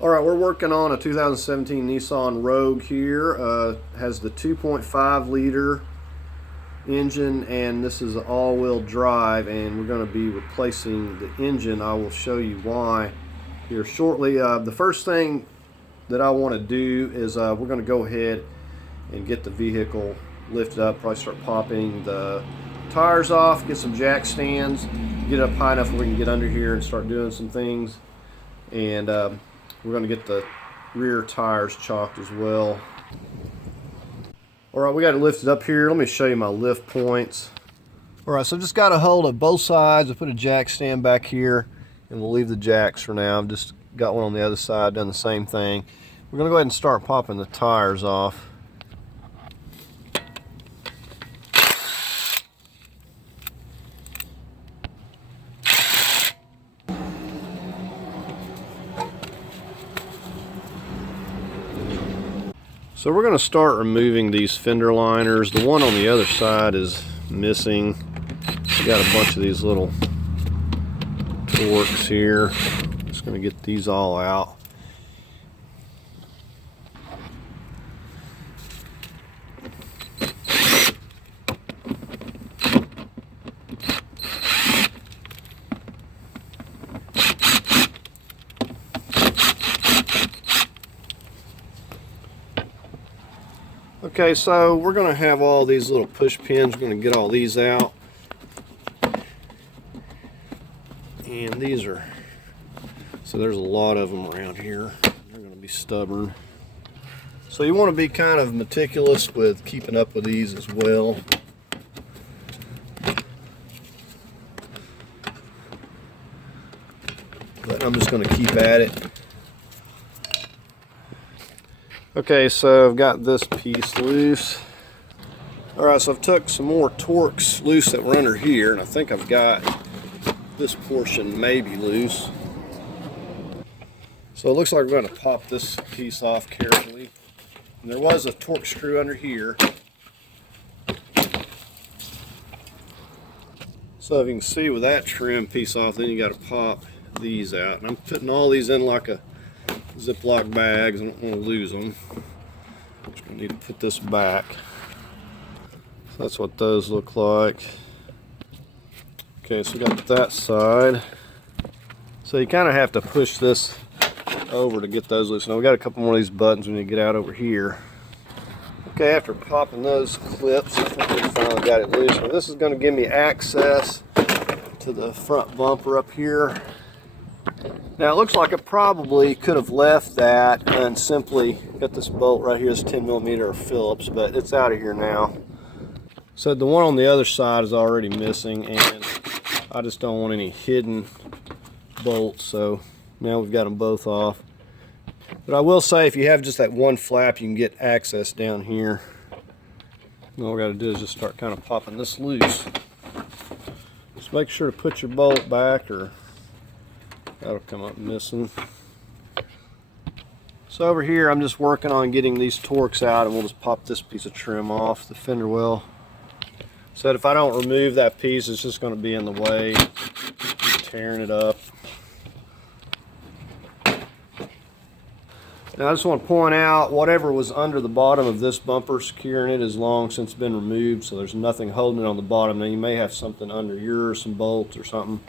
Alright, we're working on a 2017 Nissan Rogue here. Has the 2.5 liter engine, and this is an all-wheel drive, and we're going to be replacing the engine. I will show you why here shortly. The first thing that I want to do is we're going to go ahead and get the vehicle lifted up, probably start popping the tires off, get some jack stands, get it up high enough where we can get under here and start doing some things. And we're going to get the rear tires chalked as well. Alright, we got it lifted up here. Let me show you my lift points. Alright, so just got a hold of both sides. I put a jack stand back here, and we'll leave the jacks for now. I've just got one on the other side, done the same thing. We're going to go ahead and start popping the tires off. So we're going to start removing these fender liners. The one on the other side is missing. We got a bunch of these little torques here. Just going to get these all out. Okay, so we're going to have all these little push pins. We're going to get all these out. And these are, so there's a lot of them around here. They're going to be stubborn. So you want to be kind of meticulous with keeping up with these as well. But I'm just going to keep at it. Okay, so I've got this piece loose. Alright, so I've took some more Torx loose that were under here, and I think I've got this portion maybe loose. So it looks like we're going to pop this piece off carefully. And there was a Torx screw under here. So if you can see with that trim piece off, then you got to pop these out. And I'm putting all these in like a Ziploc bags. I don't want to lose them. Just going to need to put this back. So that's what those look like. Okay, so we got that side. So you kind of have to push this over to get those loose. Now we got a couple more of these buttons we need to get out over here. Okay, after popping those clips, I think we finally got it loose. Now this is going to give me access to the front bumper up here. Now it looks like it probably could have left that and simply got this bolt right here, this 10mm Phillips, but it's out of here now. So the one on the other side is already missing, and I just don't want any hidden bolts, so now we've got them both off. But I will say, if you have just that one flap, you can get access down here. And all we got to do is just start kind of popping this loose. Just make sure to put your bolt back, or that'll come up missing. So over here I'm just working on getting these Torx out, and we'll just pop this piece of trim off the fender well. So that if I don't remove that piece, it's just going to be in the way, tearing it up. Now I just want to point out, whatever was under the bottom of this bumper securing it has long since been removed, so there's nothing holding it on the bottom. Now you may have something under yours, some bolts or something.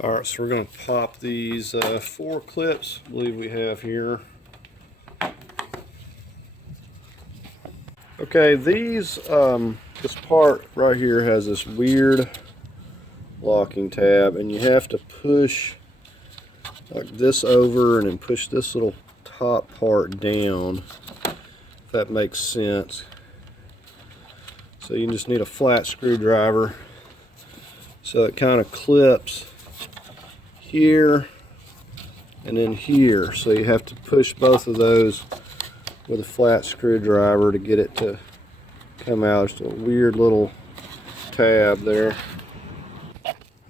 Alright, so we're going to pop these 4 clips, I believe we have here. Okay, these, this part right here has this weird locking tab, and you have to push like this over and then push this little top part down, if that makes sense. So you just need a flat screwdriver so it kind of clips here and then here, so you have to push both of those with a flat screwdriver to get it to come out. Just a weird little tab there.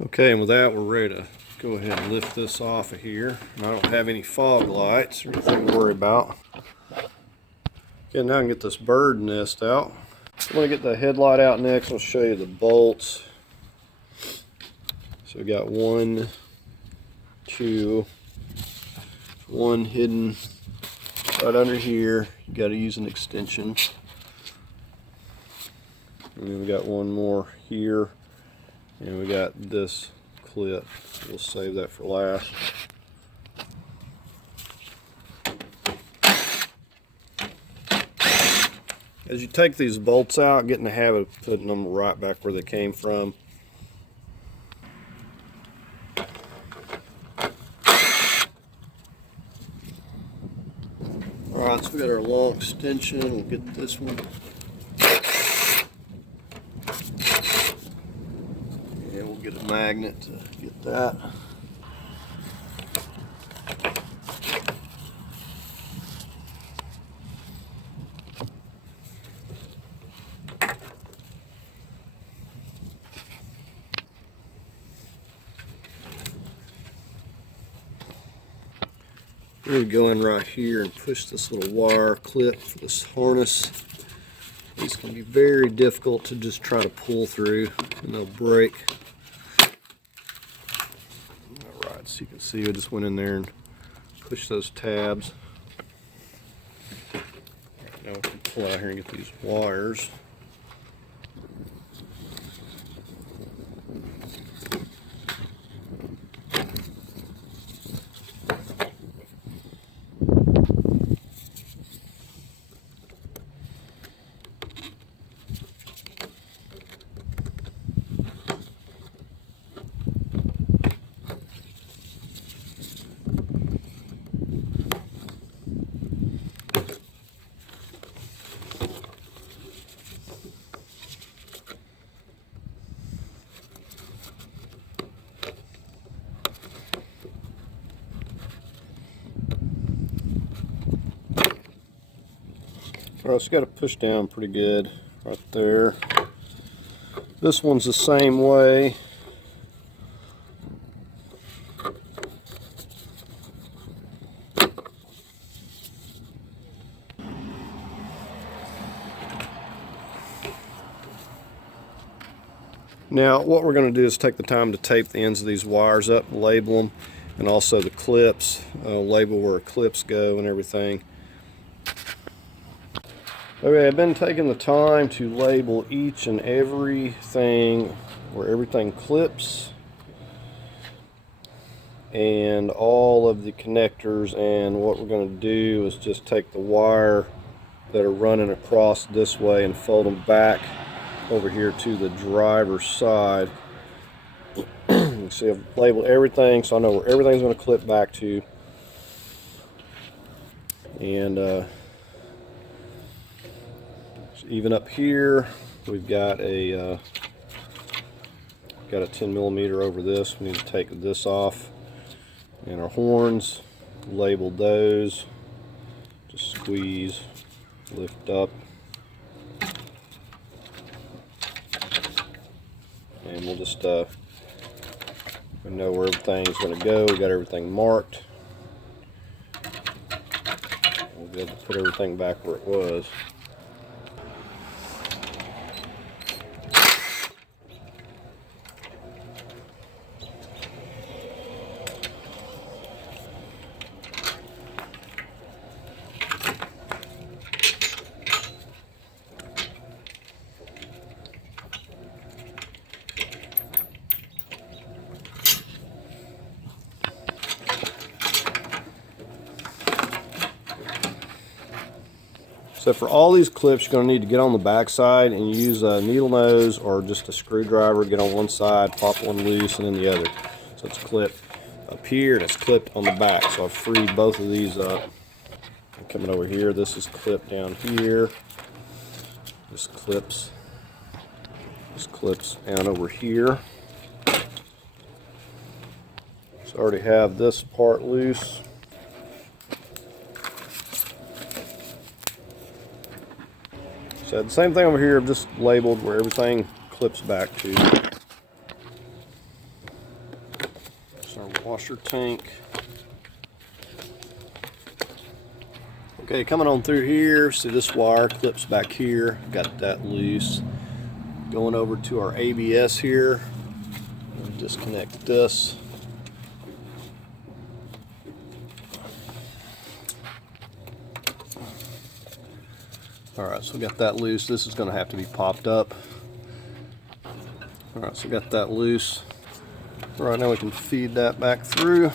Okay, and with that we're ready to go ahead and lift this off of here. And I don't have any fog lights or anything to worry about. Okay, now I can get this bird nest out. I'm going to get the headlight out next. I'll show you the bolts. So we got 1, 2, One hidden right under here. You got to use an extension. And then we got one more here, and we got this clip. We'll save that for last. As you take these bolts out, get in the habit of putting them right back where they came from. Alright, so we got our long extension. We'll get this one. And we'll get a magnet to get that. We're going to go in right here and push this little wire clip for this harness. These can be very difficult to just try to pull through, and they'll break. Alright, so you can see I just went in there and pushed those tabs. Right, now we can pull out here and get these wires. Alright, so got to push down pretty good right there. This one's the same way. Now what we're going to do is take the time to tape the ends of these wires up, label them, and also the clips, label where clips go and everything. Okay, I've been taking the time to label each and everything where everything clips and all of the connectors, and what we're going to do is just take the wire that are running across this way and fold them back over here to the driver's side. You see I've labeled everything so I know where everything's going to clip back to. And even up here we've got a 10 millimeter over this. We need to take this off, and our horns, label those, just squeeze, lift up, and we'll just we know where everything's going to go. We got everything marked. We'll be able to put everything back where it was. So for all these clips, you're going to need to get on the back side and use a needle nose or just a screwdriver. Get on one side, pop one loose, and then the other. So it's clipped up here and it's clipped on the back. So I've freed both of these up. I'm coming over here. This is clipped down here. This clips down over here. So I already have this part loose. So the same thing over here, I've just labeled where everything clips back to. It's our washer tank. Okay, coming on through here, see this wire clips back here, got that loose. Going over to our ABS here, we'll disconnect this. Alright, so we got that loose. This is going to have to be popped up. Alright, so we got that loose. Alright, now we can feed that back through.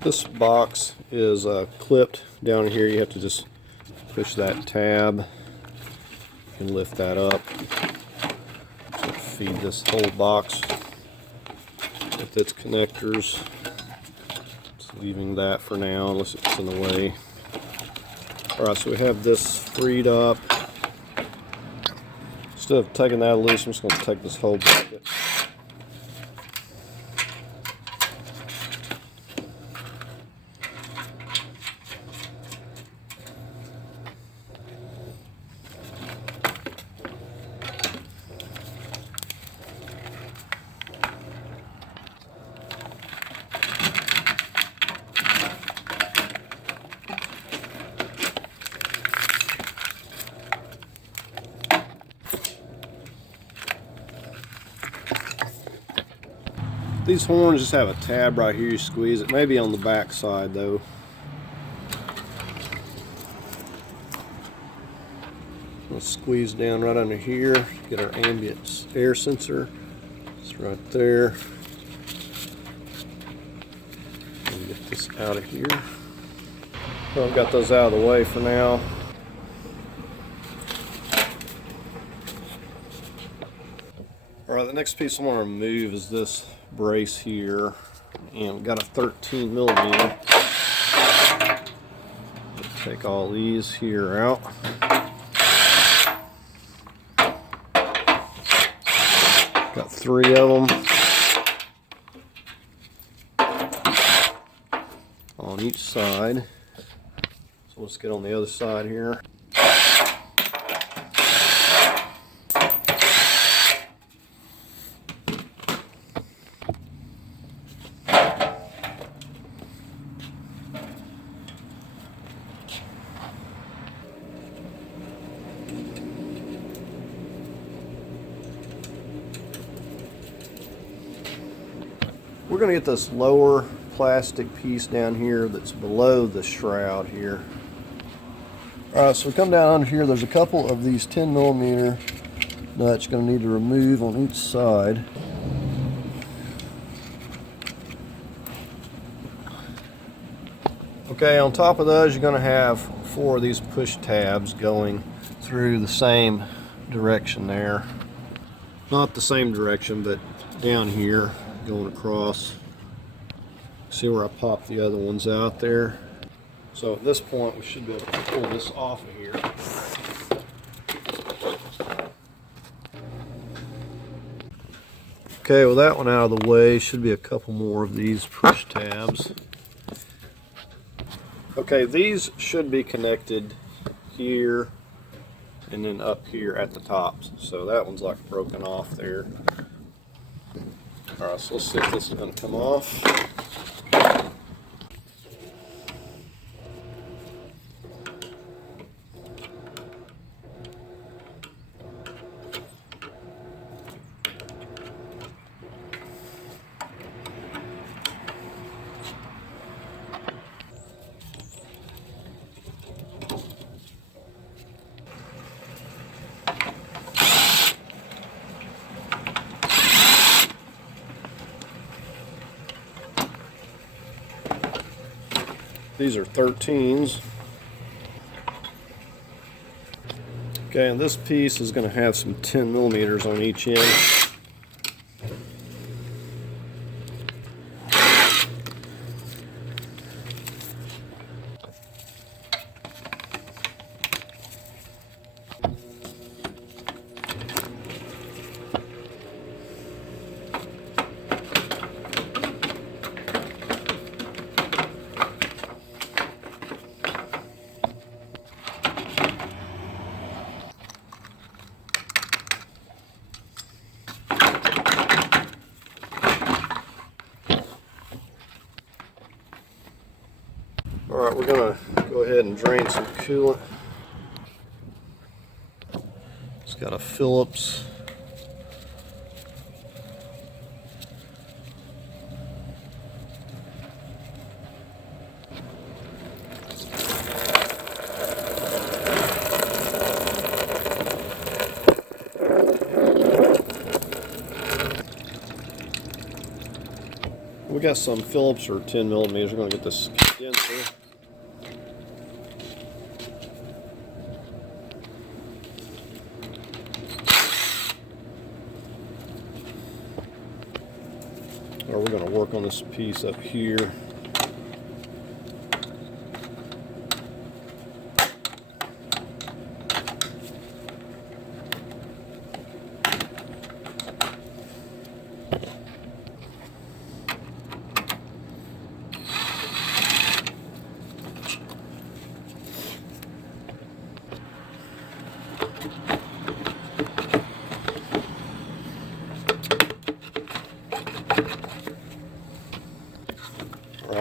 This box is clipped down here. You have to just push that tab and lift that up. So feed this whole box with its connectors. Just leaving that for now unless it's in the way. Alright, so we have this freed up. Instead of taking that loose, I'm just going to take this whole bucket. These horns just have a tab right here, you squeeze it. Maybe on the back side though. Let's squeeze down right under here, get our ambient air sensor. It's right there. And get this out of here. Well, I've got those out of the way for now. Alright, the next piece I want to remove is this brace here, and we've got a 13 millimeter. Take all these here out. Got 3 of them on each side. So let's get on the other side here. We're going to get this lower plastic piece down here that's below the shroud here. Alright, so we come down under here. There's a couple of these 10 millimeter nuts you're going to need to remove on each side. Okay, on top of those you're going to have 4 of these push tabs going through the same direction there. Not the same direction, but down here. Going across. See where I popped the other ones out there. So at this point we should be able to pull this off of here. Okay, with that one out of the way, should be a couple more of these push tabs. Okay, these should be connected here and then up here at the tops. So that one's like broken off there. Alright, so let's see if this is going to come off. These are 13s. Okay, and this piece is going to have some 10 millimeters on each end. Alright, we're going to go ahead and drain some coolant. It's got a Phillips. We got some Phillips or 10 millimeters. We're going to get this condenser. Or we're going to work on this piece up here.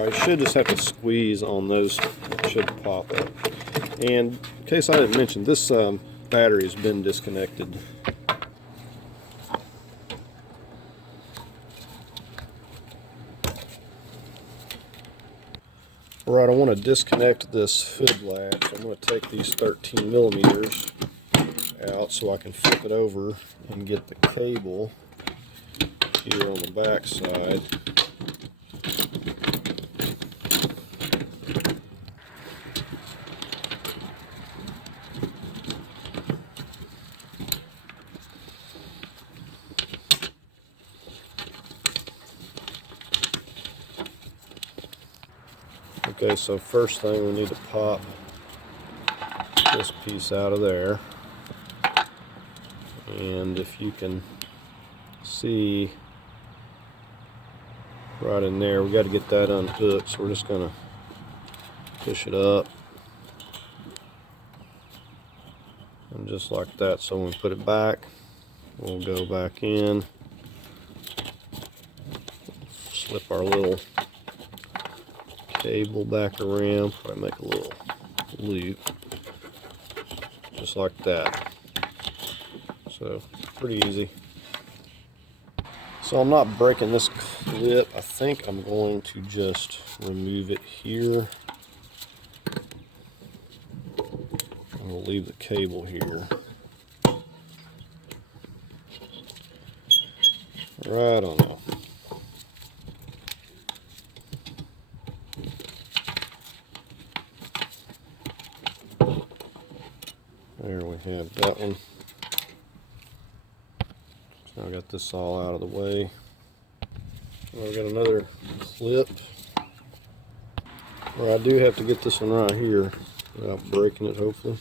You should just have to squeeze on those. It should pop up. And in case I didn't mention, this battery has been disconnected. Alright, I want to disconnect this hood latch. I'm going to take these 13 millimeters out so I can flip it over and get the cable here on the back side. Okay, so first thing we need to pop this piece out of there. And if you can see right in there, we got to get that unhooked, so we're just going to push it up. And just like that, so when we put it back, we'll go back in, slip our little cable back around, probably make a little loop, just like that. So, pretty easy. So I'm not breaking this clip. I think I'm going to just remove it here. And we'll leave the cable here. Right on now. There we have that one. So I got this all out of the way. I've got another clip. Well, I do have to get this one right here without breaking it, hopefully.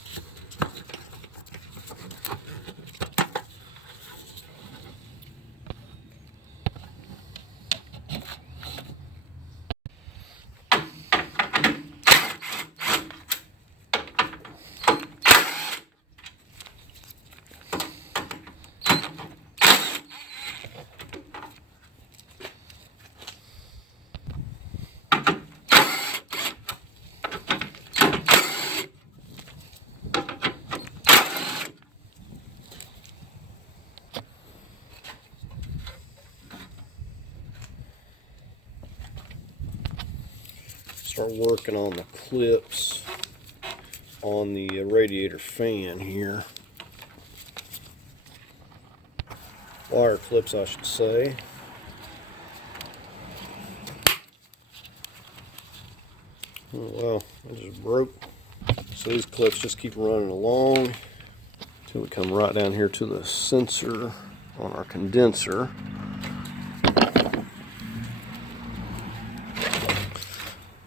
Start working on the clips on the radiator fan here. Wire clips, I should say. Oh, well, I just broke. So these clips just keep running along until we come right down here to the sensor on our condenser.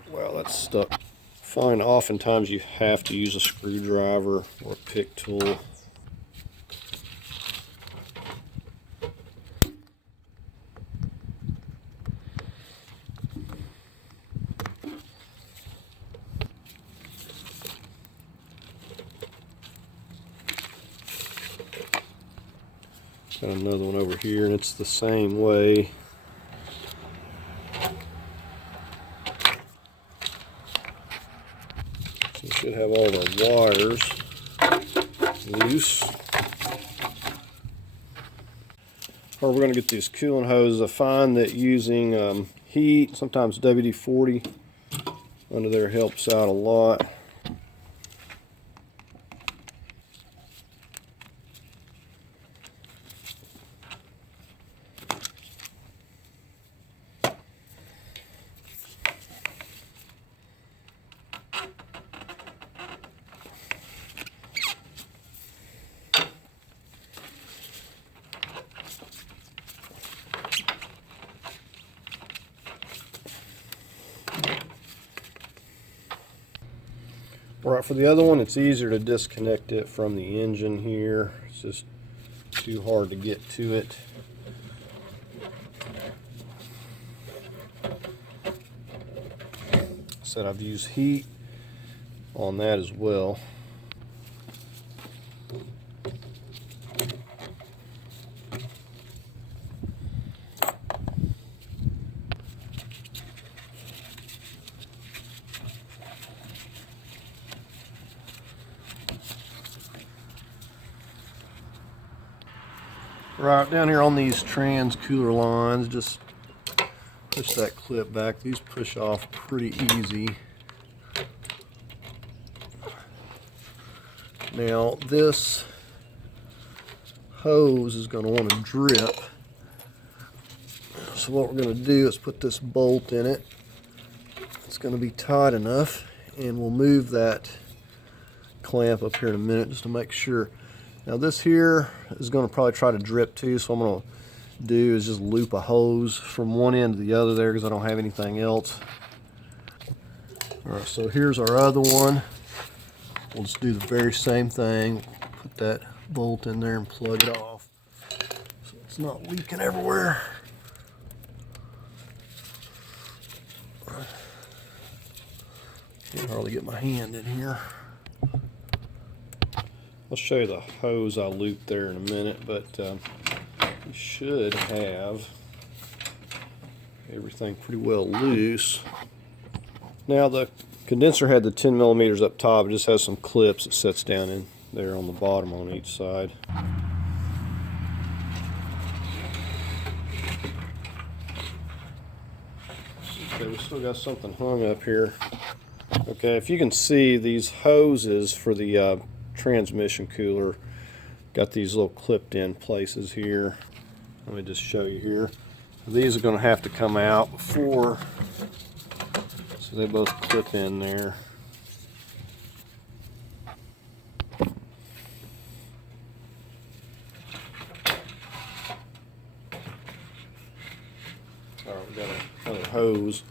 Well, that's stuck. Fine, oftentimes you have to use a screwdriver or a pick tool. Got another one over here, and it's the same way. So we should have all the wires loose. Or we're going to get these coolant hoses. I find that using heat, sometimes WD-40 under there helps out a lot. Right, for the other one, it's easier to disconnect it from the engine here. It's just too hard to get to it. Said I've used heat on that as well. Right down here on these trans cooler lines, just push that clip back. These push off pretty easy. Now this hose is going to want to drip. So what we're going to do is put this bolt in it. It's going to be tight enough, and we'll move that clamp up here in a minute just to make sure. Now this here is going to probably try to drip too, so what I'm going to do is just loop a hose from one end to the other there because I don't have anything else. Alright, so here's our other one. We'll just do the very same thing. Put that bolt in there and plug it off so it's not leaking everywhere. Can't hardly get my hand in here. I'll show you the hose I looped there in a minute, but you should have everything pretty well loose. Now the condenser had the 10 millimeters up top. It just has some clips that sets down in there on the bottom on each side. Okay, we still got something hung up here. Okay, if you can see, these hoses for the transmission cooler got these little clipped in places here. Let me just show you here. These are going to have to come out before, so they both clip in there. Alright, we got another hose.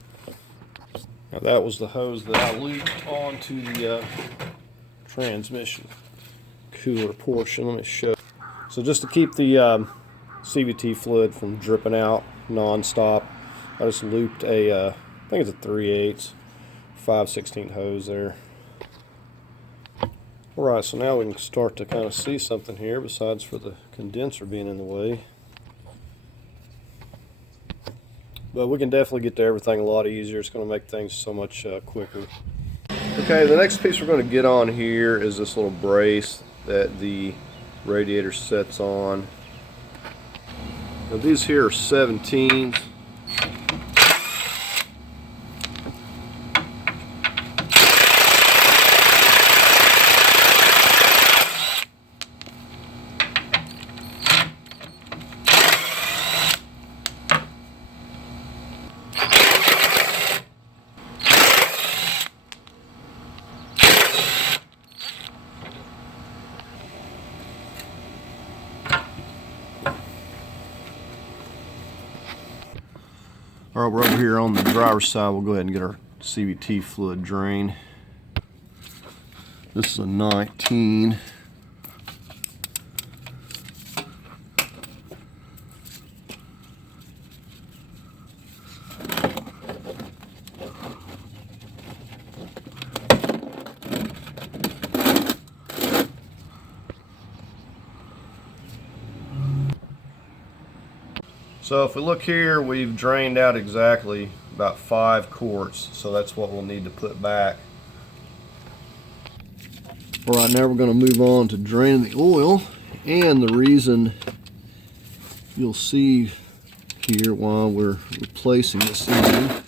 Now that was the hose that I looped onto the transmission cooler portion. Let me show. So just to keep the CVT fluid from dripping out non-stop, I just looped a I think it's a 3/8 5/16 hose there. Alright, so now we can start to kind of see something here besides for the condenser being in the way. But we can definitely get to everything a lot easier. It's going to make things so much quicker. Okay, the next piece we're going to get on here is this little brace that the radiator sets on. Now these here are 17s. Alright, we're over here on the driver's side. We'll go ahead and get our CVT fluid drain. This is a 19. So if we look here, we've drained out exactly about 5 quarts, so that's what we'll need to put back. Alright, now we're going to move on to draining the oil, and the reason you'll see here while we're replacing this engine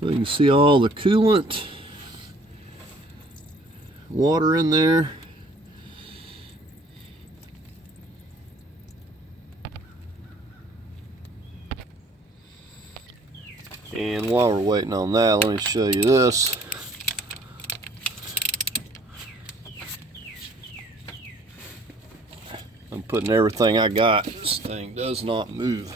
so you can see all the coolant, water in there. And while we're waiting on that, let me show you this. putting everything I got. This thing does not move.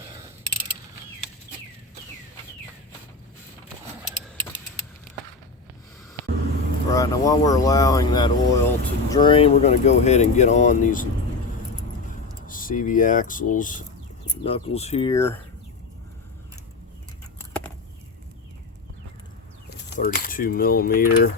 All right, now while we're allowing that oil to drain, we're going to go ahead and get on these CV axles, knuckles here. 32 millimeter.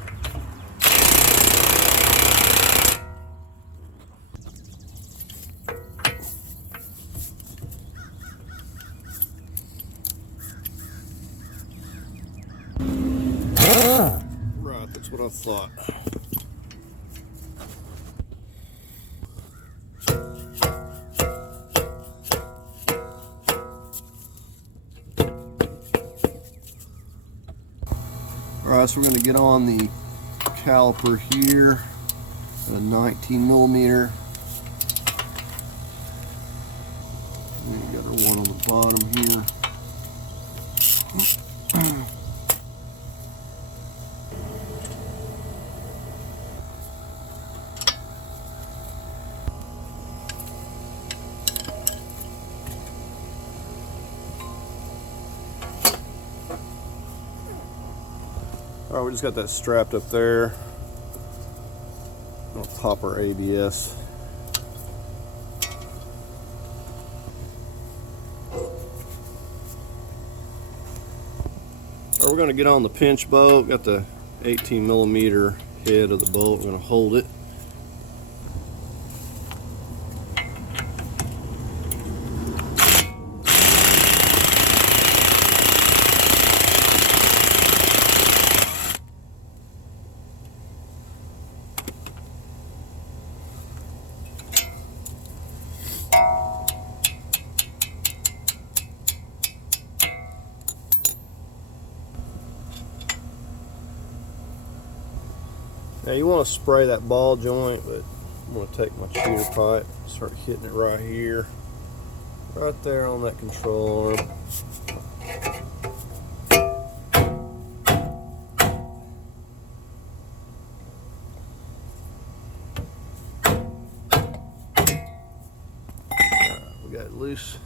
Right, that's what I thought. Alright, so we're going to get on the caliper here at a 19 millimeter. We got our one on the bottom here. Alright, we just got that strapped up there. I'll pop our ABS. We're going to get on the pinch bolt. Got the 18 millimeter head of the bolt. We're going to hold it. Now you want to spray that ball joint, but I'm going to take my cheater pipe, start hitting it right here, right there on that control arm. Alright, we got it loose.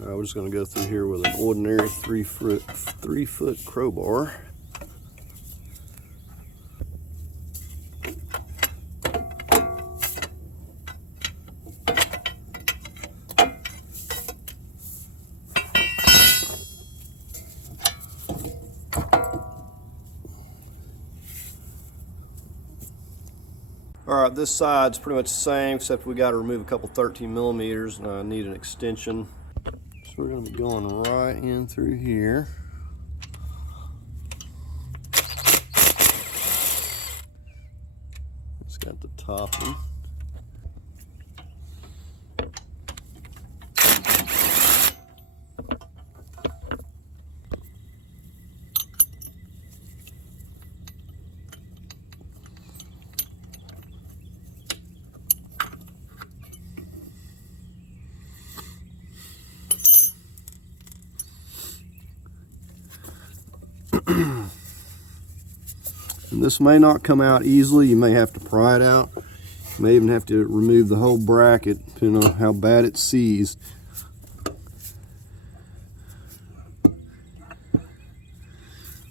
We're just going to go through here with an ordinary 3 foot crowbar. Alright, this side's pretty much the same, except we got to remove a couple 13 millimeters and I need an extension. So we're going to be going right in through here. It's got the topping. And this may not come out easily. You may have to pry it out. You may even have to remove the whole bracket, depending on how bad it's seized.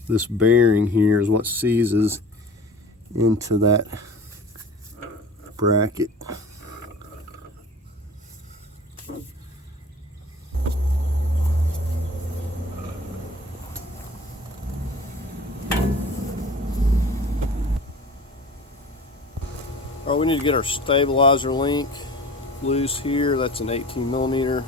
This bearing here is what seizes into that bracket. Alright, we need to get our stabilizer link loose here. That's an 18 millimeter.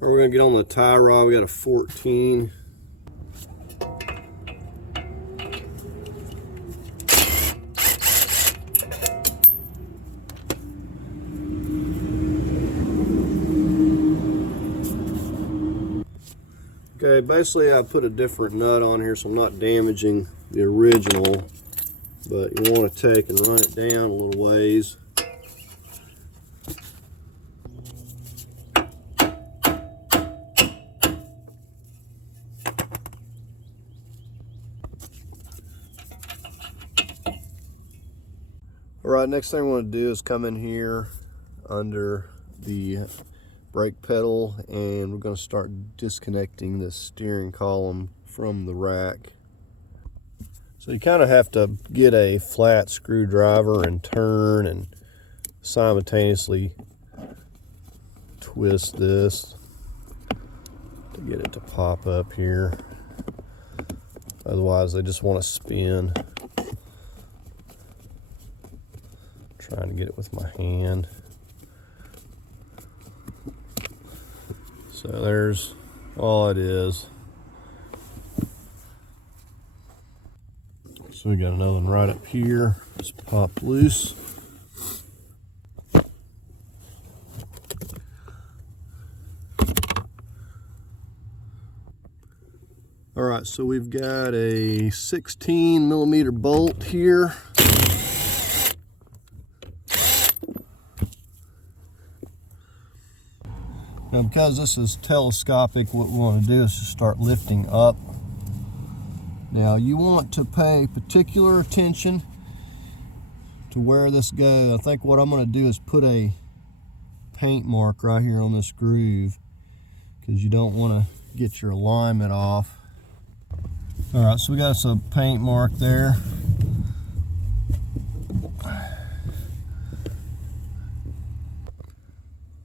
We're going to get on the tie rod. We got a 14. Okay, basically I put a different nut on here so I'm not damaging the original, but you want to take and run it down a little ways. Alright, next thing I want to do is come in here under the brake pedal, and we're going to start disconnecting the steering column from the rack. So you kind of have to get a flat screwdriver and turn and simultaneously twist this to get it to pop up here. Otherwise they just want to spin. Trying to get it with my hand. So there's all it is. So we got another one right up here. Just pop loose. All right, so we've got a 16mm bolt here. Now, because this is telescopic, what we want to do is just start lifting up. Now, you want to pay particular attention to where this goes. I think what I'm going to do is put a paint mark right here on this groove, because you don't want to get your alignment off. All right, so we got some paint mark there.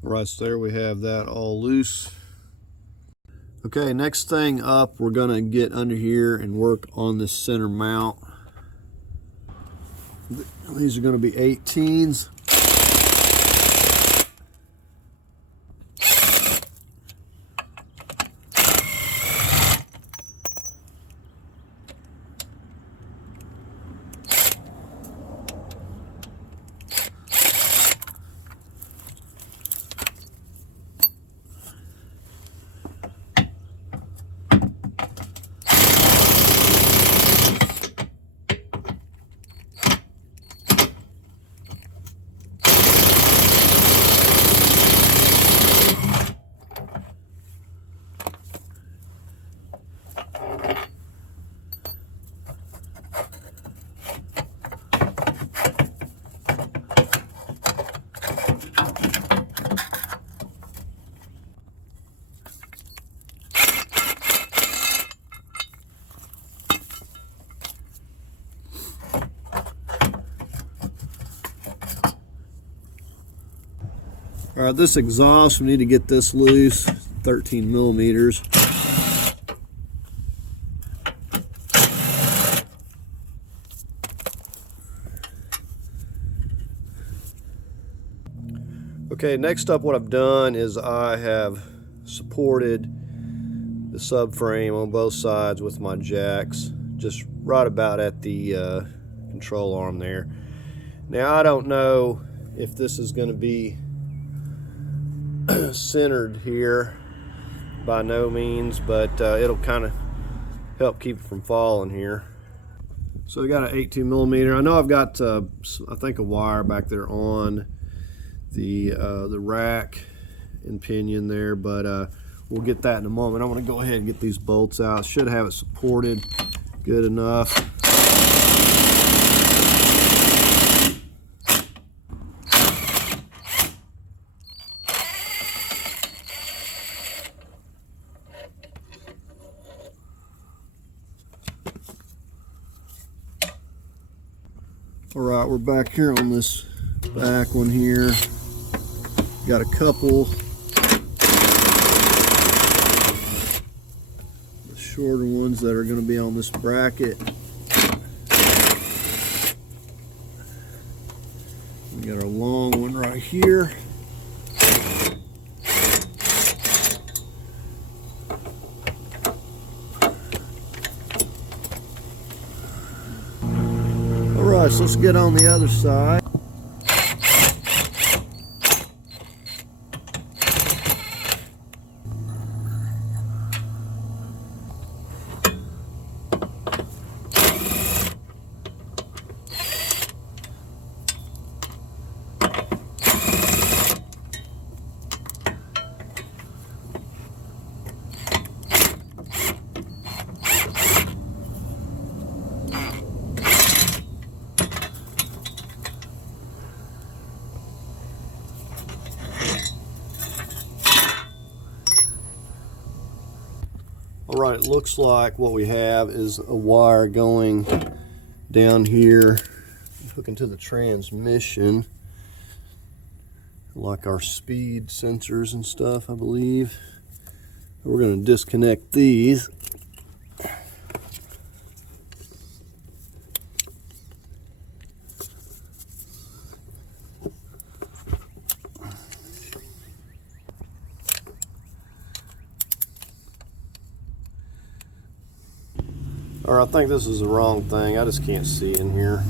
Right, so there we have that all loose. Okay, next thing up, we're gonna get under here and work on this center mount. These are gonna be 18s. All right, this exhaust, we need to get this loose, 13mm. Okay, next up what I've done is I have supported the subframe on both sides with my jacks, just right about at the control arm there. Now I don't know if this is going to be centered here, by no means, but it'll kind of help keep it from falling here. So we got an 18mm. I know I've got I think a wire back there on the rack and pinion there, but we'll get that in a moment. I'm going to go ahead and get these bolts out. Should have it supported good enough. Alright, we're back here on this back one here. Got a couple shorter ones that are going to be on this bracket. We got our long one right here. Alright, so let's get on the other side. All right, it looks like what we have is a wire going down here, hooking to the transmission, like our speed sensors and stuff, I believe. We're going to disconnect these. Or I think this is the wrong thing. I just can't see in here.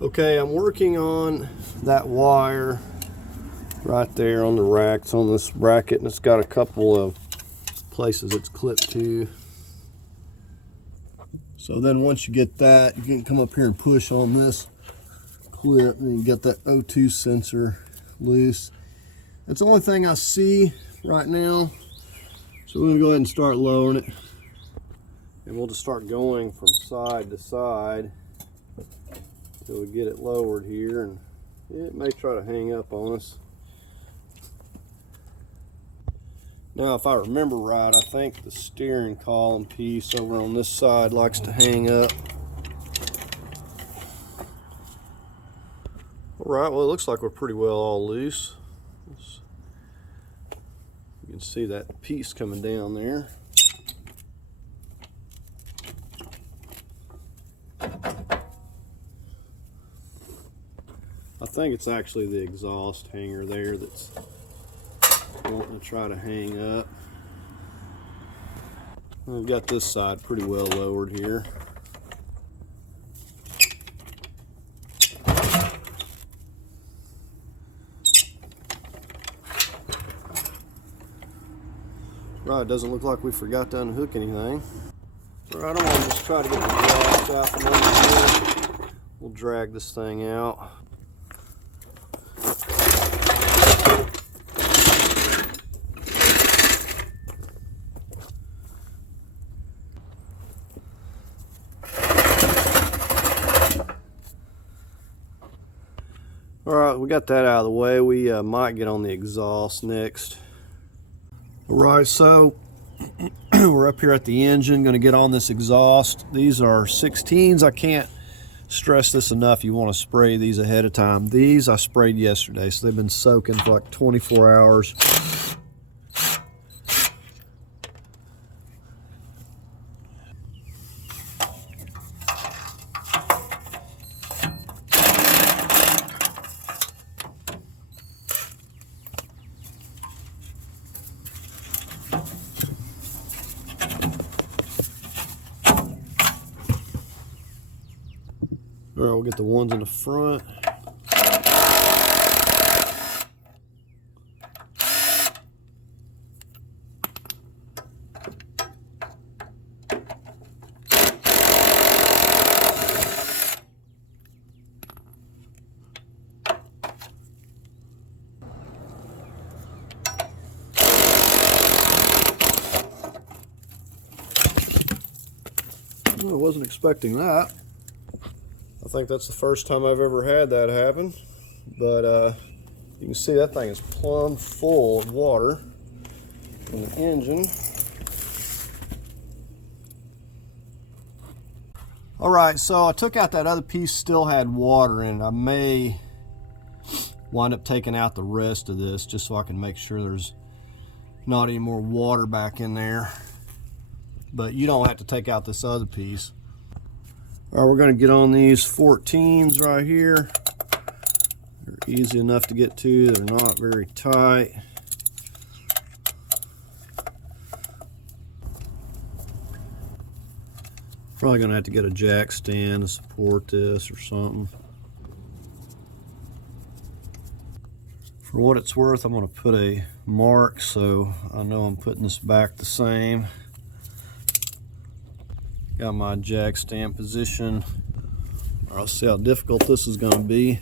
Okay, I'm working on that wire right there on the rack. It's on this bracket, and it's got a couple of places it's clipped to. So then once you get that, you can come up here and push on this clip, and you get that O2 sensor loose. That's the only thing I see right now. So we're gonna go ahead and start lowering it. And we'll just start going from side to side until we get it lowered here, and it may try to hang up on us. Now, if I remember right, I think the steering column piece over on this side likes to hang up. All right, well, it looks like we're pretty well all loose. You can see that piece coming down there. I think it's actually the exhaust hanger there that's wanting to try to hang up. I've got this side pretty well lowered here. Right, it doesn't look like we forgot to unhook anything. All right, I want to just try to get the glass out from under here. We'll drag this thing out. All right, we got that out of the way. We might get on the exhaust next. All right, so we're up here at the engine, going to get on this exhaust. These are 16s. I can't stress this enough. You want to spray these ahead of time. These I sprayed yesterday, so they've been soaking for like 24 hours. All right, we'll get the ones in the front. Well, I wasn't expecting that. I think that's the first time I've ever had that happen, but you can see that thing is plumb full of water in the engine. All right, so I took out that other piece, still had water in it. I may wind up taking out the rest of this just so I can make sure there's not any more water back in there, but you don't have to take out this other piece. All right, we're going to get on these 14s right here. They're easy enough to get to. They're not very tight. Probably going to have to get a jack stand to support this or something. For what it's worth, I'm going to put a mark so I know I'm putting this back the same. Got my jack stand position. I'll see how difficult this is going to be.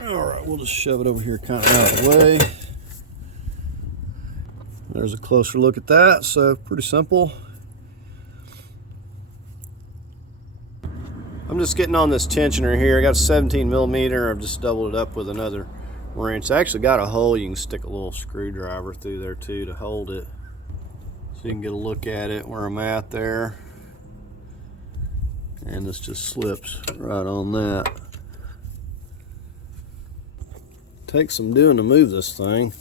All right, we'll just shove it over here kind of out of the way. There's a closer look at that, so pretty simple. I'm just getting on this tensioner here. I got a 17 millimeter. I've just doubled it up with another wrench. It's actually got a hole. You can stick a little screwdriver through there too to hold it. So you can get a look at it where I'm at there. And this just slips right on that. Takes some doing to move this thing.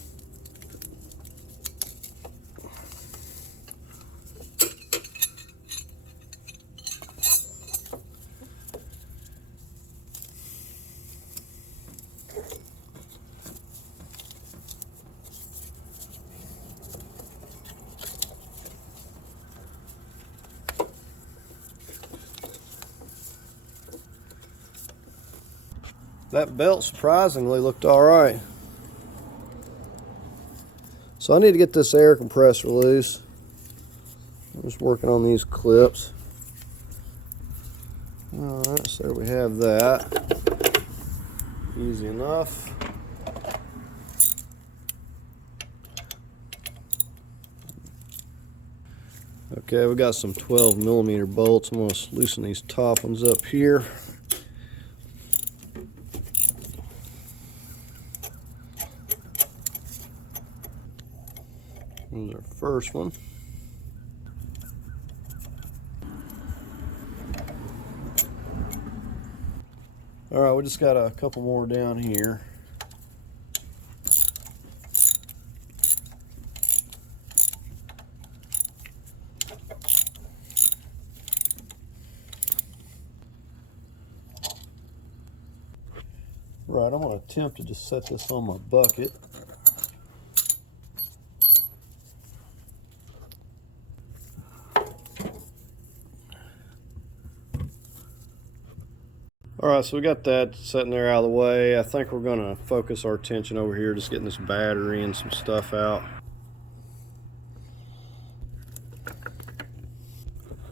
That belt surprisingly looked all right. So I need to get this air compressor loose. I'm just working on these clips. All right, so there we have that. Easy enough. Okay, we got some 12 millimeter bolts. I'm going to loosen these top ones up here. Here's our first one. All right, we just got a couple more down here. Right, I'm going to attempt to just set this on my bucket. Alright, so we got that sitting there out of the way. I think we're going to focus our attention over here, just getting this battery and some stuff out.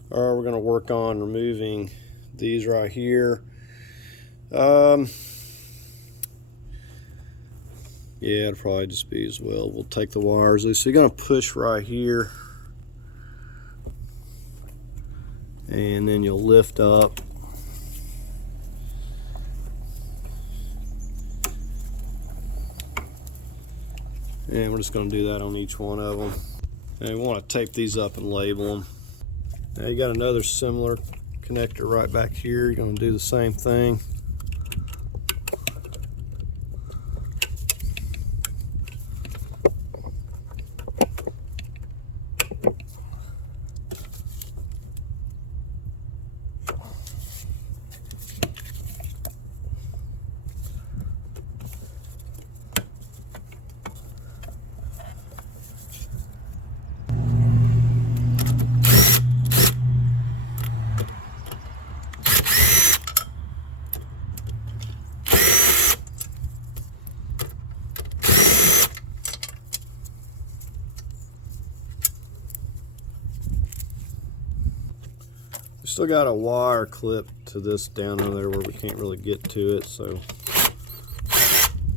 Alright, we're going to work on removing these right here. Yeah, it'll probably just be as well. We'll take the wires loose. So you're going to push right here, and then you'll lift up. And we're just going to do that on each one of them. And we want to tape these up and label them. Now you got another similar connector right back here. You're going to do the same thing. Still got a wire clip to this down over there where we can't really get to it, so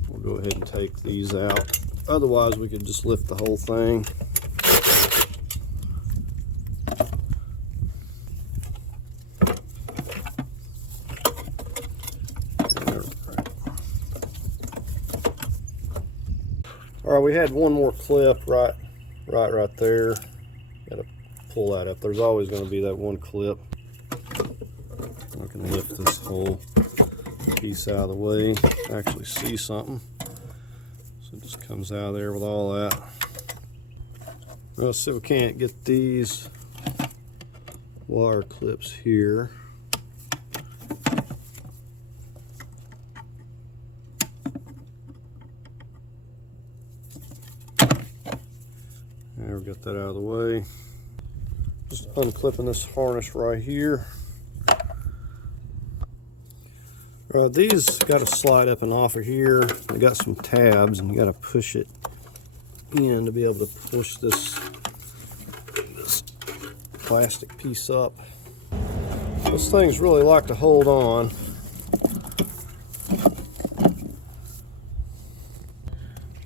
we'll go ahead and take these out. Otherwise we could just lift the whole thing. Alright, we had one more clip right there. Gotta pull that up. There's always going to be that one clip. I can lift this whole piece out of the way, actually see something. So it just comes out of there with all that. Let's see if we can't get these wire clips here. There, we got that out of the way. Just unclipping this harness right here. These got to slide up and off of here. They got some tabs, and you got to push it in to be able to push this plastic piece up. Those things really like to hold on.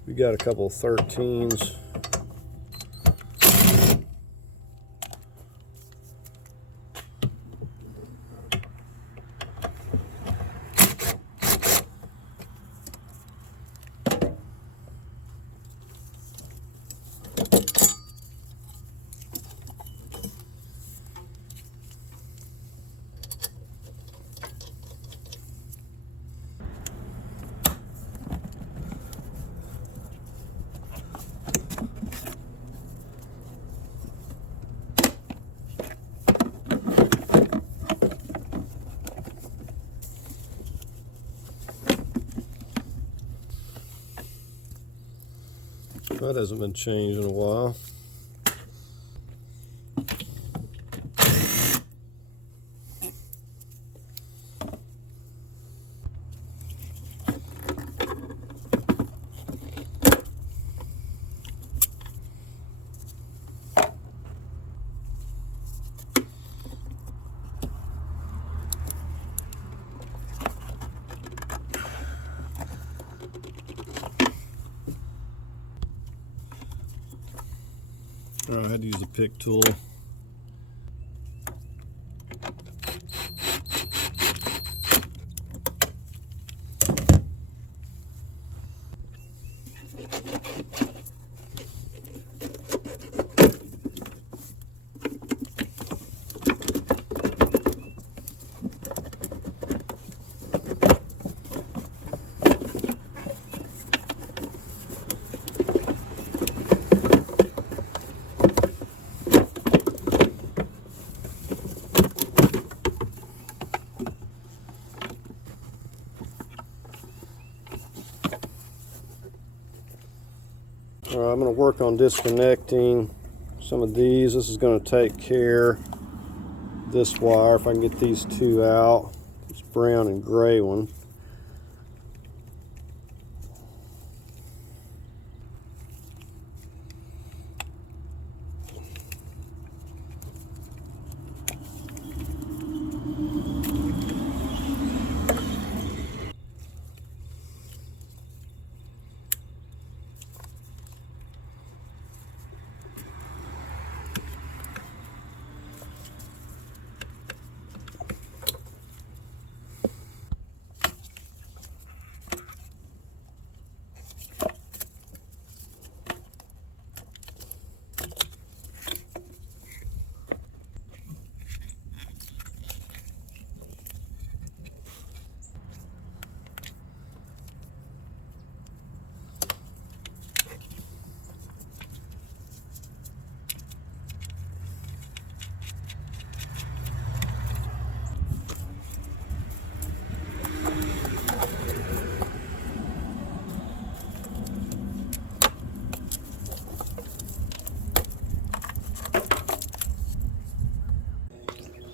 We got a couple of 13s. That hasn't been changed in a while. I had to use a pick tool. I'm going to work on disconnecting some of these. This is going to take care of this wire if I can get these two out. This brown and gray one.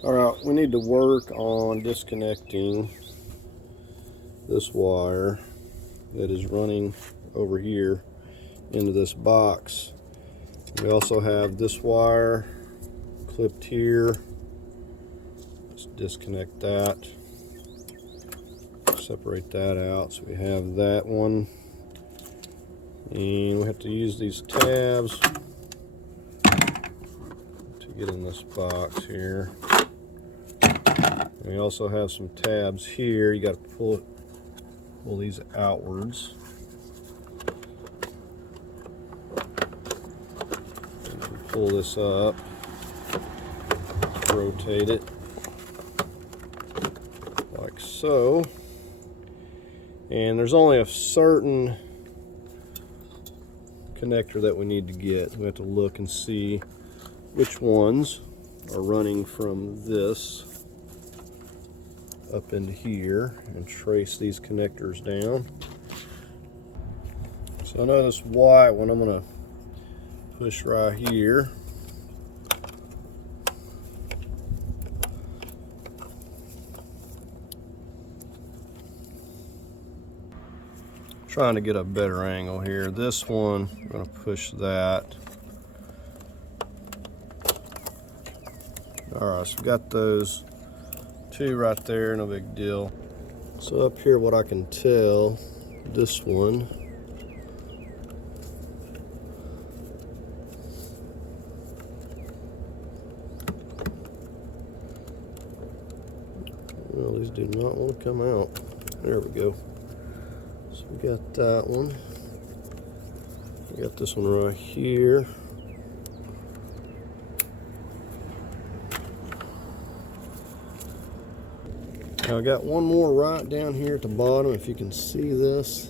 Alright, we need to work on disconnecting this wire that is running over here into this box. We also have this wire clipped here. Let's disconnect that. Separate that out. So we have that one. And we have to use these tabs to get in this box here. And we also have some tabs here. You got to pull these outwards. And pull this up, rotate it like so. And there's only a certain connector that we need to get. We have to look and see which ones are running from this up into here and trace these connectors down. So I know this white one I'm going to push right here. Trying to get a better angle here. This one, I'm going to push that. Alright, so we've got those two right there, no big deal. So up here, what I can tell, this one, well, these do not want to come out. There we go. So we got that one. We got this one right here. Now I got one more right down here at the bottom, if you can see this.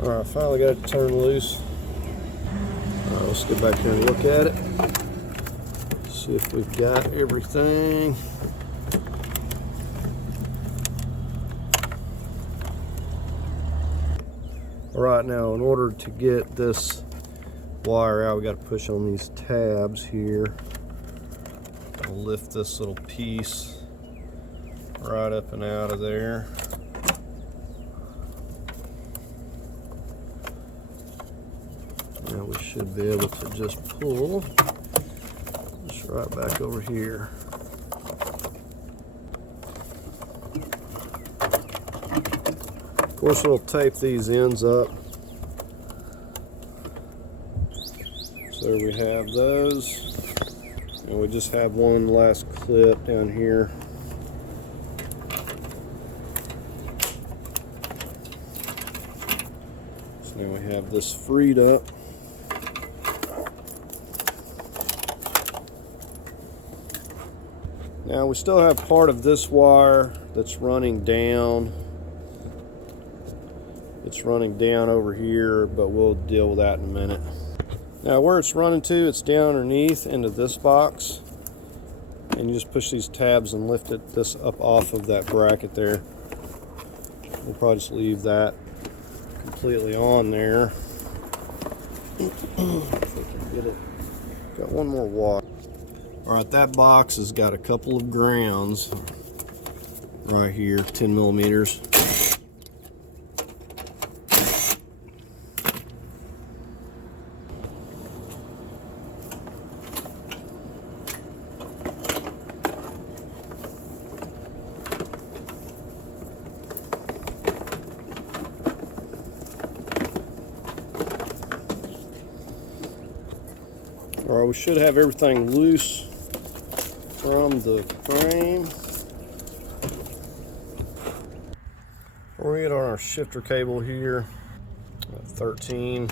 Alright, finally got it turned loose. Let's get back here and look at it. See if we've got everything. All right, now in order to get this wire out, we got to push on these tabs here. I'll lift this little piece right up and out of there. Now we should be able to just pull this right back over here. Of course, we'll tape these ends up. So we have those, and we just have one last clip down here. So now we have this freed up. Now we still have part of this wire that's running down. It's running down over here, but we'll deal with that in a minute. Now where it's running to, it's down underneath into this box. And you just push these tabs and lift this up off of that bracket there. We'll probably just leave that completely on there. If we can get it. Got one more wire. Alright, that box has got a couple of grounds right here, 10 millimeters. Alright, we should have everything loose from the frame. We're going to get on our shifter cable here, 13.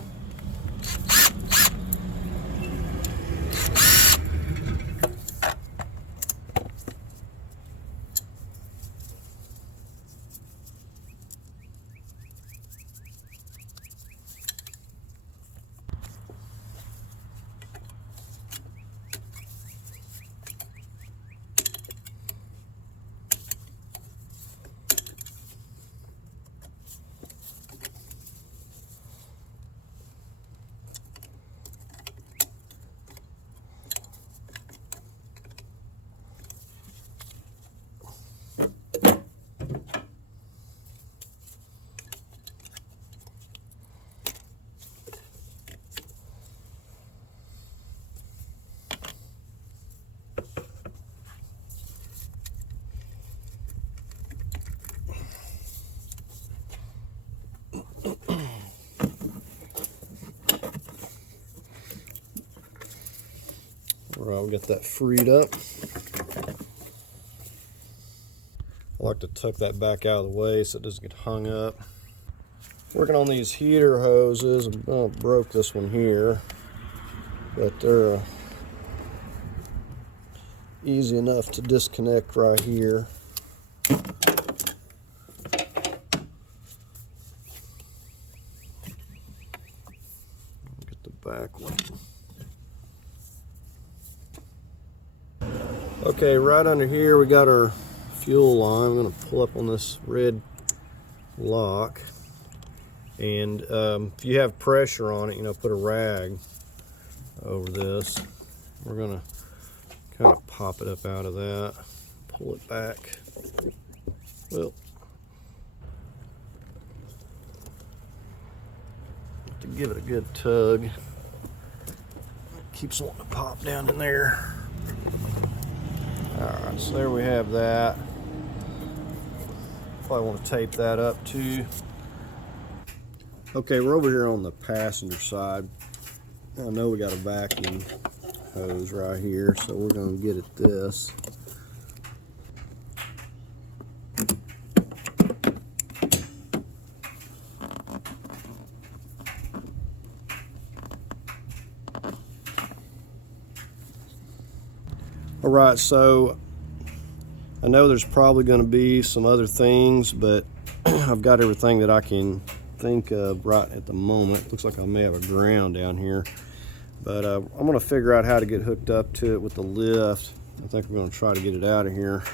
Alright, we'll get that freed up. I like to tuck that back out of the way so it doesn't get hung up. Working on these heater hoses. I broke this one here, but they're easy enough to disconnect right here. Get the back one. Okay, right under here we got our fuel line. I'm going to pull up on this red lock, and if you have pressure on it, put a rag over this. We're going to kind of pop it up out of that, pull it back. Well, to give it a good tug. Keeps wanting to pop down in there. Alright, so there we have that. Probably want to tape that up too. Okay, we're over here on the passenger side. I know we got a vacuum hose right here, so we're going to get at this. Alright, so I know there's probably going to be some other things, but I've got everything that I can think of right at the moment. Looks like I may have a ground down here. But I'm going to figure out how to get hooked up to it with the lift. I think I'm going to try to get it out of here.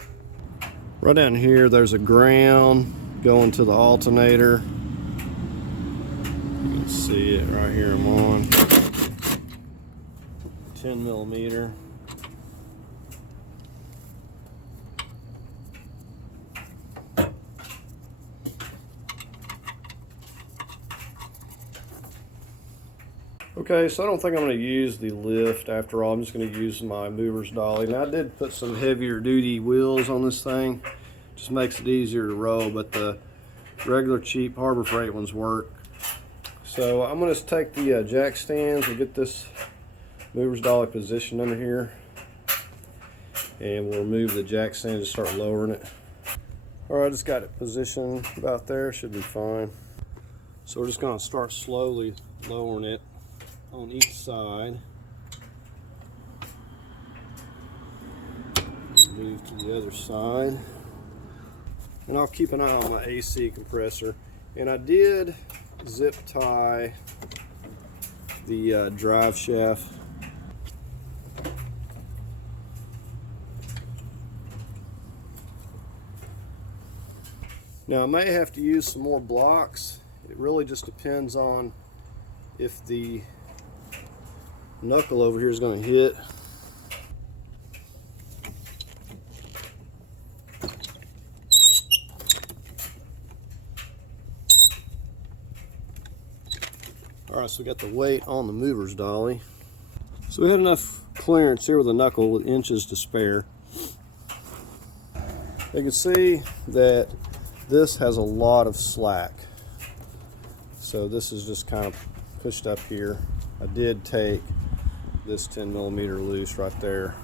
Right down here, there's a ground going to the alternator. You can see it right here. I'm on 10 millimeter. Okay, so I don't think I'm going to use the lift after all. I'm just going to use my mover's dolly. Now, I did put some heavier duty wheels on this thing. Just makes it easier to roll, but the regular cheap Harbor Freight ones work. So I'm going to take the jack stands and get this mover's dolly positioned under here. And we'll remove the jack stand and start lowering it. Alright, I just got it positioned about there. Should be fine. So we're just going to start slowly lowering it on each side. Move to the other side. And I'll keep an eye on my AC compressor. And I did zip tie the drive shaft. Now I may have to use some more blocks. It really just depends on if the knuckle over here is going to hit. Alright, so we got the weight on the mover's dolly. So we had enough clearance here with the knuckle with inches to spare. You can see that this has a lot of slack. So this is just kind of pushed up here. I did take this 10 millimeter loose right there.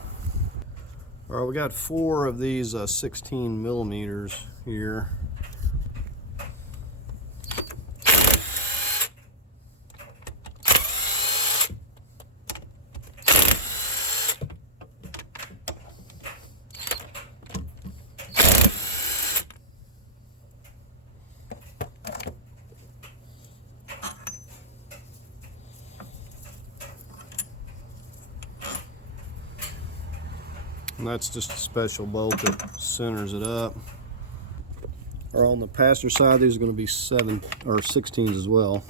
All right, we got 4 of these 16 millimeters here. And that's just a special bolt that centers it up. Or on the passenger side, these are going to be 7 or 16s as well.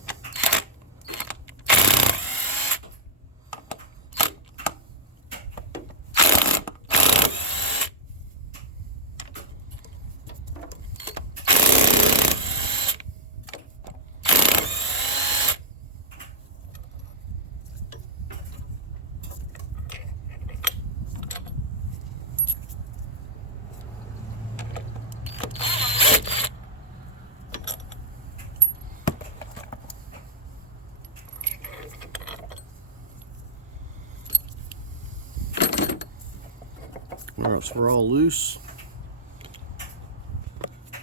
Alright, so we're all loose.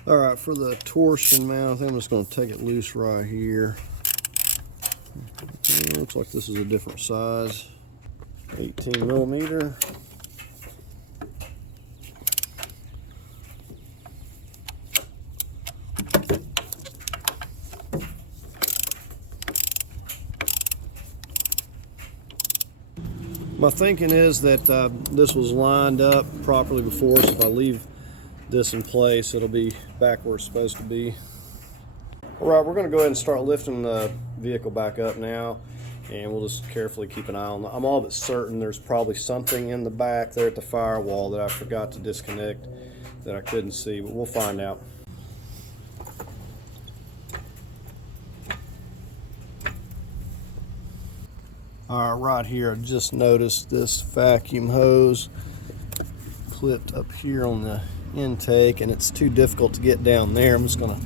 Alright, for the torsion mount, I'm just going to take it loose right here. Looks like this is a different size. 18 millimeter. My thinking is that this was lined up properly before, so if I leave this in place, it'll be back where it's supposed to be. Alright, we're going to go ahead and start lifting the vehicle back up now, and we'll just carefully keep an eye on it. I'm all but certain there's probably something in the back there at the firewall that I forgot to disconnect that I couldn't see, but we'll find out. Alright, right here I just noticed this vacuum hose clipped up here on the intake, and it's too difficult to get down there. I'm just going to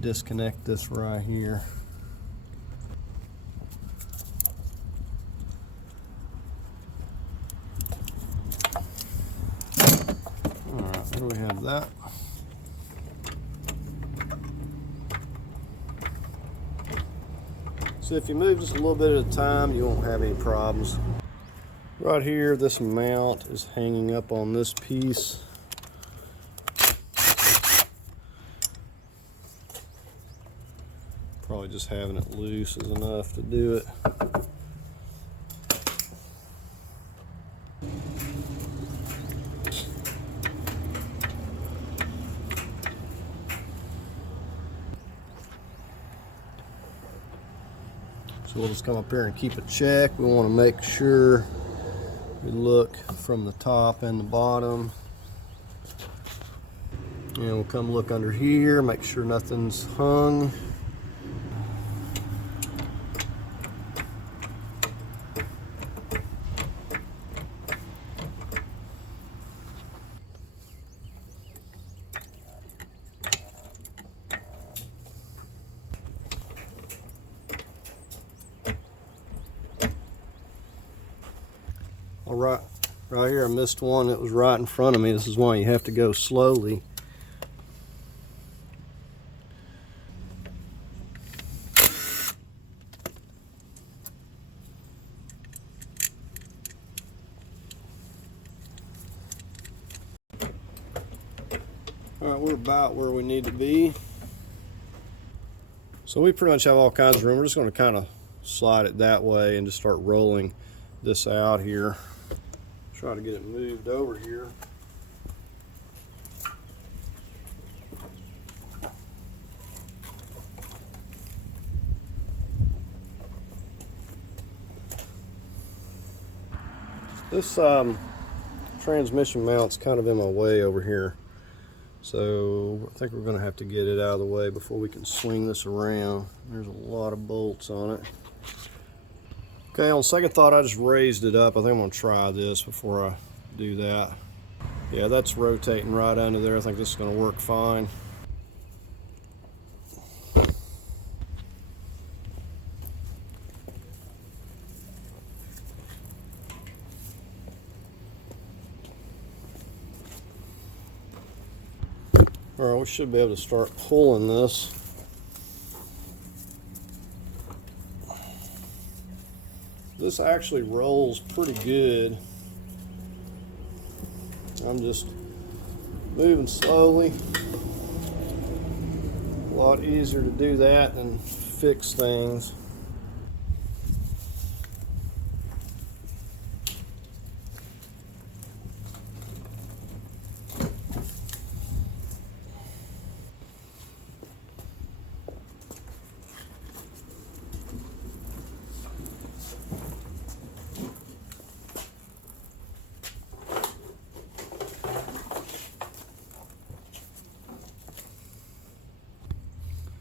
disconnect this right here. Alright, there we have that. So if you move just a little bit at a time, you won't have any problems. Right here, this mount is hanging up on this piece. Probably just having it loose is enough to do it. So we'll just come up here and keep a check. We want to make sure we look from the top and the bottom. And we'll come look under here, make sure nothing's hung. All right, right here I missed one that was right in front of me. This is why you have to go slowly. All right, we're about where we need to be. So we pretty much have all kinds of room. We're just going to kind of slide it that way and just start rolling this out here. Try to get it moved over here. This transmission mount's kind of in my way over here. So I think we're going to have to get it out of the way before we can swing this around. There's a lot of bolts on it. Okay, on second thought, I just raised it up. I think I'm going to try this before I do that. Yeah, that's rotating right under there. I think this is going to work fine. All right, we should be able to start pulling this. This actually rolls pretty good. I'm just moving slowly. A lot easier to do that than fix things.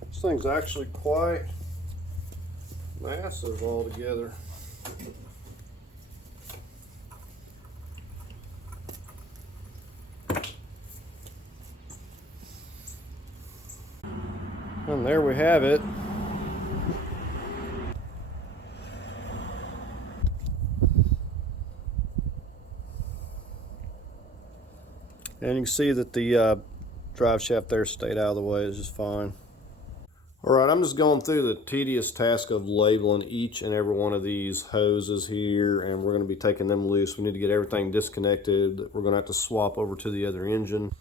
This thing's actually quite massive altogether. And there we have it. And you can see that the drive shaft there stayed out of the way. It's just fine. Alright, I'm just going through the tedious task of labeling each and every one of these hoses here, and we're going to be taking them loose. We need to get everything disconnected. We're going to have to swap over to the other engine.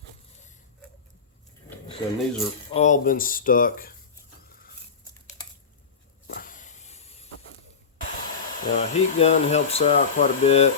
So these are all been stuck. Now, a heat gun helps out quite a bit.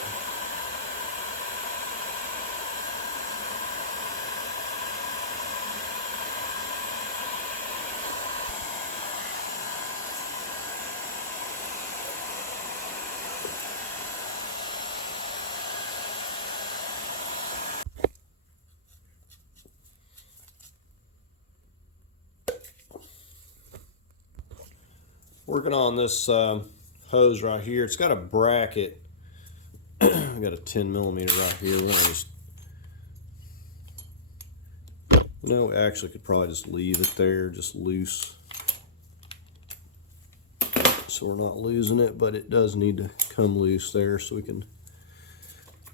Working on this hose right here. It's got a bracket. I got a 10mm right here. We're gonna just, no, actually could probably just leave it there, just loose. So we're not losing it, but it does need to come loose there so we can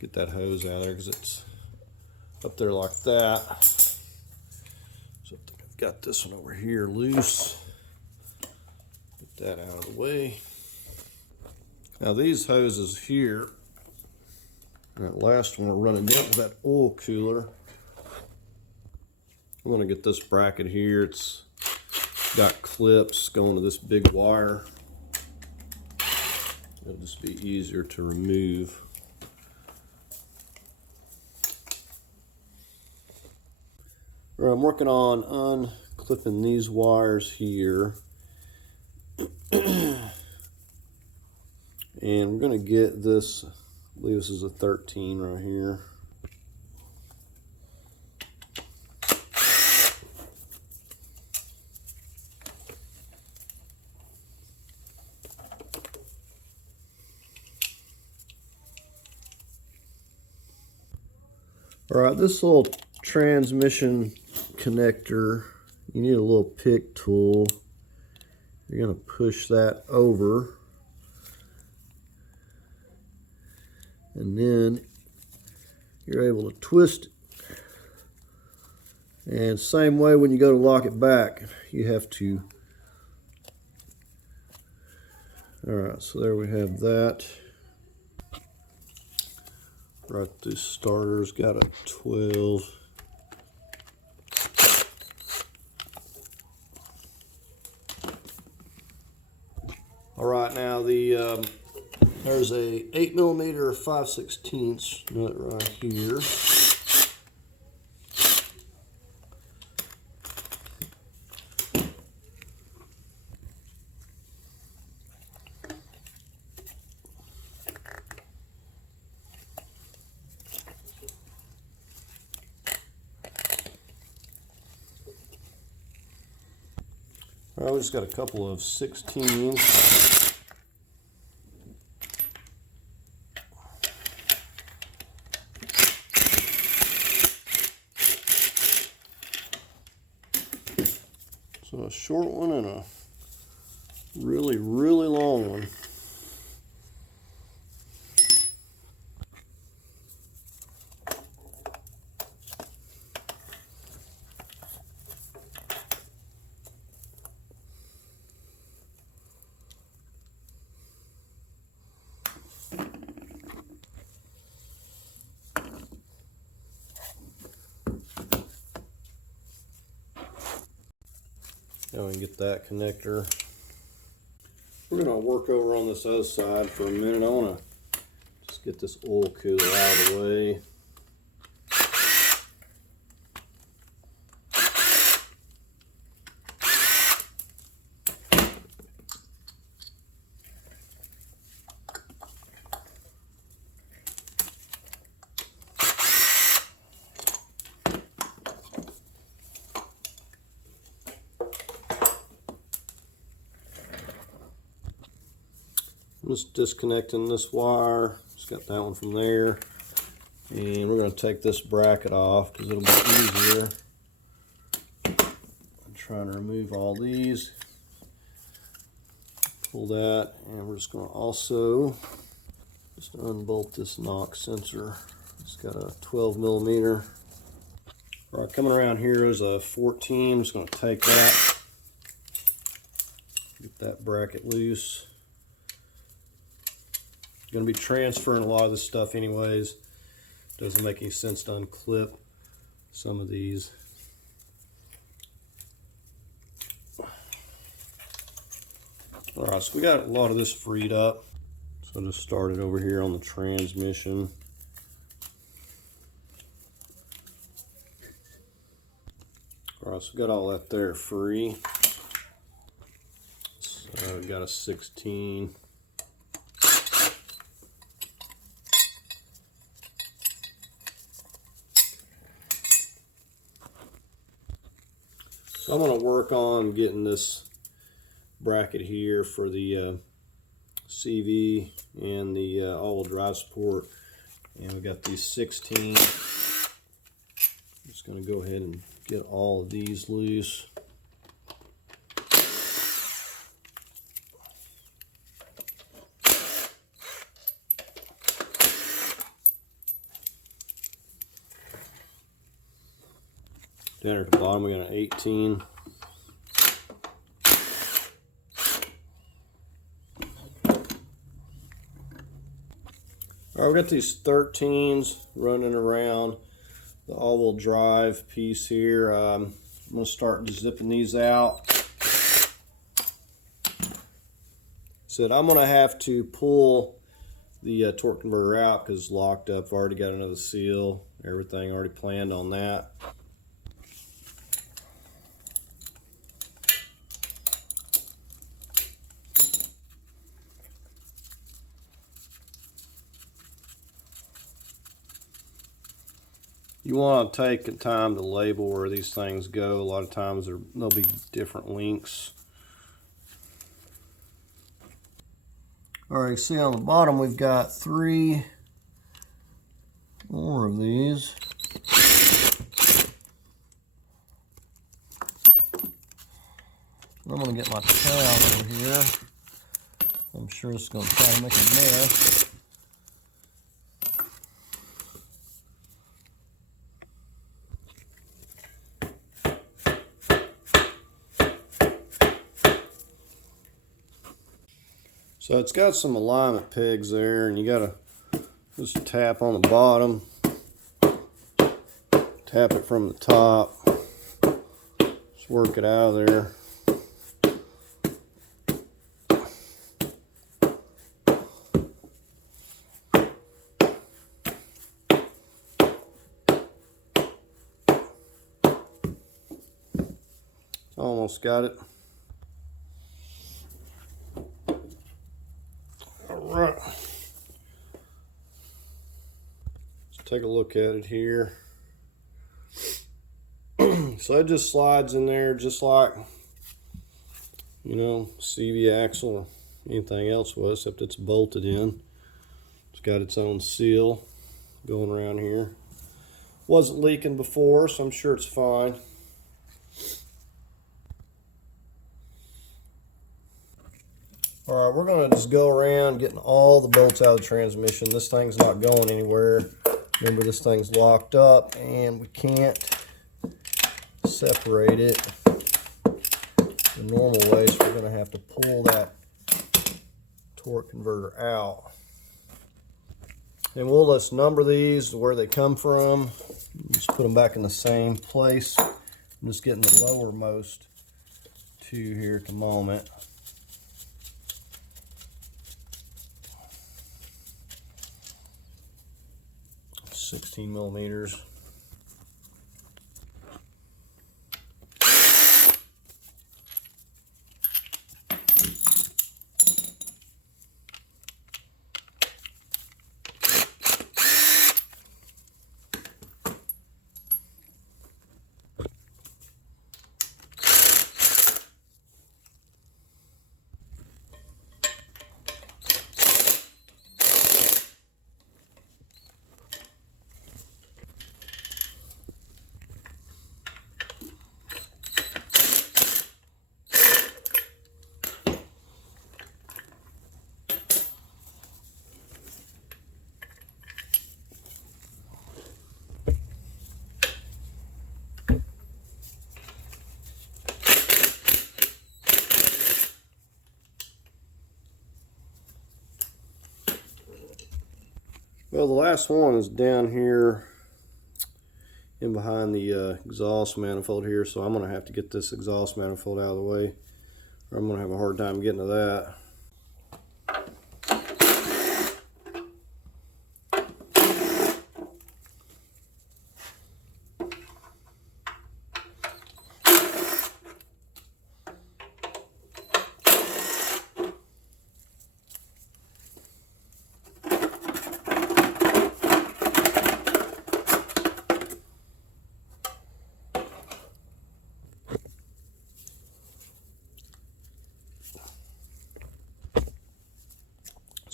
get that hose out of there because it's up there like that. So I think I've got this one over here loose. Get that out of the way. Now these hoses here, that last one we're running down to that oil cooler. I'm going to get this bracket here. It's got clips going to this big wire. It'll just be easier to remove. All right, I'm working on unclipping these wires here. And we're going to get this, I believe this is a 13 right here. All right, this little transmission connector, you need a little pick tool. You're going to push that over, and then you're able to twist it. And same way when you go to lock it back, you have to. All right, so there we have that. Right, this starter's got a 12. All right, now there's a 8mm 5/16 nut right here. All right, we just got a couple of 16s. So a short one and a really, really long one. Now we can get that connector. We're going to work over on this other side for a minute. I want to just get this oil cooler out of the way. I'm just disconnecting this wire. Just got that one from there. And we're going to take this bracket off because it'll be easier. I'm trying to remove all these. Pull that, and we're just going to also just unbolt this knock sensor. It's got a 12mm. All right, coming around here is a 14. I'm just going to take that, get that bracket loose. Going to be transferring a lot of this stuff anyways. Doesn't make any sense to unclip some of these. All right, so we got a lot of this freed up. So I just started over here on the transmission. All right, so we got all that there free. So we got a 16. So I'm going to work on getting this bracket here for the CV and the all-wheel drive support. And we got these 16. I'm just going to go ahead and get all of these loose. Down here at the bottom we got an 18. All right, we got these 13s running around the all-wheel drive piece here. I'm going to start zipping these out. So I'm going to have to pull the torque converter out because it's locked up. I've already got another seal, everything already planned on that. You want to take the time to label where these things go. A lot of times there'll be different links. Alright, see on the bottom we've got 3 more of these. I'm going to get my towel over here. I'm sure it's going to try to make a mess. So it's got some alignment pegs there, and you gotta just tap on the bottom, tap it from the top, just work it out of there. Almost got it. Alright, let's take a look at it here. So it just slides in there just like, you know, CV axle or anything else was, except it's bolted in. It's got its own seal going around here. Wasn't leaking before, so I'm sure it's fine. Alright, we're going to just go around getting all the bolts out of the transmission. This thing's not going anywhere. Remember, this thing's locked up and we can't separate it the normal way, so we're going to have to pull that torque converter out. And we'll just number these where they come from. Just put them back in the same place. I'm just getting the lowermost 2 here at the moment. 16 millimeters. Well, the last one is down here in behind the exhaust manifold here, so I'm going to have to get this exhaust manifold out of the way, or I'm going to have a hard time getting to that.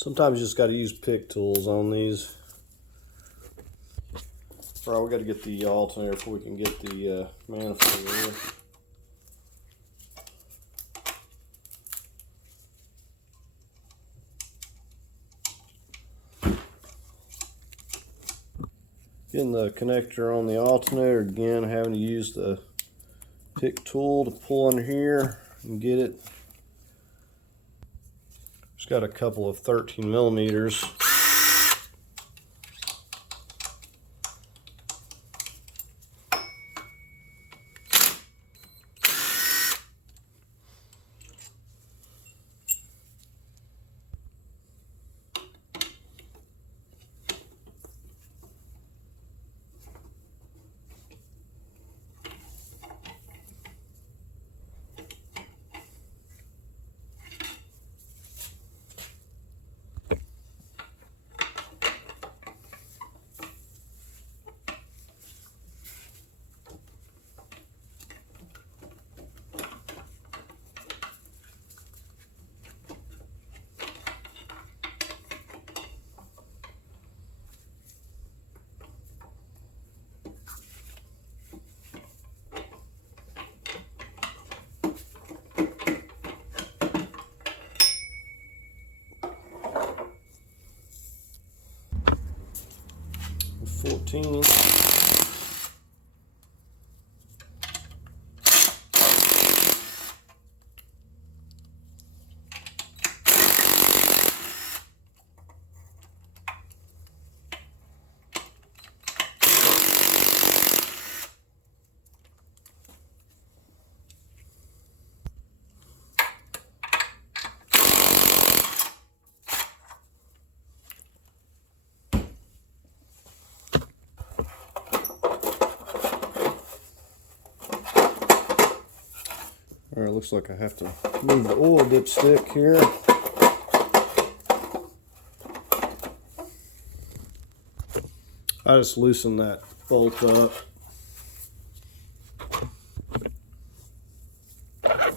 Sometimes you just got to use pick tools on these. Alright, we got to get the alternator before we can get the manifold in. Getting the connector on the alternator again, having to use the pick tool to pull under here and get it. Just got a couple of 13 millimeters. 14. All right, looks like I have to move the oil dipstick here. I just loosened that bolt up. I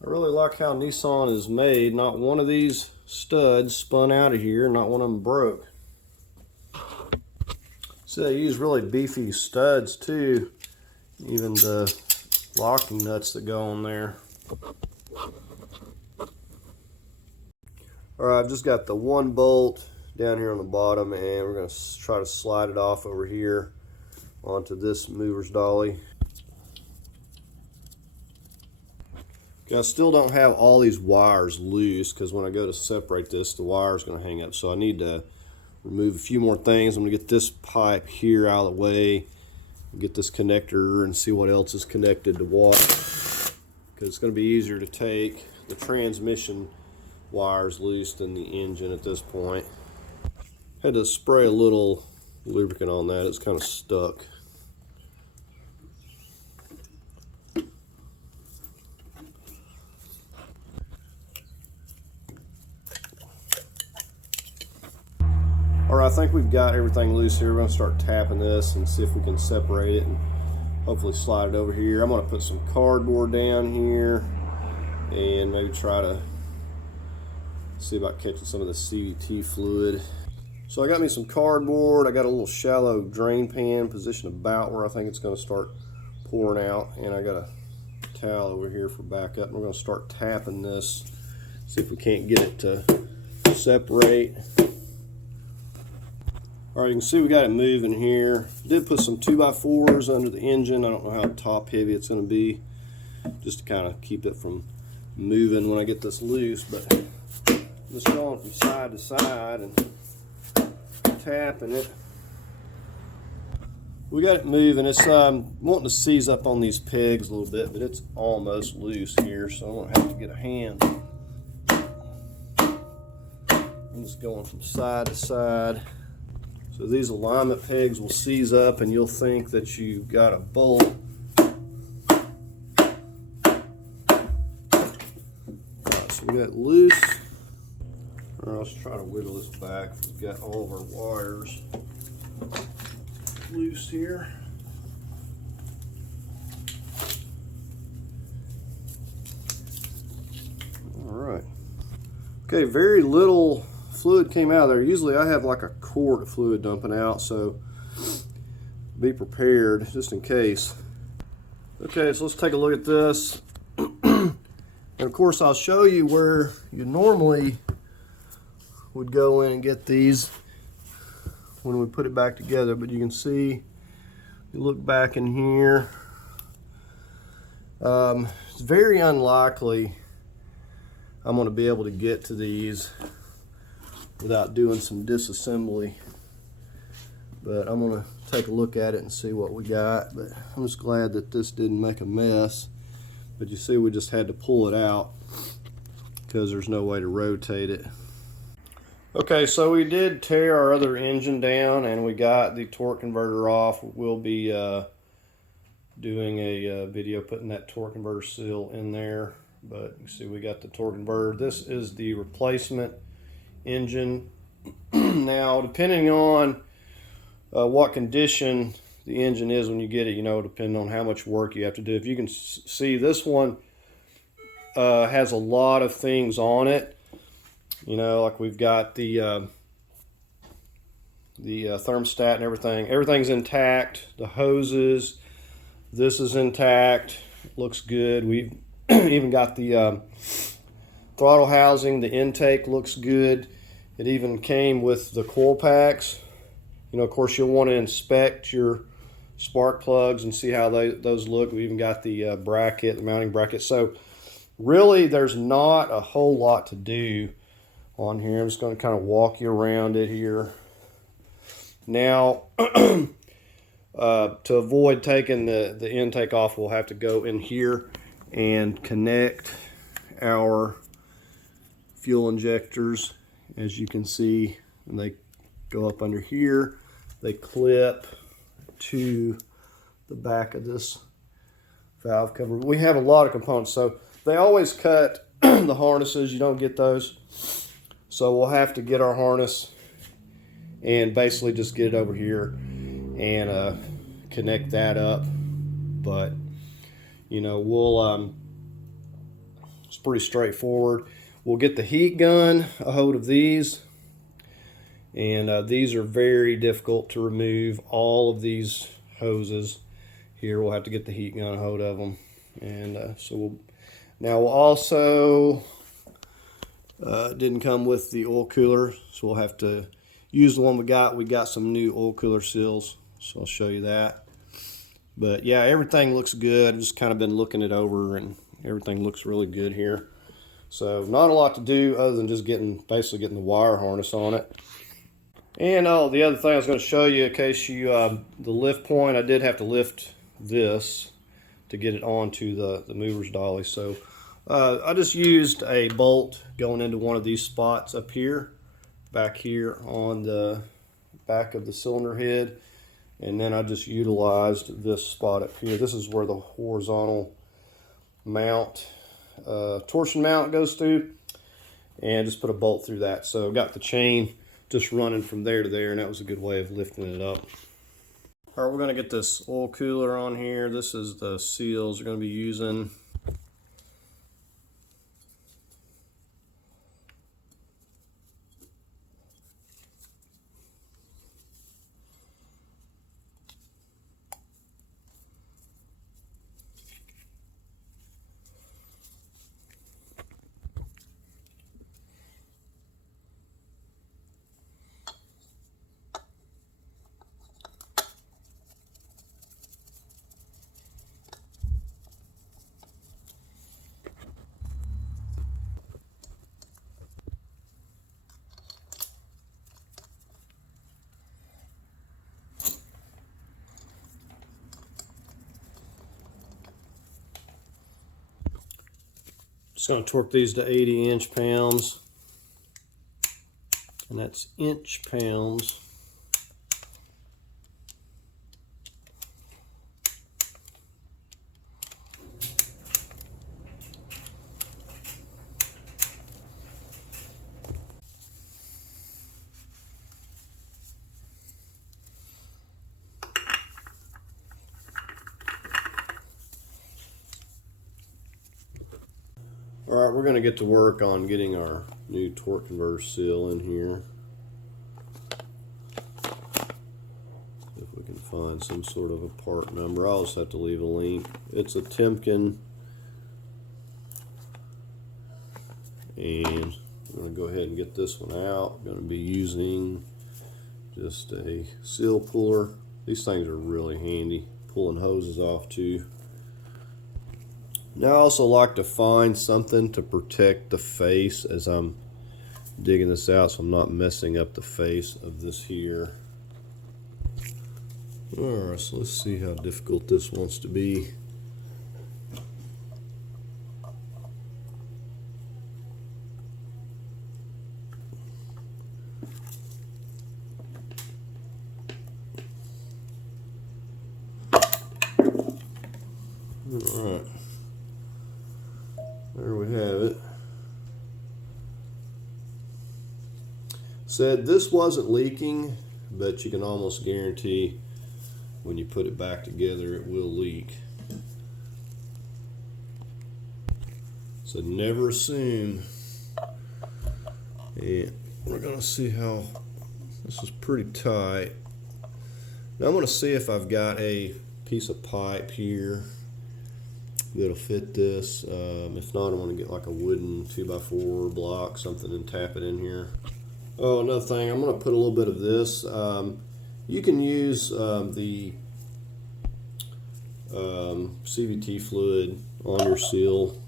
really like how Nissan is made. Not one of these studs spun out of here, not one of them broke. So they use really beefy studs too, even the locking nuts that go on there. Alright, I've just got the one bolt down here on the bottom, and we're going to try to slide it off over here onto this mover's dolly. Okay, I still don't have all these wires loose because when I go to separate this, the wire is going to hang up. So I need to remove a few more things. I'm going to get this pipe here out of the way, get this connector and see what else is connected to what, because it's going to be easier to take the transmission wires loose than the engine at this point. Had to spray a little lubricant on that, it's kind of stuck. Alright, I think we've got everything loose here. We're going to start tapping this and see if we can separate it and hopefully slide it over here. I'm going to put some cardboard down here and maybe try to see about catching some of the CVT fluid. So I got me some cardboard. I got a little shallow drain pan positioned about where I think it's going to start pouring out, and I got a towel over here for backup. And we're going to start tapping this, see if we can't get it to separate. All right, you can see we got it moving here. Did put some 2x4s under the engine. I don't know how top heavy it's going to be, just to kind of keep it from moving when I get this loose. But I'm just going from side to side and tapping it. We got it moving. It's wanting to seize up on these pegs a little bit, but it's almost loose here, so I'm going to have to get a hand. I'm just going from side to side. So these alignment pegs will seize up and you'll think that you've got a bolt. Alright, so we got it loose. Alright, let's try to wiggle this back. We've got all of our wires loose here. Alright. Okay, very little fluid came out of there. Usually I have like a quart of fluid dumping out, so be prepared just in case. Okay, so let's take a look at this. And of course I'll show you where you normally would go in and get these when we put it back together, but you can see, you look back in here, it's very unlikely I'm going to be able to get to these without doing some disassembly, but I'm going to take a look at it and see what we got. But I'm just glad that this didn't make a mess. But you see, we just had to pull it out because there's no way to rotate it. Okay, so we did tear our other engine down and we got the torque converter off. We'll be doing a video putting that torque converter seal in there, but you see we got the torque converter. This is the replacement engine. Now, depending on what condition the engine is when you get it, you know, depending on how much work you have to do. If you can see, this one has a lot of things on it. You know, like we've got the thermostat and everything. Everything's intact. The hoses, this is intact. Looks good. We've even got the throttle housing. The intake looks good. It even came with the coil packs. You know, of course, you'll want to inspect your spark plugs and see how those look. We even got the bracket, the mounting bracket. So really, there's not a whole lot to do on here. I'm just going to kind of walk you around it here. Now, to avoid taking the intake off, we'll have to go in here and connect our fuel injectors. As you can see, and they go up under here. They clip to the back of this valve cover. We have a lot of components, so they always cut the harnesses. You don't get those, so we'll have to get our harness and basically just get it over here and connect that up. But you know, we'll it's pretty straightforward. We'll get the heat gun a hold of these, and these are very difficult to remove. All of these hoses here, we'll have to get the heat gun a hold of them. And so we'll also didn't come with the oil cooler, so we'll have to use the one we got. We got some new oil cooler seals, so I'll show you that. But yeah, everything looks good. I've just kind of been looking it over, and everything looks really good here. So not a lot to do other than just basically getting the wire harness on it. And the other thing I was going to show you, in case you the lift point, I did have to lift this to get it onto the mover's dolly. So I just used a bolt going into one of these spots up here, back here on the back of the cylinder head, and then I just utilized this spot up here. This is where the horizontal mount, torsion mount goes through, and just put a bolt through that. So got the chain just running from there to there, and that was a good way of lifting it up. All right, we're going to get this oil cooler on here. This is the seals we're going to be using. Just going to torque these to 80 inch-pounds, and that's inch-pounds. All right, we're going to get to work on getting our new torque converter seal in here. If we can find some sort of a part number. I'll just have to leave a link. It's a Timken, and I'm going to go ahead and get this one out. I'm going to be using just a seal puller. These things are really handy, pulling hoses off too. Now I also like to find something to protect the face as I'm digging this out, so I'm not messing up the face of this here. Alright, so let's see how difficult this wants to be. Alright. There we have it. Said this wasn't leaking, but you can almost guarantee when you put it back together it will leak. So never assume. And we're going to see how this is pretty tight. Now I'm going to see if I've got a piece of pipe here that'll fit this. If not, I want to get like a wooden 2x4 block, something, and tap it in here. Oh, another thing, I'm going to put a little bit of this. You can use the CVT fluid on your seal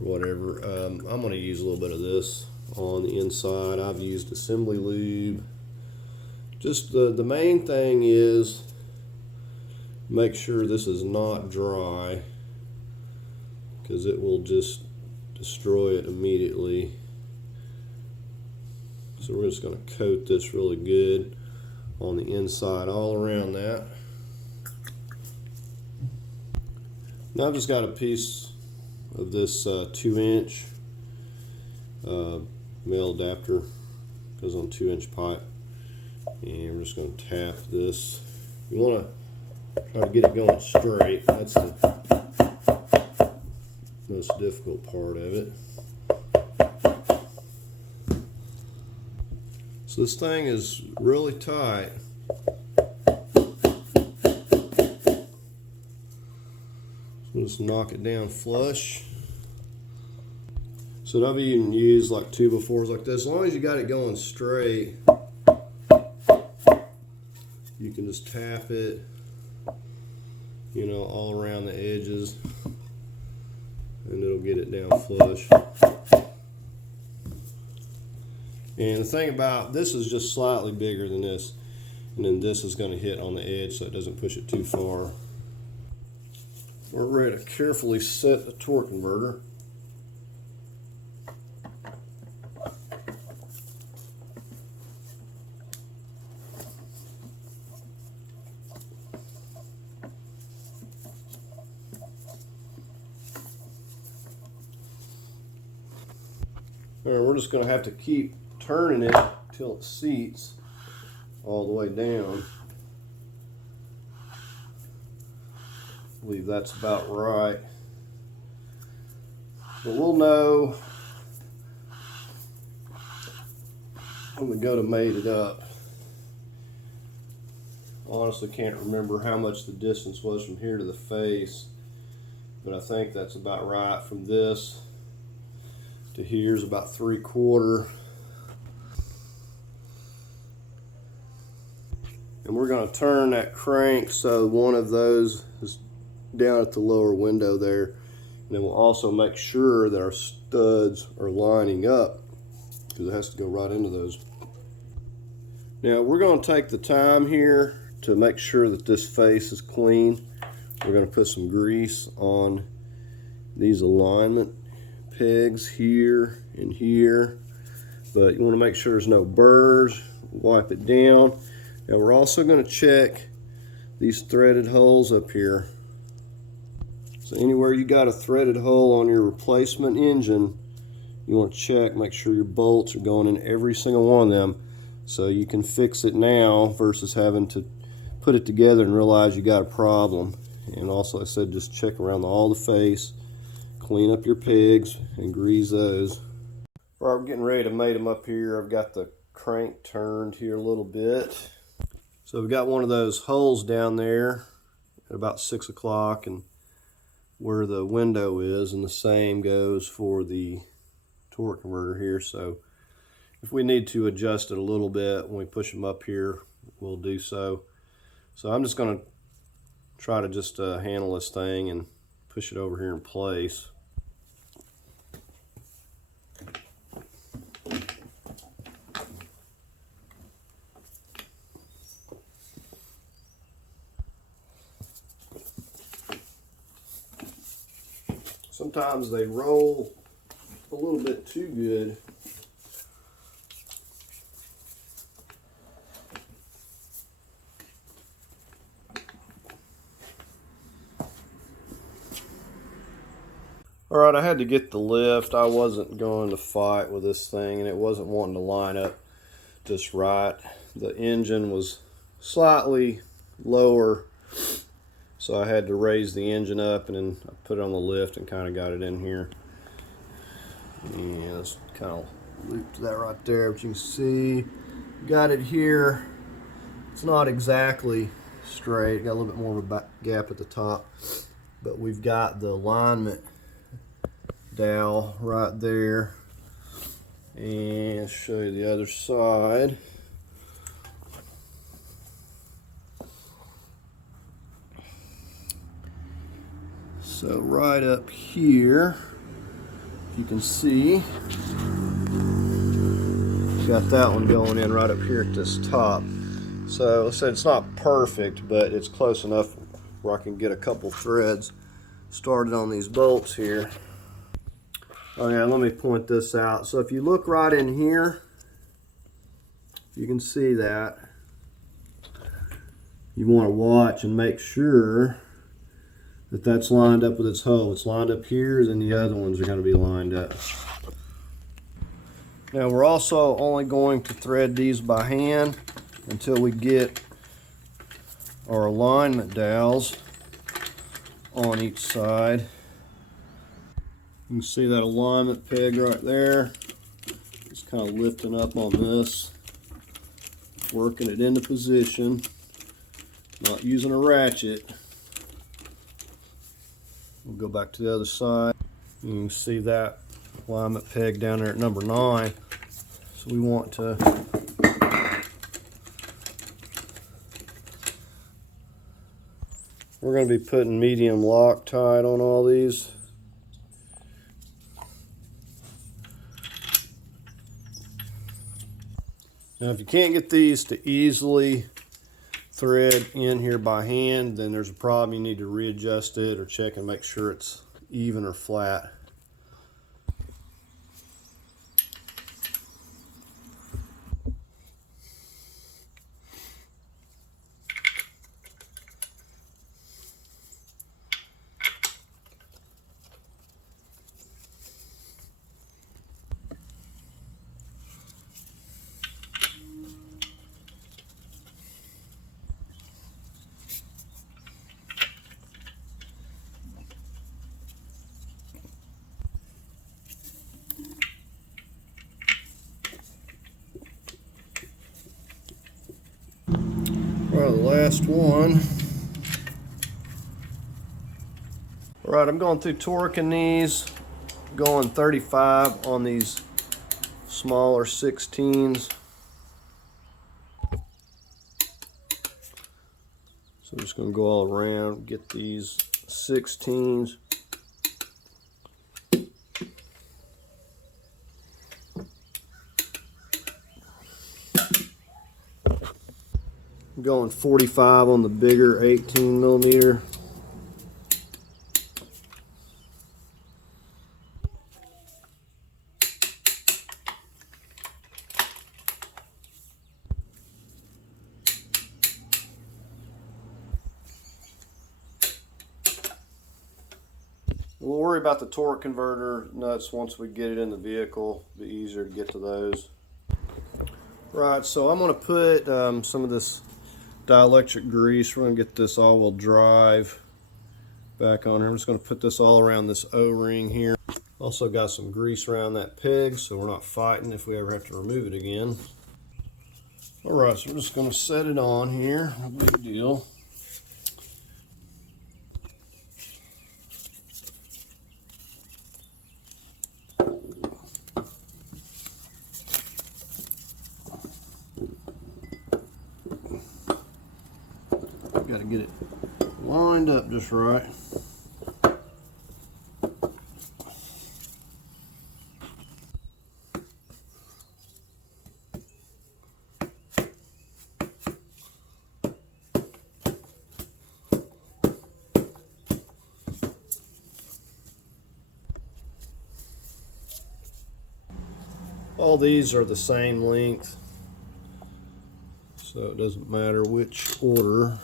or whatever. I'm going to use a little bit of this on the inside. I've used assembly lube. Just the main thing is make sure this is not dry, because it will just destroy it immediately. So we're just going to coat this really good on the inside all around that. Now I've just got a piece of this 2-inch male adapter, goes on 2-inch pipe, and we're just going to tap this. You want to try to get it going straight. That's the most difficult part of it. So this thing is really tight. So just knock it down flush. So I've even used like 2x4s like this. As long as you got it going straight, you can just tap it, you know, all around the edges, and it'll get it down flush. And the thing about this is just slightly bigger than this, and then this is going to hit on the edge so it doesn't push it too far. We're ready to carefully set the torque converter. And we're just going to have to keep turning it till it seats all the way down. I believe that's about right. But we'll know when we go to mate it up. Honestly, can't remember how much the distance was from here to the face, but I think that's about right. From this to here is about 3/4. And we're going to turn that crank so one of those is down at the lower window there. And then we'll also make sure that our studs are lining up, because it has to go right into those. Now we're going to take the time here to make sure that this face is clean. We're going to put some grease on these alignment pegs here and here, but you want to make sure there's no burrs. Wipe it down. Now we're also going to check these threaded holes up here. So anywhere you got a threaded hole on your replacement engine, you want to check, make sure your bolts are going in every single one of them, so you can fix it now versus having to put it together and realize you got a problem. And also, I said, just check around all the face, clean up your pegs, and grease those. All right, we're getting ready to mate them up here. I've got the crank turned here a little bit. So we've got one of those holes down there at about 6 o'clock and where the window is, and the same goes for the torque converter here. So if we need to adjust it a little bit when we push them up here, we'll do so. So I'm just going to try to just handle this thing and push it over here in place. Sometimes they roll a little bit too good. All right, I had to get the lift. I wasn't going to fight with this thing, and it wasn't wanting to line up just right. The engine was slightly lower, so I had to raise the engine up, and then I put it on the lift and kind of got it in here. And it's kind of looped that right there, but you can see, got it here. It's not exactly straight, got a little bit more of a gap at the top, but we've got the alignment dowel right there. And show you the other side. So right up here, you can see, got that one going in right up here at this top. So I said it's not perfect, but it's close enough where I can get a couple threads started on these bolts here. Oh yeah, let me point this out. So if you look right in here, you can see that. You want to watch and make sure that that's lined up with its hole. It's lined up here, then the other ones are going to be lined up. Now we're also only going to thread these by hand until we get our alignment dowels on each side. You can see that alignment peg right there. It's kind of lifting up on this, working it into position, not using a ratchet. We'll go back to the other side. You can see that alignment peg down there at number 9. So we want to we're going to be putting medium Loctite on all these. Now if you can't get these to easily thread in here by hand, then there's a problem. You need to readjust it or check and make sure it's even or flat. Well, the last one. All right, I'm going through torquing these, going 35 on these smaller 16s. So I'm just going to go all around, get these 16s. I'm going 45 on the bigger 18 millimeter. We'll worry about the torque converter nuts once we get it in the vehicle. It'll be easier to get to those. Right, so I'm going to put some of this dielectric grease. We're going to get this all-wheel drive back on here. I'm just going to put this all around this O-ring here. Also got some grease around that peg so we're not fighting if we ever have to remove it again. Alright, so we're just going to set it on here. No big deal. Got to get it lined up just right. All these are the same length, so it doesn't matter which order.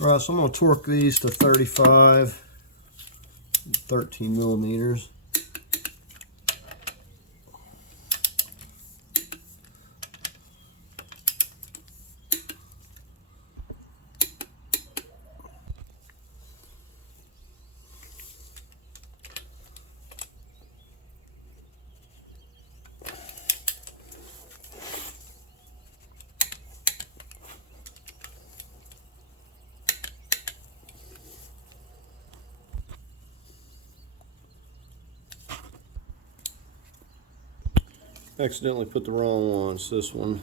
Alright, so I'm going to torque these to 35, 13 millimeters. Accidentally put the wrong one. It's this one.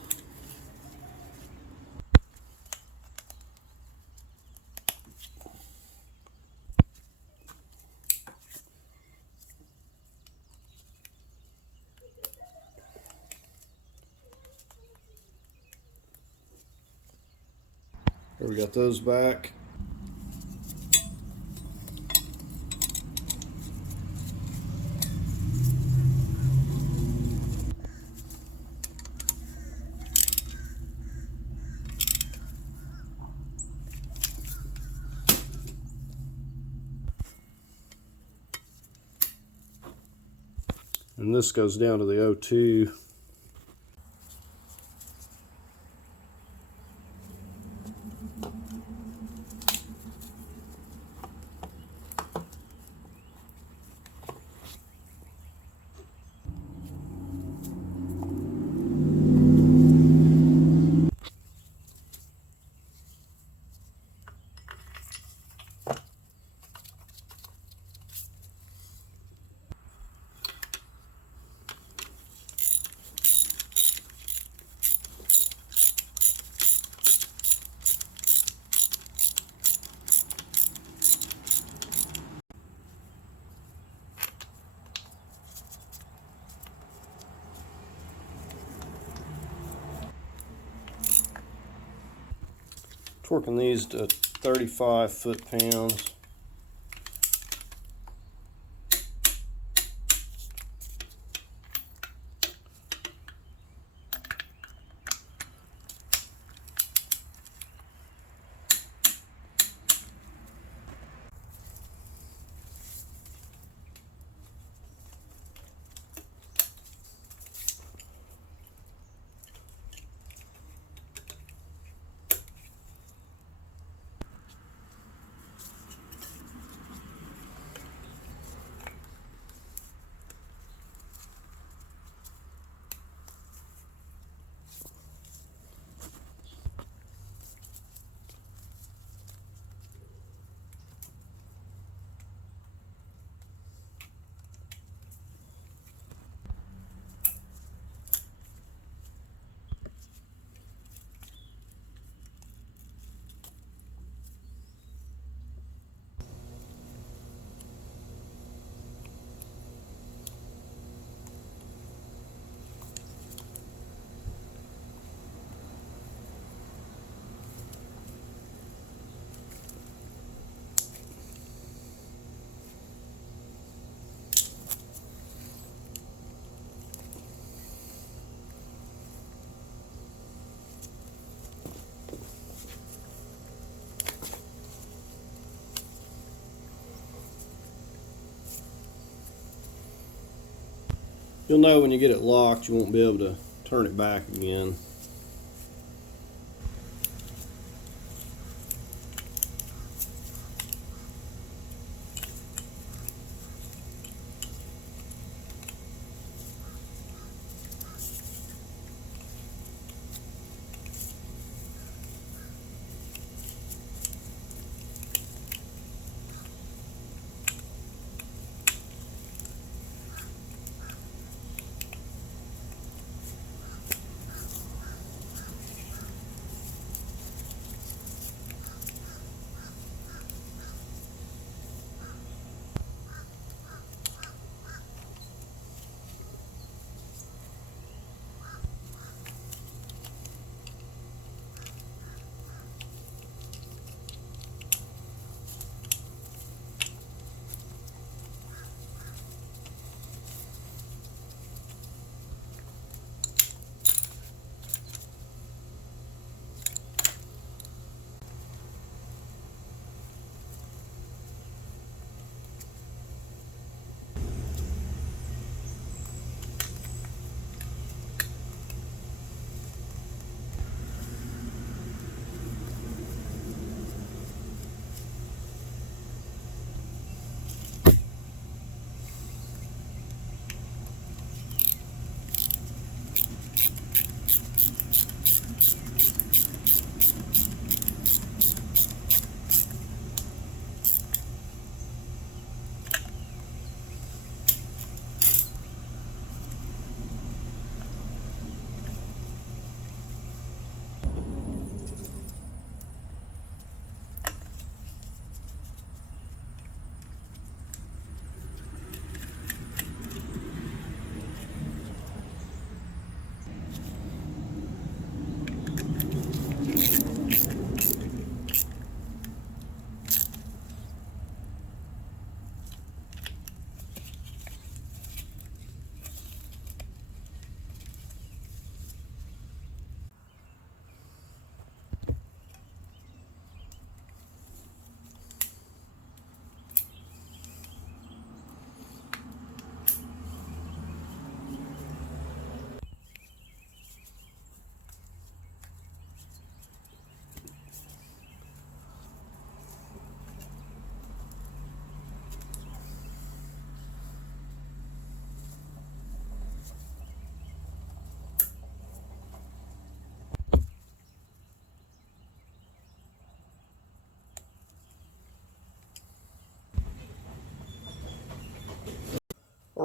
There, we got those back. And this goes down to the O2. Torquing these to 35 foot-pounds. You'll know when you get it locked, you won't be able to turn it back again.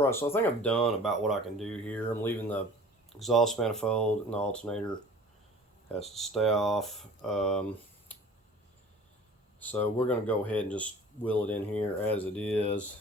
Alright, so I think I've done about what I can do here. I'm leaving the exhaust manifold and the alternator has to stay off. So we're going to go ahead and just wheel it in here as it is.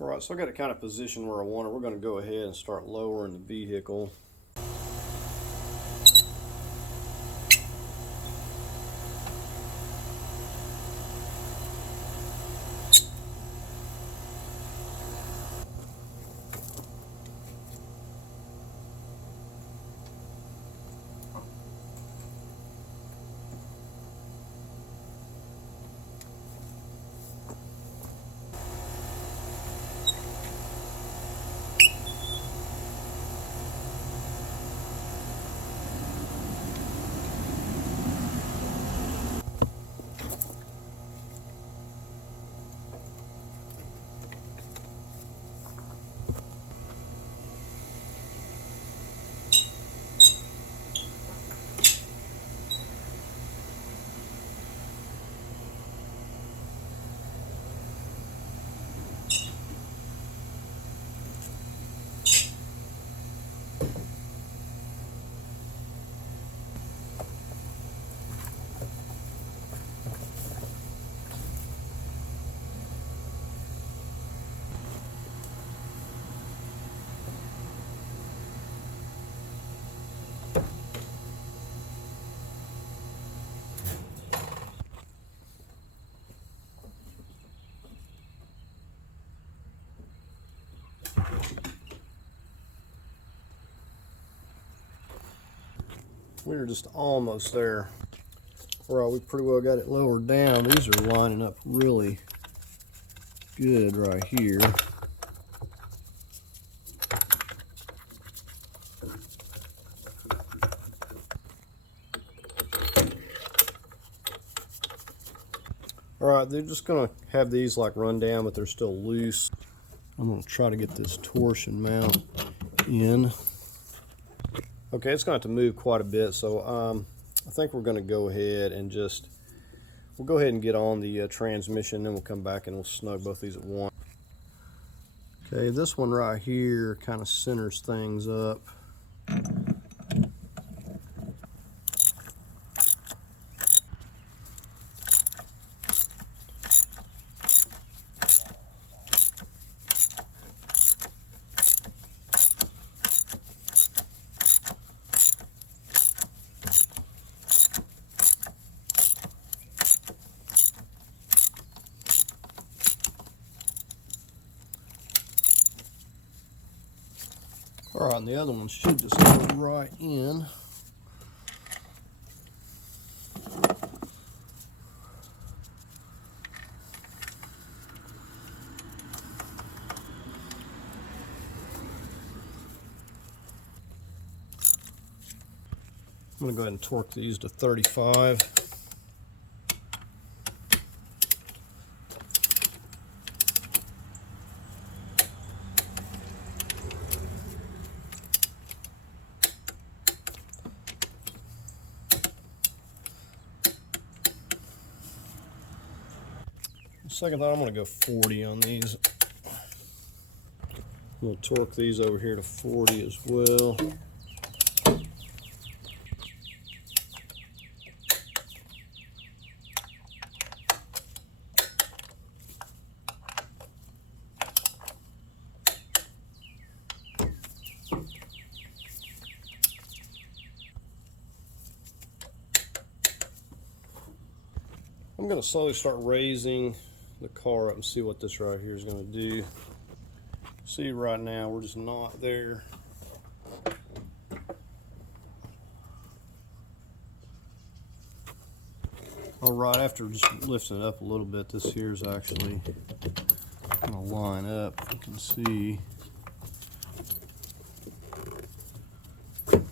Alright, so I got it kind of positioned where I want it. We're going to go ahead and start lowering the vehicle. We're just almost there. Alright, we pretty well got it lowered down. These are lining up really good right here. Alright, they're just going to have these like run down, but they're still loose. I'm going to try to get this torsion mount in. Okay, it's going to have to move quite a bit, so I think we're going to go ahead and we'll go ahead and get on the transmission, then we'll come back and we'll snug both these at once. Okay, this one right here kind of centers things up. Alright, and the other one should just go right in. I'm going to go ahead and torque these to 35. Second thought, I'm going to go 40 on these. I'm going to torque these over here to 40 as well. I'm going to slowly start raising the car up and see what this right here is going to do. See, right now we're just not there. Alright, after just lifting it up a little bit, this here is actually going to line up, if you can see. So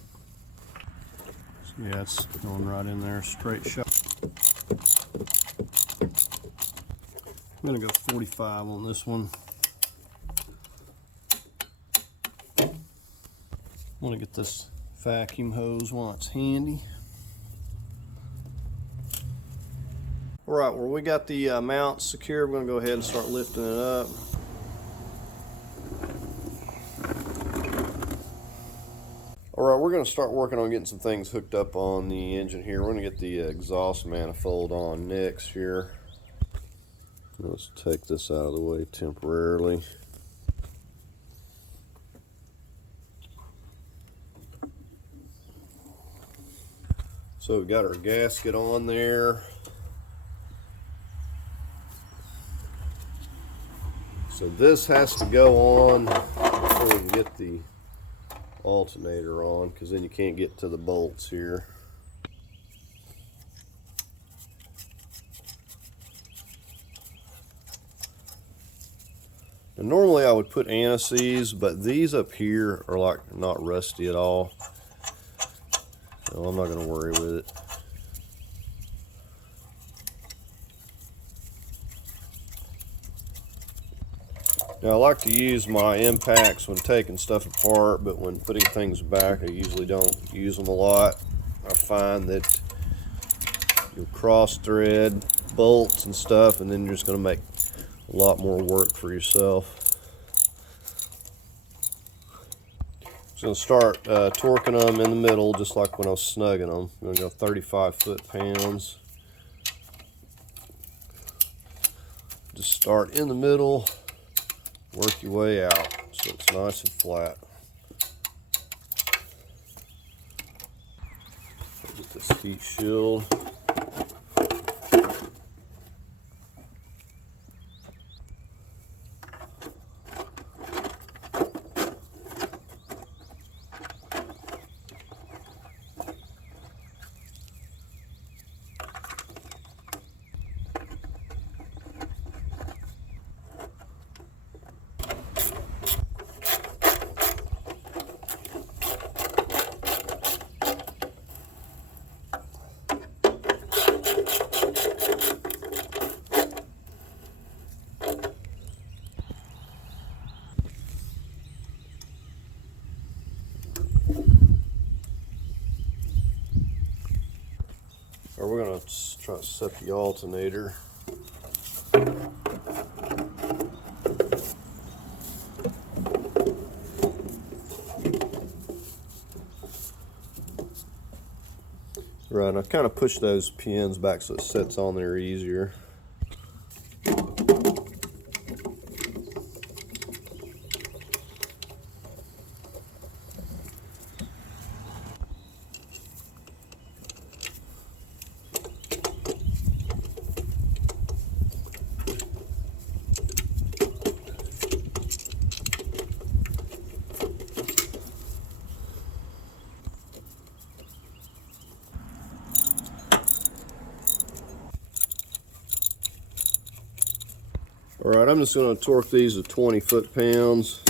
yeah, it's going right in there, straight shot. I'm going to go 45 on this one. I want to get this vacuum hose while it's handy. Alright, well, we got the mount secure. We're going to go ahead and start lifting it up. Alright, we're going to start working on getting some things hooked up on the engine here. We're going to get the exhaust manifold on next here. Let's take this out of the way temporarily. So we've got our gasket on there. So this has to go on before we can get the alternator on, because then you can't get to the bolts here. And normally I would put anti-seize, but these up here are like not rusty at all. So I'm not going to worry with it. Now I like to use my impacts when taking stuff apart, but when putting things back I usually don't use them a lot. I find that you'll cross thread bolts and stuff, and then you're just going to make a lot more work for yourself. Just going to start torquing them in the middle, just like when I was snugging them. I'm going to go 35 foot-pounds. Just start in the middle, work your way out so it's nice and flat. Get this heat shield. Or we're going to try to set the alternator. Right, I kind of push those pins back so it sets on there easier. Alright, I'm just going to torque these to 20 foot-pounds.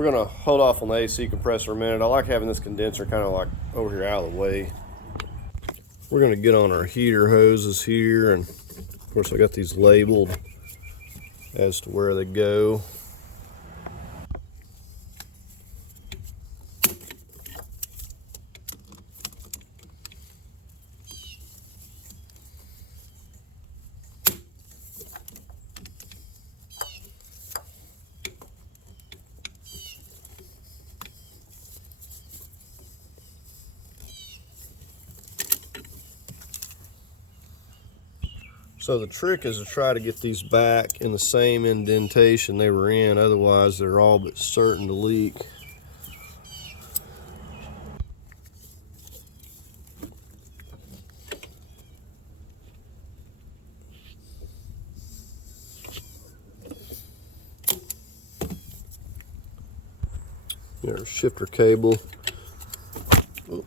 We're gonna hold off on the AC compressor a minute. I like having this condenser kind of like over here out of the way. We're gonna get on our heater hoses here, and of course I got these labeled as to where they go. So the trick is to try to get these back in the same indentation they were in, otherwise they're all but certain to leak. There's shifter cable. All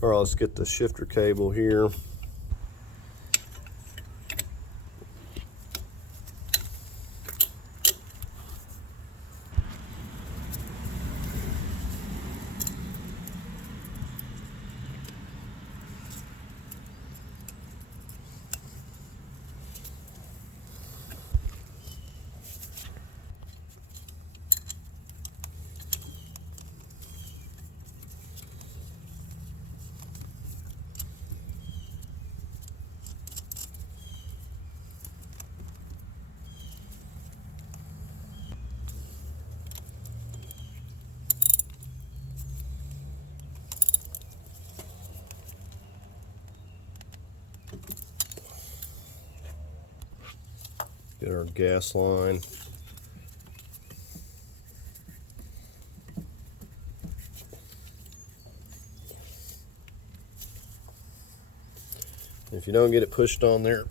right, let's get the shifter cable here. Get our gas line. If you don't get it pushed on there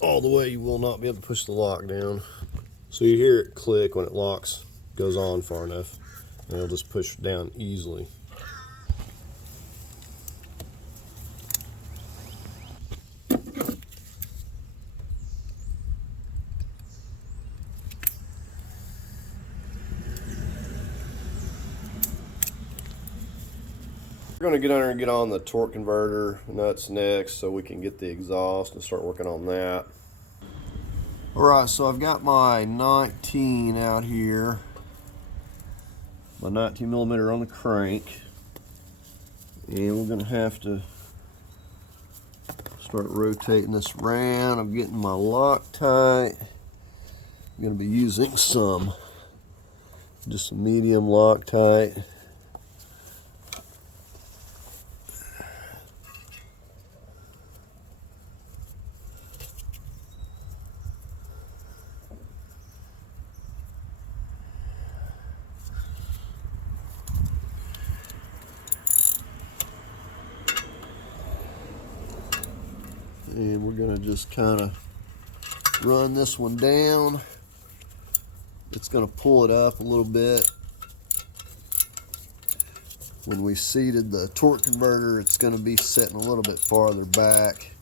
all the way, you will not be able to push the lock down. So you hear it click when it locks, goes on far enough, and it'll just push down easily. We're going to get under and get on the torque converter nuts next so we can get the exhaust and start working on that. Alright, so I've got my 19 out here, my 19 millimeter on the crank, and we're going to have to start rotating this around. I'm getting my Loctite. I'm going to be using just some medium Loctite. And we're going to just kind of run this one down. It's going to pull it up a little bit. When we seated the torque converter, it's going to be sitting a little bit farther back.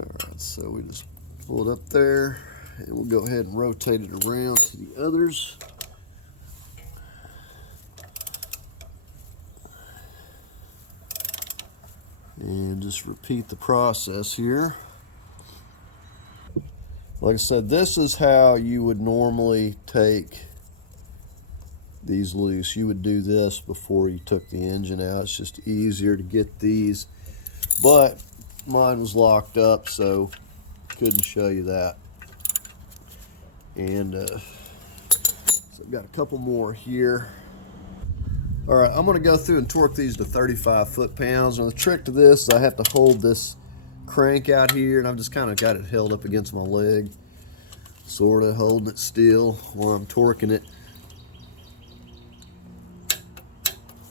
Alright, so we just pull it up there, and we'll go ahead and rotate it around to the others. And just repeat the process here. Like I said, this is how you would normally take these loose. You would do this before you took the engine out. It's just easier to get these, but mine was locked up, so couldn't show you that. And so I've got a couple more here. All right, I'm going to go through and torque these to 35 foot-pounds. Now the trick to this, I have to hold this crank out here, and I've just kind of got it held up against my leg, sort of holding it still while I'm torquing it,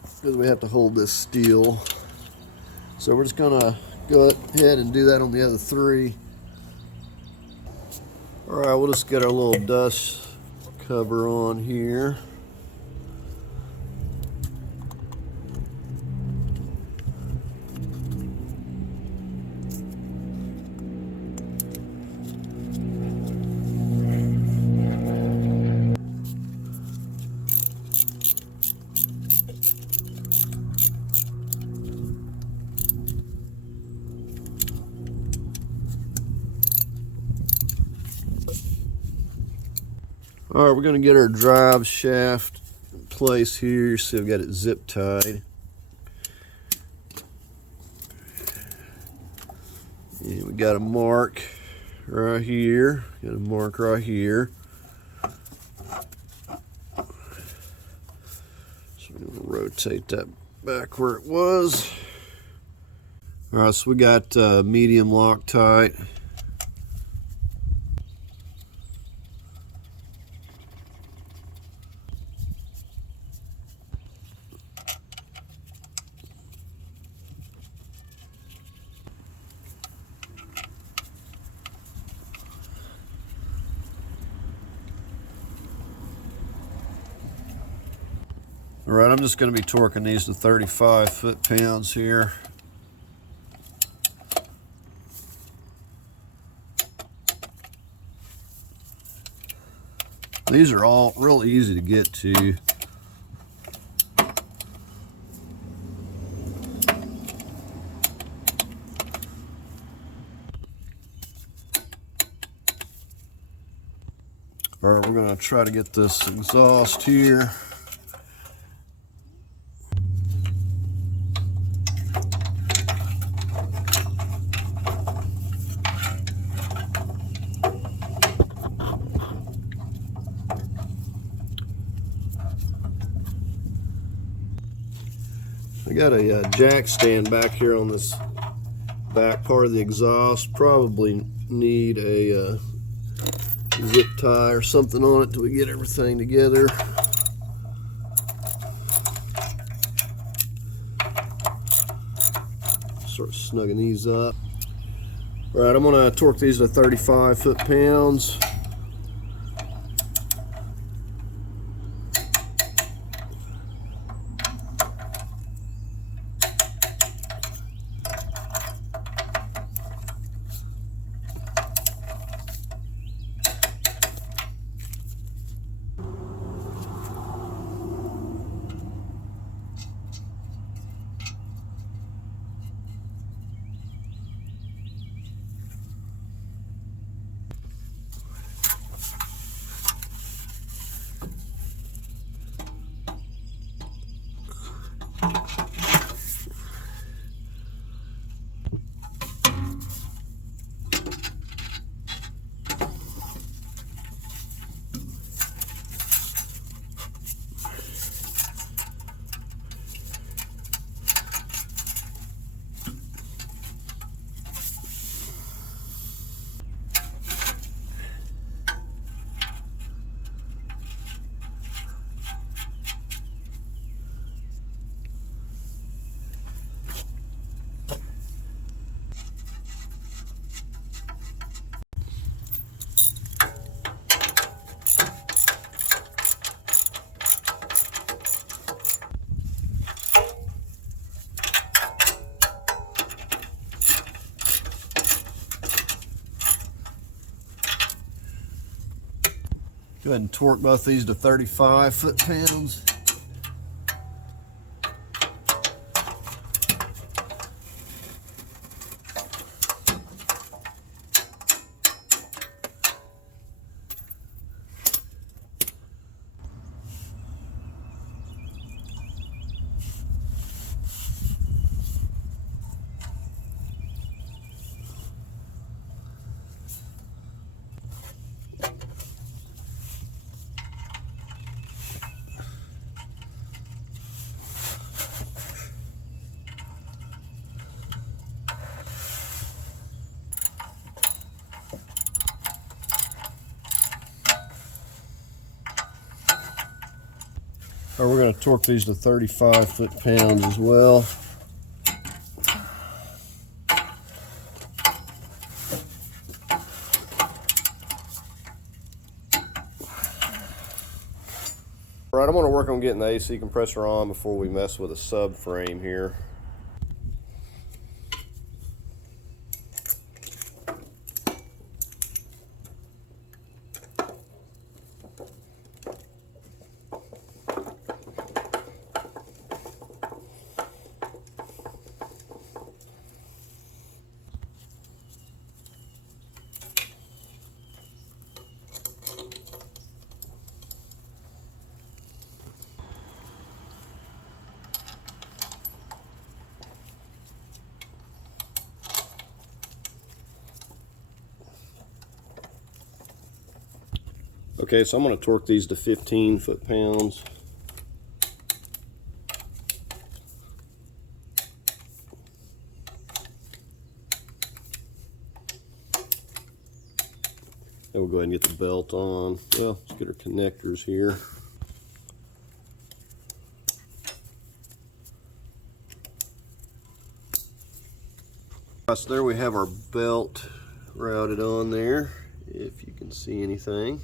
because we have to hold this still. So we're just going to go ahead and do that on the other three. All right, we'll just get our little dust cover on here. All right, we're going to get our drive shaft in place here. See, I've got it zip tied. And we got a mark right here. Got a mark right here. So we're going to rotate that back where it was. All right, so we got medium Loctite. All right, I'm just going to be torquing these to 35 foot-pounds here. These are all real easy to get to. All right, we're going to try to get this exhaust here. I got a jack stand back here on this back part of the exhaust. Probably need a zip tie or something on it till we get everything together. Start snugging these up. All right, I'm going to torque these to 35 foot-pounds. Go ahead and torque both these to 35 foot-pounds. Or we're going to torque these to 35 foot-pounds as well. All right, I'm going to work on getting the AC compressor on before we mess with a subframe here. Okay, so I'm going to torque these to 15 foot-pounds. And we'll go ahead and get the belt on. Well, let's get our connectors here. So there we have our belt routed on there, if you can see anything.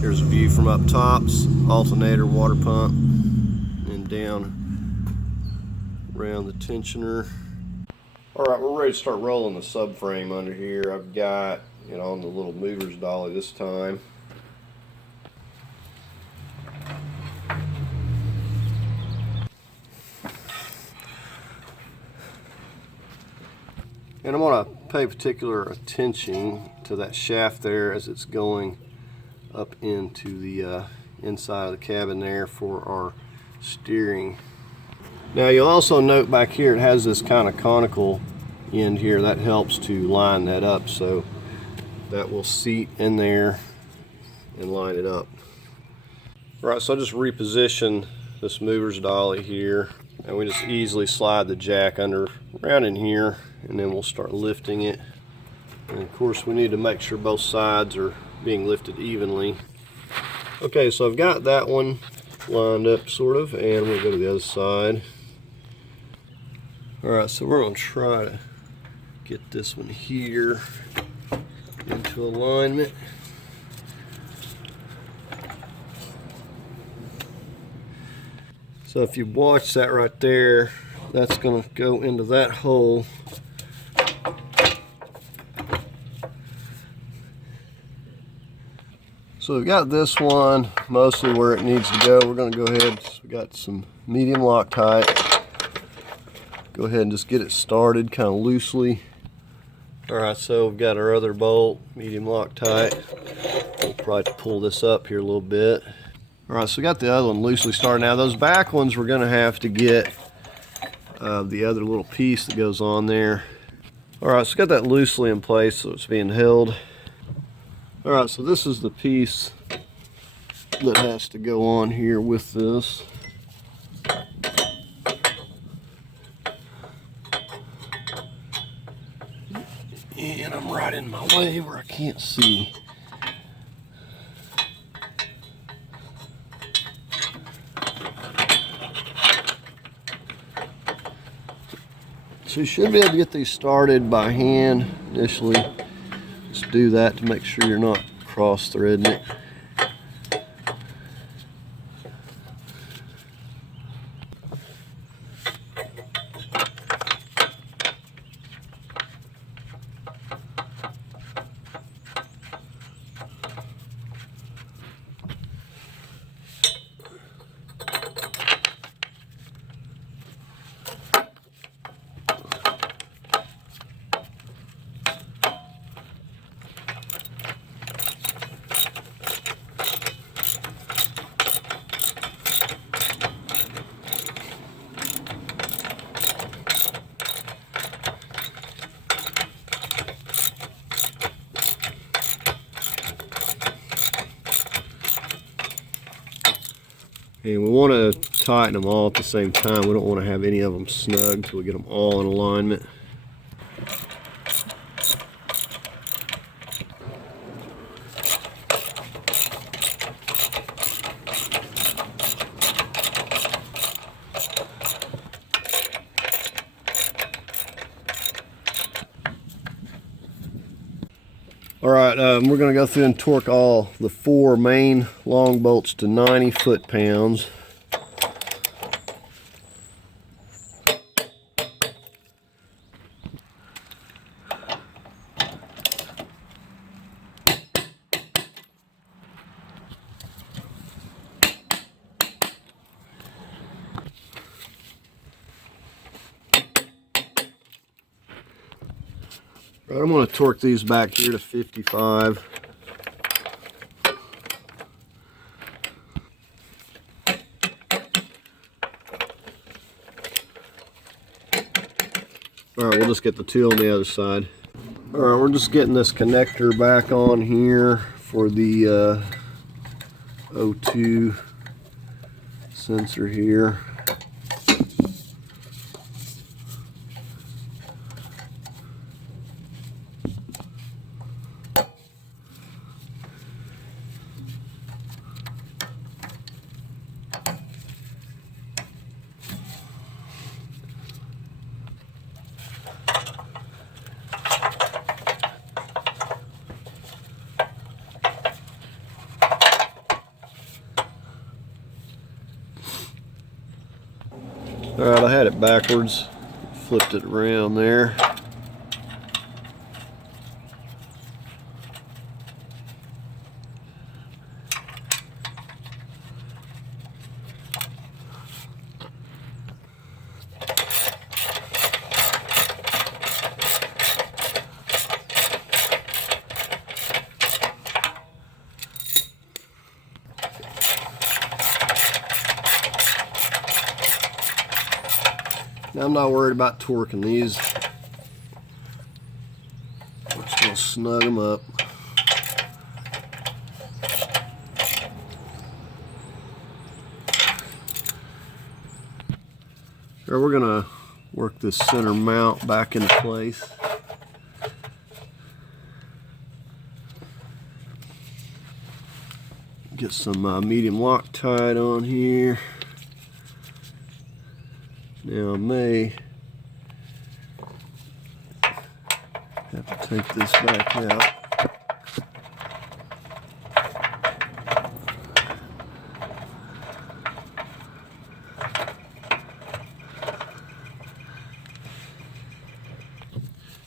Here's a view from up tops, alternator, water pump, and down around the tensioner. Alright, we're ready to start rolling the subframe under here. I've got it on the little mover's dolly this time. And I'm going to pay particular attention to that shaft there as it's going up into the inside of the cabin there for our steering. Now you'll also note back here it has this kind of conical end here. That helps to line that up, so that will seat in there and line it up. Alright, so I'll just reposition this mover's dolly here, and we just easily slide the jack under around in here, and then we'll start lifting it. And of course we need to make sure both sides are being lifted evenly. Okay, so I've got that one lined up sort of, and we'll go to the other side. Alright, so we're going to try to get this one here into alignment. So if you watch that right there, that's going to go into that hole. So we've got this one mostly where it needs to go. We're going to go ahead, we got some medium Loctite. Go ahead and just get it started kind of loosely. Alright, so we've got our other bolt, medium Loctite. We'll probably have to pull this up here a little bit. Alright, so we got the other one loosely started. Now those back ones we're going to have to get the other little piece that goes on there. Alright, so got that loosely in place so it's being held. Alright, so this is the piece that has to go on here with this. And I'm right in my way where I can't see. So you should be able to get these started by hand initially. Just do that to make sure you're not cross-threading it. And we want to tighten them all at the same time. We don't want to have any of them snug until we get them all in alignment. Alright, we're going to go through and torque all the 4 main long bolts to 90 foot-pounds. Right, I'm going to torque these back here to 55. Alright, we'll just get the 2 on the other side. Alright, we're just getting this connector back on here for the O2 sensor here. Alright, I had it backwards, flipped it around there. Now I'm not worried about torquing these. I'm just going to snug them up. Here we're going to work this center mount back into place. Get some medium Loctite on here. Now I may have to take this back out.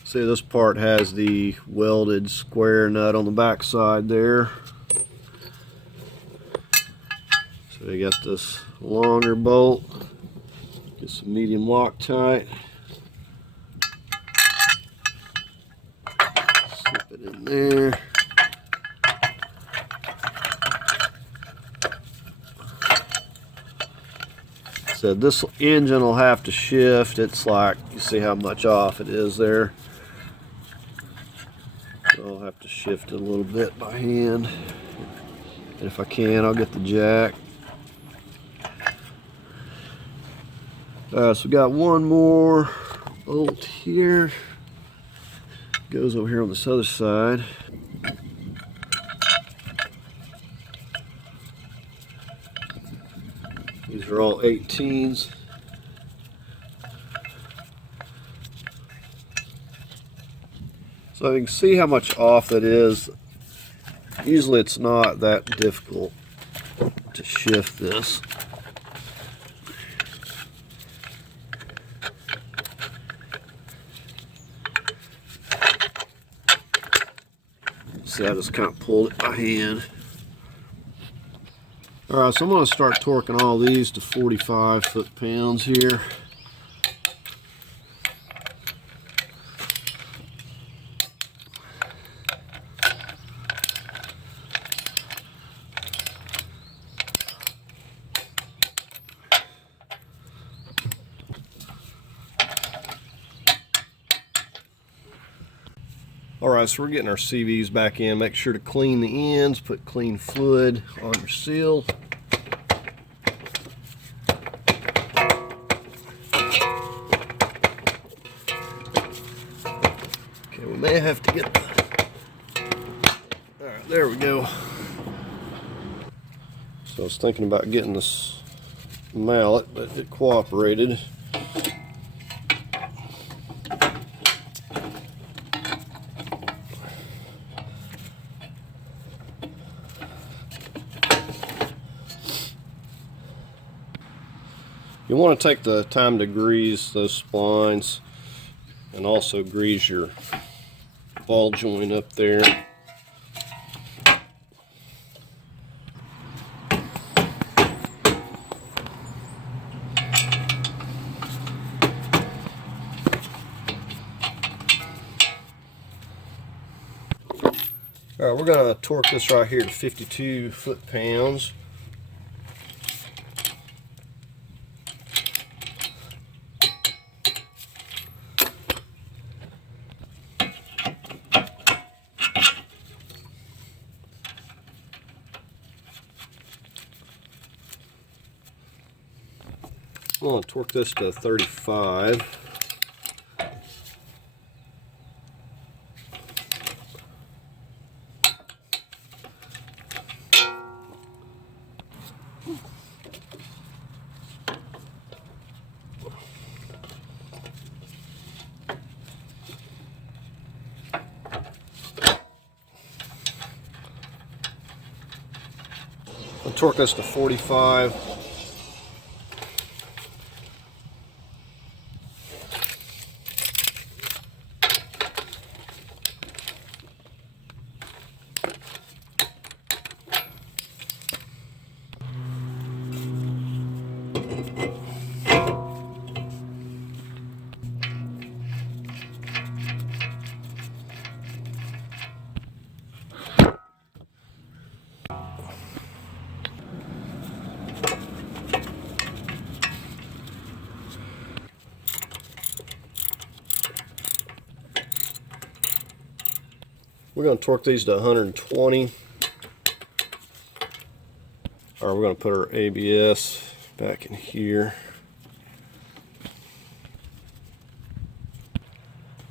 See, this part has the welded square nut on the back side there. So you got this longer bolt. Get some medium Loctite. Slip it in there. So this engine will have to shift. It's like, you see how much off it is there. So I'll have to shift it a little bit by hand. And if I can, I'll get the jack. So we got one more bolt here. Goes over here on this other side. These are all 18s. So you can see how much off that is. Usually it's not that difficult to shift this. See, I just kind of pulled it by hand. Alright, so I'm going to start torquing all these to 45 foot-pounds here. Alright, so we're getting our CVs back in. Make sure to clean the ends, put clean fluid on your seal. Okay, we may have to get the... Alright, there we go. So I was thinking about getting this mallet, but it cooperated. You want to take the time to grease those splines and also grease your ball joint up there. Alright, we're going to torque this right here to 52 foot-pounds. I'm going to torque this to 35. I'll torque this to 45. We're going to torque these to 120. Alright, we're going to put our ABS back in here.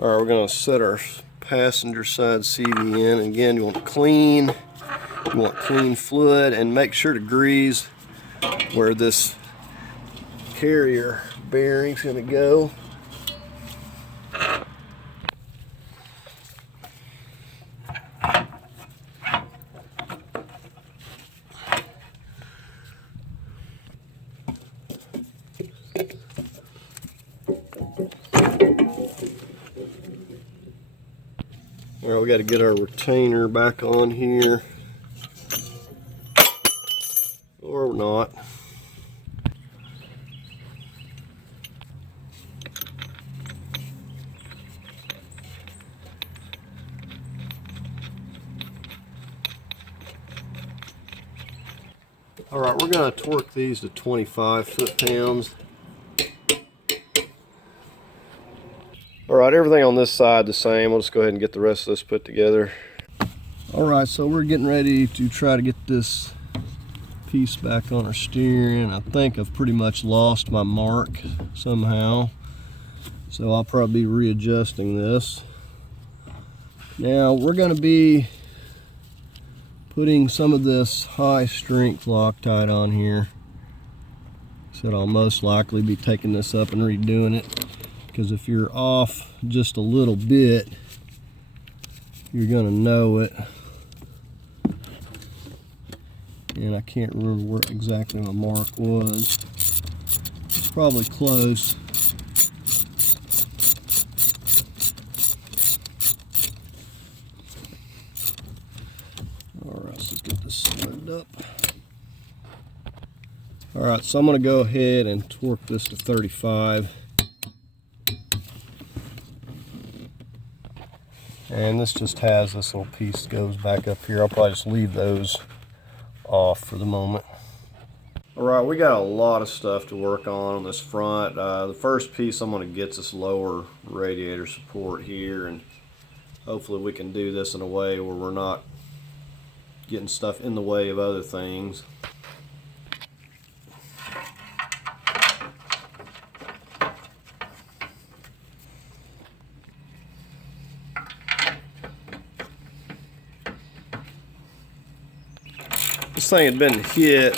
Alright, we're going to set our passenger side CV in. And again, you want clean fluid, and make sure to grease where this carrier bearing's going to go. Well, we got to get our retainer back on here, or not. All right, we're going to torque these to 25 foot-pounds. Alright, everything on this side the same. We'll just go ahead and get the rest of this put together. Alright, so we're getting ready to try to get this piece back on our steering. I think I've pretty much lost my mark somehow, so I'll probably be readjusting this. Now we're going to be putting some of this high strength Loctite on here. So I'll most likely be taking this up and redoing it. Because if you're off just a little bit, you're going to know it. And I can't remember where exactly my mark was. It's probably close. Alright, so let's get this slid up. Alright, so I'm going to go ahead and torque this to 35. And this just has this little piece that goes back up here. I'll probably just leave those off for the moment. Alright, we got a lot of stuff to work on this front. The first piece I'm going to get is this lower radiator support here, and hopefully we can do this in a way where we're not getting stuff in the way of other things. This thing had been hit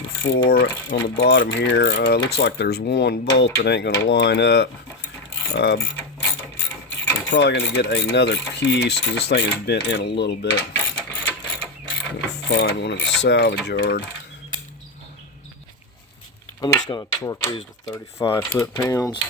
before on the bottom here. Looks like there's one bolt that ain't going to line up. I'm probably going to get another piece because this thing is bent in a little bit. I'm going to find one in the salvage yard. I'm just going to torque these to 35 foot-pounds.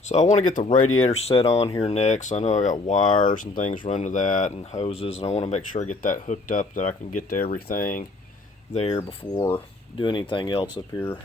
So I want to get the radiator set on here next. I know I got wires and things running to that and hoses, and I want to make sure I get that hooked up that I can get to everything there before doing anything else up here.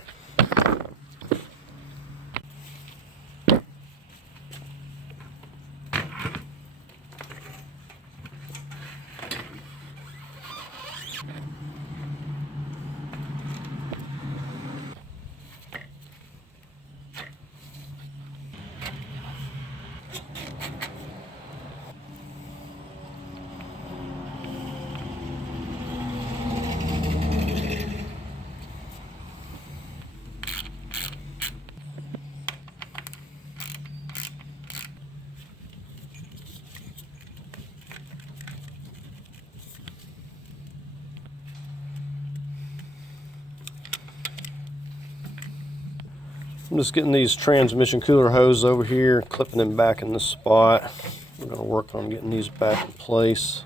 I'm just getting these transmission cooler hoses over here, clipping them back in this spot. We're going to work on getting these back in place.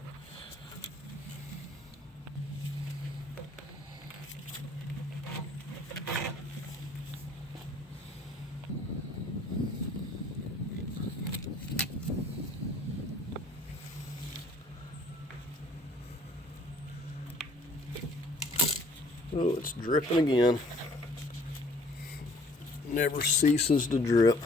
Oh, it's dripping again. Never ceases to drip.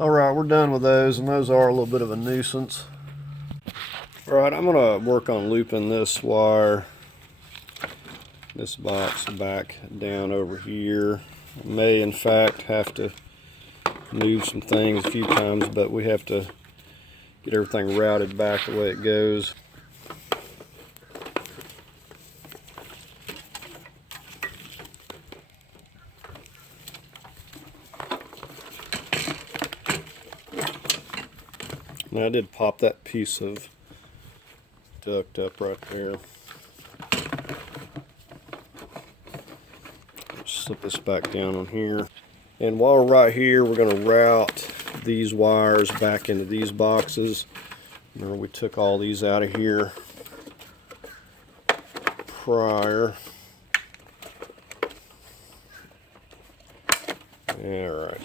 Alright, we're done with those, and those are a little bit of a nuisance. Alright, I'm going to work on looping this wire, this box back down over here. I may in fact have to move some things a few times, but we have to get everything routed back the way it goes. Now I did pop that piece of duct up right there. Slip this back down on here. And while we're right here, we're going to route these wires back into these boxes. Remember, we took all these out of here prior. Alright.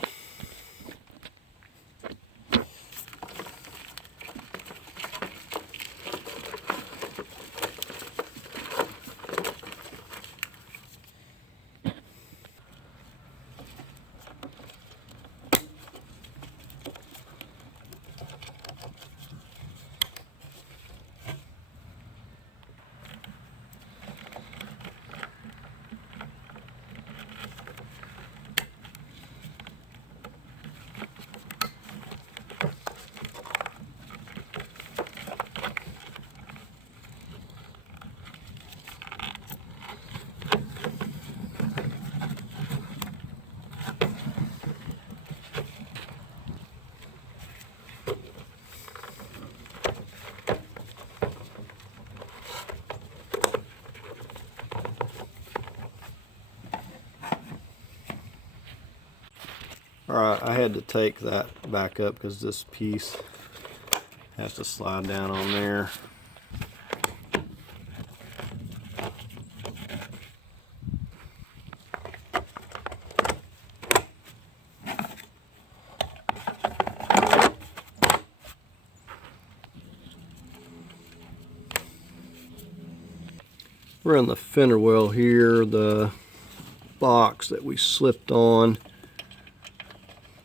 Alright, I had to take that back up because this piece has to slide down on there. We're on the fender well here, the box that we slipped on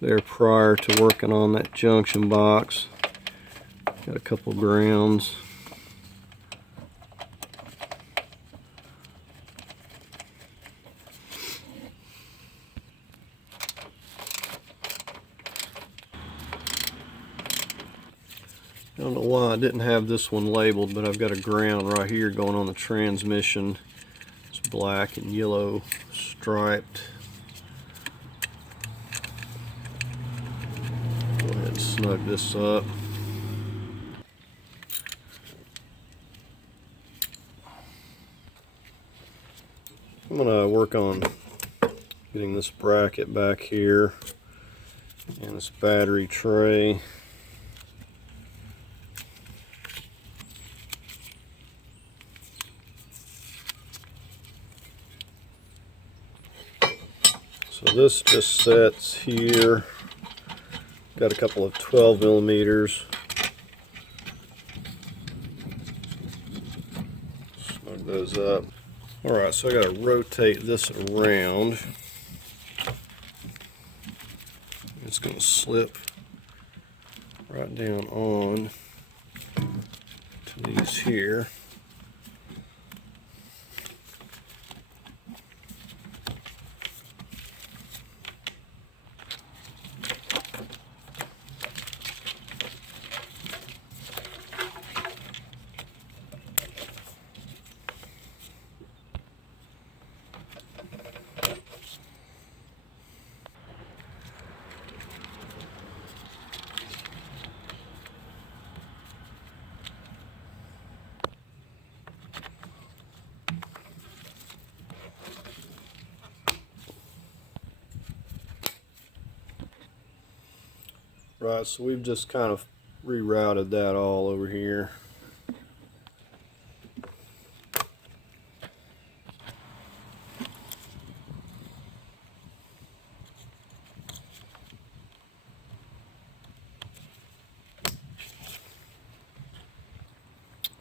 there prior to working on that junction box. Got a couple grounds. I don't know why I didn't have this one labeled, but I've got a ground right here going on the transmission. It's black and yellow striped. Go ahead and snug this up. I'm going to work on getting this bracket back here and this battery tray. So this just sets here. Got a couple of 12 millimeters. Snug those up. Alright, so I got to rotate this around. It's going to slip right down on to these here. Right, so we've just kind of rerouted that all over here.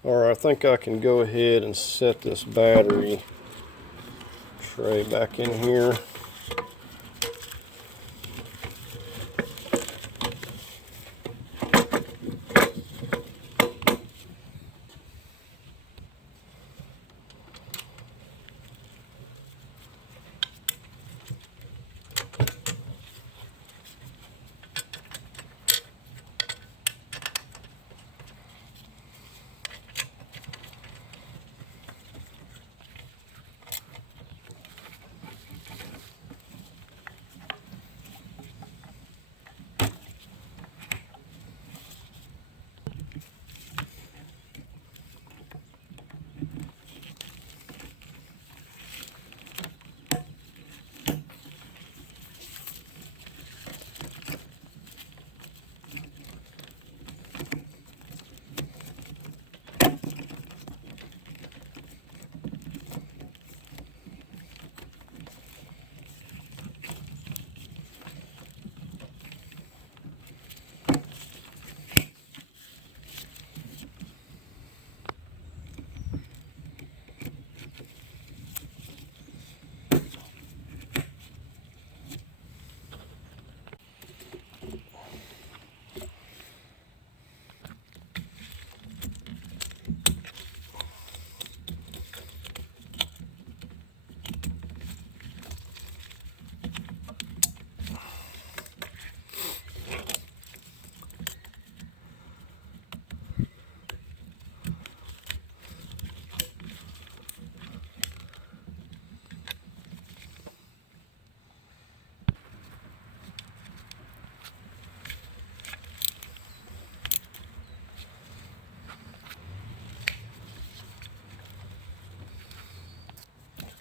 Alright, I think I can go ahead and set this battery tray back in here.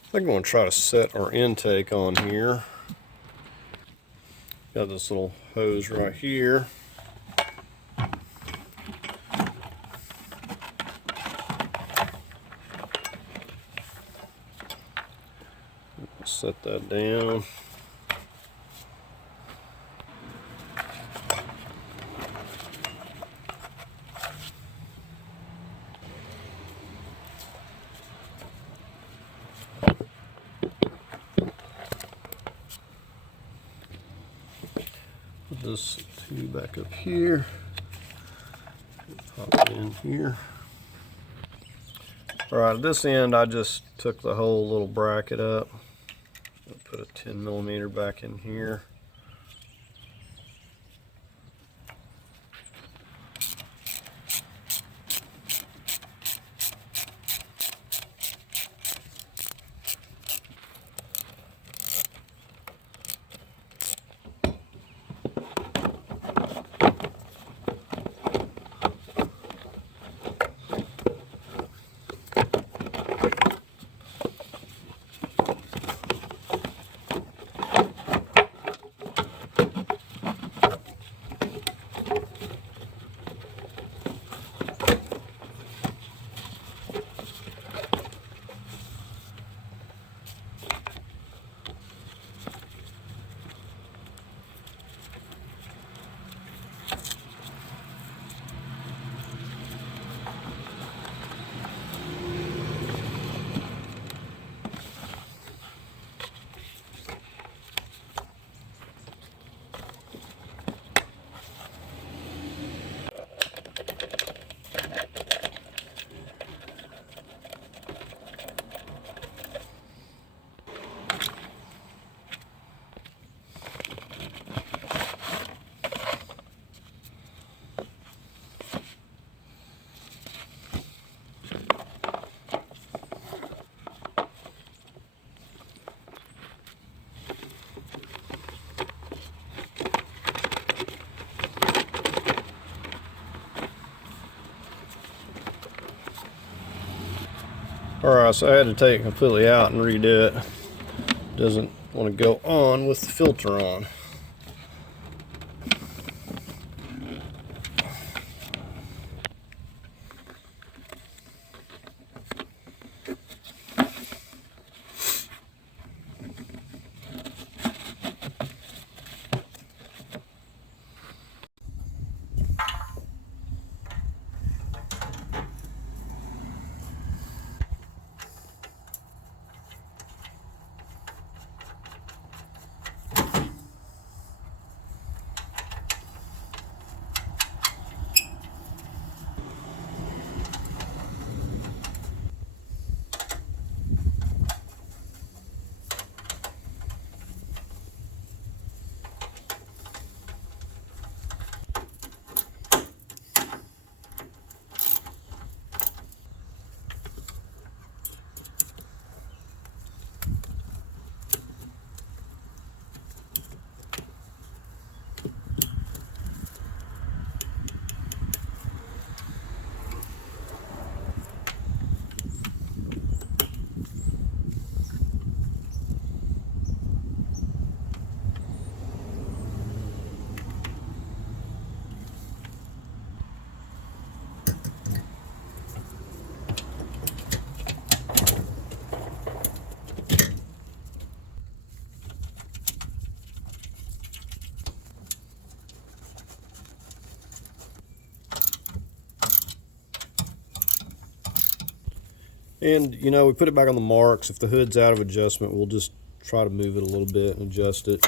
I think I'm going to try to set our intake on here. Got this little hose right here. Set that down. Put this tube back up here. Pop it in here. Alright, at this end I just took the whole little bracket up. Put a 10 millimeter back in here. Alright, so I had to take it completely out and redo it. Doesn't want to go on with the filter on. And you know, we put it back on the marks. If the hood's out of adjustment, we'll just try to move it a little bit and adjust it.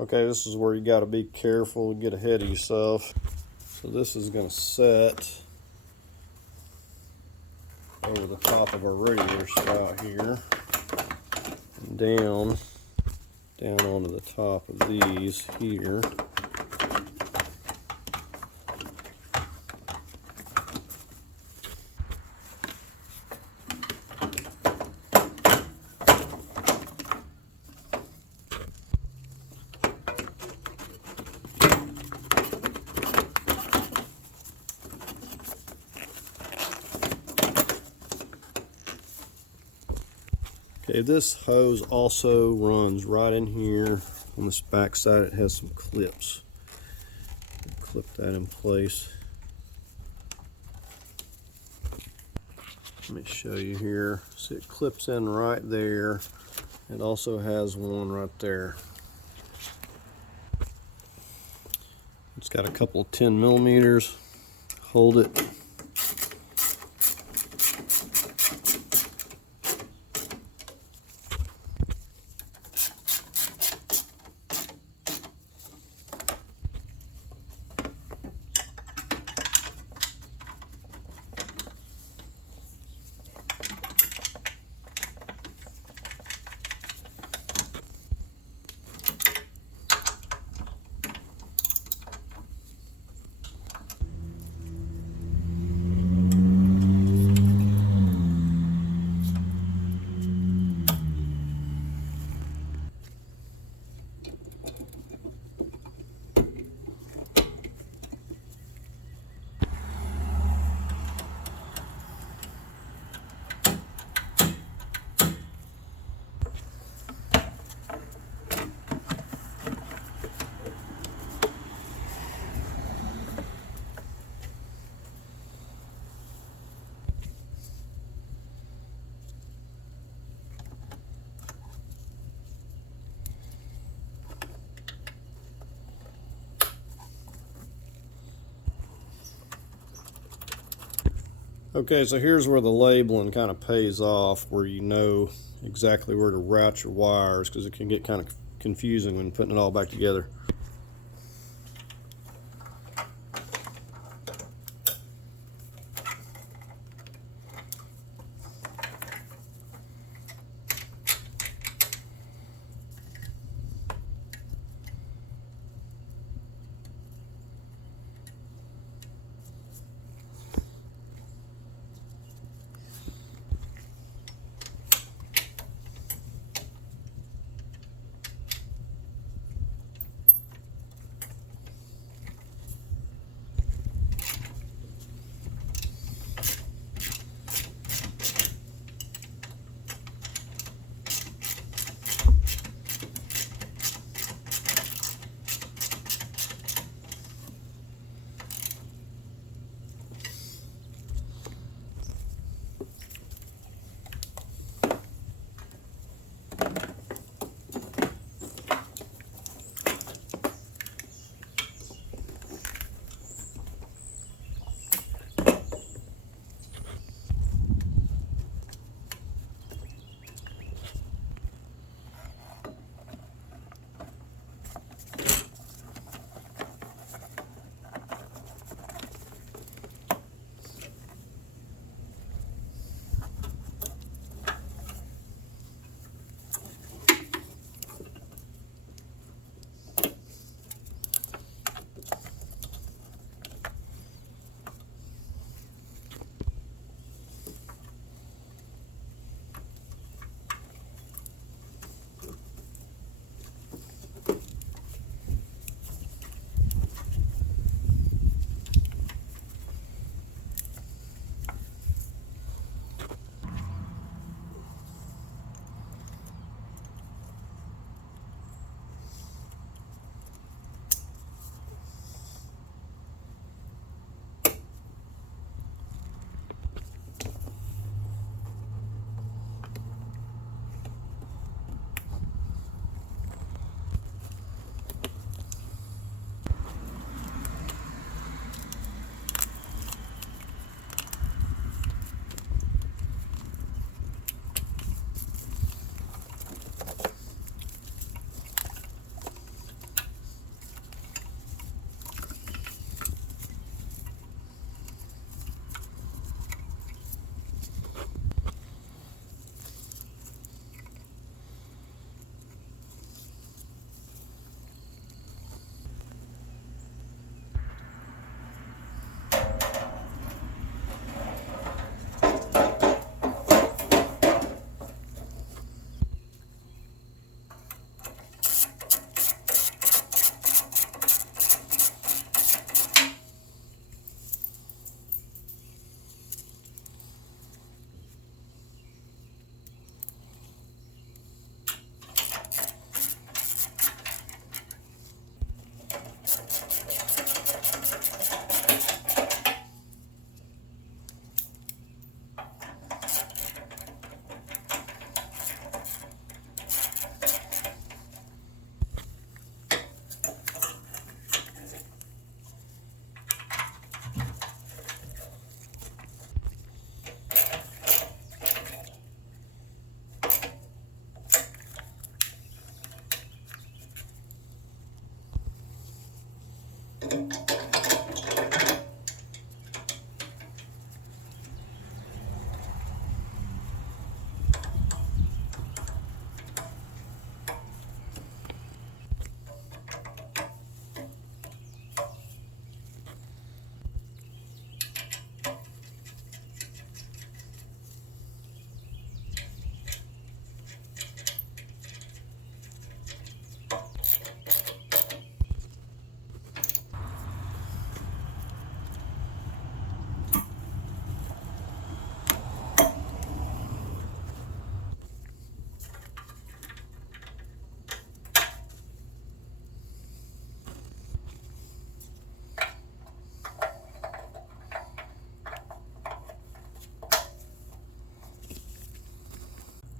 Okay, this is where you got to be careful and get ahead of yourself. So this is going to set over the top of our radiator spout here, and down onto the top of these here. Okay, this hose also runs right in here on this back side. It has some clips. Clip that in place. Let me show you here. See, it clips in right there. It also has one right there. It's got a couple of 10 millimeters. Hold it. Okay, so here's where the labeling kind of pays off, where you know exactly where to route your wires, because it can get kind of confusing when putting it all back together.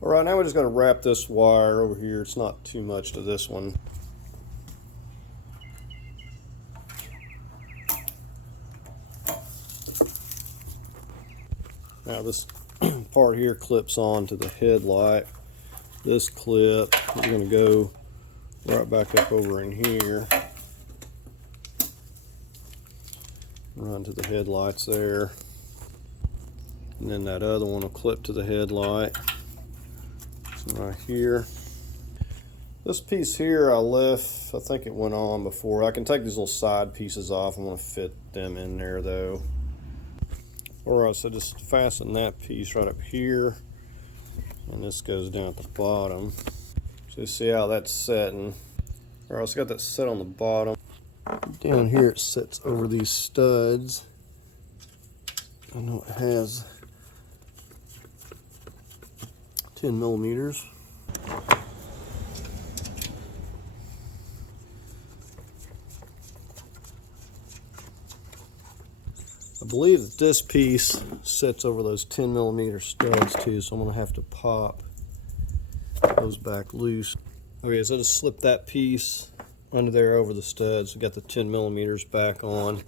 Alright, now we're just going to wrap this wire over here. It's not too much to this one. Now this part here clips on to the headlight. This clip is going to go right back up over in here, run to the headlights there, and then that other one will clip to the headlight. So right here. This piece here I left, I think it went on before. I can take these little side pieces off. I want to fit them in there though. Alright, so just fasten that piece right up here, and this goes down at the bottom. So you see how that's setting. Alright, so I got that set on the bottom. Down here it sits over these studs. I know it has 10 millimeters. I believe that this piece sits over those 10 millimeter studs too, so I'm going to have to pop those back loose. Okay, so I just slip that piece under there over the studs. We got the 10 millimeters back on.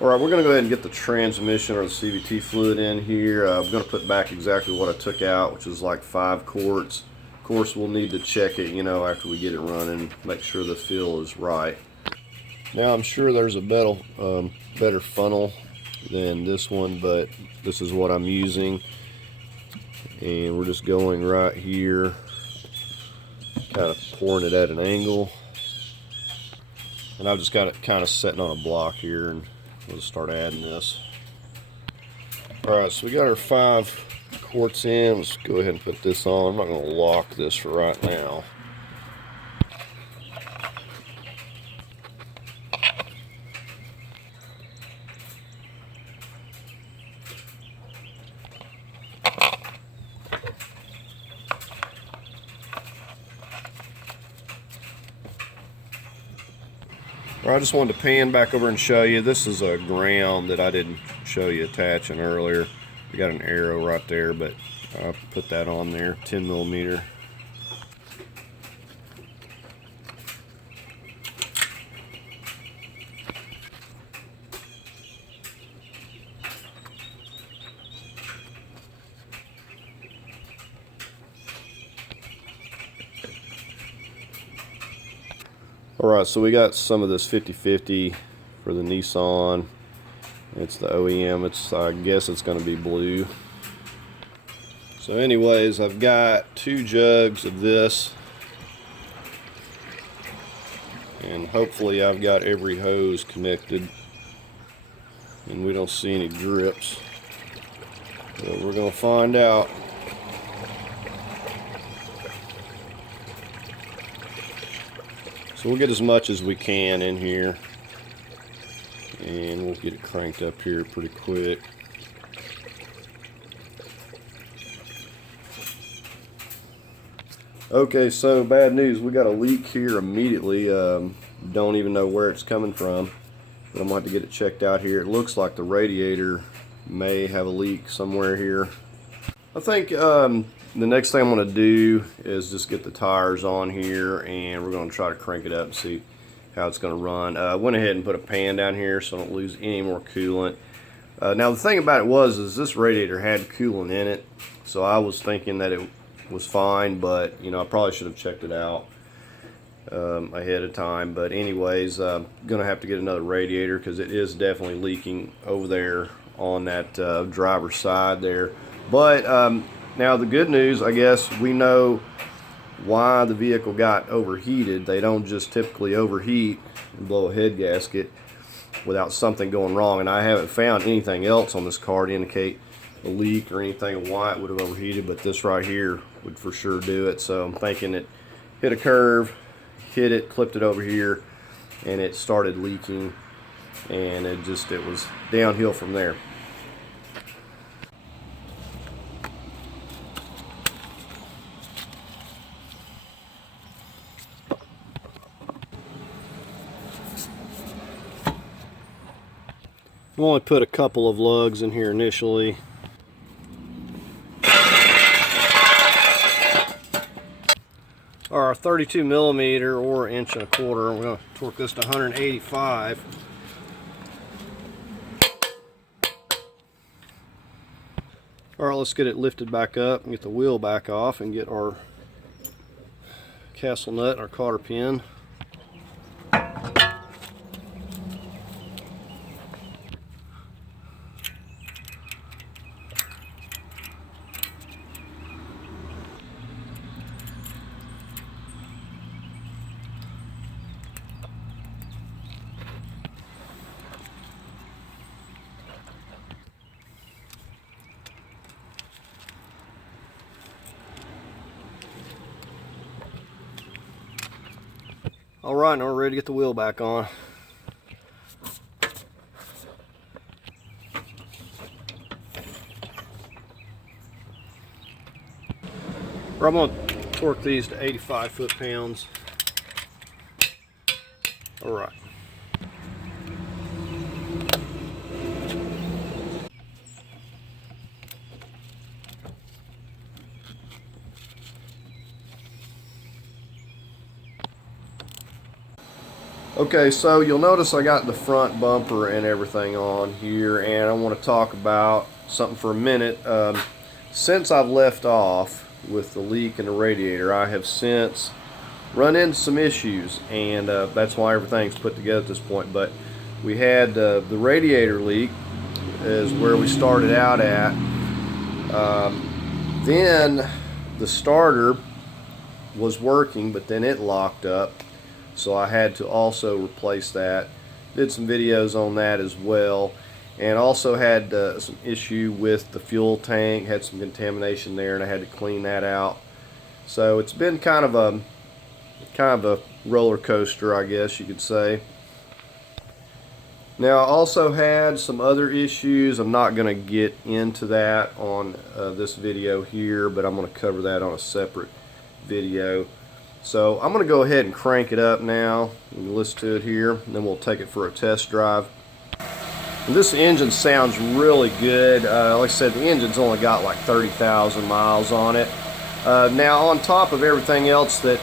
Alright, we're going to go ahead and get the transmission or the CVT fluid in here. I'm going to put back exactly what I took out, which is like 5 quarts. Of course, we'll need to check it, you know, after we get it running, make sure the fill is right. Now, I'm sure there's a better funnel than this one, but this is what I'm using. And we're just going right here, kind of pouring it at an angle. And I've just got it kind of sitting on a block here, and we'll start adding this. Alright, so we got our 5 quarts in. Let's go ahead and put this on. I'm not going to lock this for right now. I just wanted to pan back over and show you. This is a ground that I didn't show you attaching earlier. We got an arrow right there, but I'll put that on there, 10 millimeter. Alright, so we got some of this 50/50 for the Nissan. It's the OEM. I guess it's going to be blue. So anyways, I've got 2 jugs of this. And hopefully I've got every hose connected. And we don't see any drips. But we're going to find out. So we'll get as much as we can in here, and we'll get it cranked up here pretty quick. Okay, so bad news. We got a leak here immediately. Don't even know where it's coming from, but I'm going to have to get it checked out here. It looks like the radiator may have a leak somewhere here. I think the next thing I'm going to do is just get the tires on here, and we're going to try to crank it up and see how it's going to run. I went ahead and put a pan down here so I don't lose any more coolant. Now the thing about it is this radiator had coolant in it, so I was thinking that it was fine, but you know, I probably should have checked it out ahead of time. But anyways, gonna have to get another radiator because it is definitely leaking over there on that driver's side there. But now the good news, I guess we know why the vehicle got overheated. They don't just typically overheat and blow a head gasket without something going wrong, and I haven't found anything else on this car to indicate a leak or anything of why it would have overheated, but this right here would for sure do it. So I'm thinking it hit a curve, hit it, clipped it over here, and it started leaking, and it was downhill from there. I've only put a couple of lugs in here initially. Our 32 millimeter or 1.25 inches. We're going to torque this to 185. Alright, let's get it lifted back up and get the wheel back off and get our castle nut and our cotter pin. Alright, now we're ready to get the wheel back on. I'm going to torque these to 85 foot-pounds. Alright. Okay, so you'll notice I got the front bumper and everything on here, and I want to talk about something for a minute. Since I've left off with the leak in the radiator, I have since run into some issues, and that's why everything's put together at this point. But we had the radiator leak is where we started out at. Then the starter was working, but then it locked up, so I had to also replace that. Did some videos on that as well, and also had some issue with the fuel tank. Had some contamination there, and I had to clean that out. So it's been kind of a roller coaster, I guess you could say. Now I also had some other issues. I'm not going to get into that on this video here, but I'm going to cover that on a separate video. So I'm going to go ahead and crank it up now. You can listen to it here, and then we'll take it for a test drive. And this engine sounds really good. Like I said, the engine's only got like 30,000 miles on it. Now on top of everything else that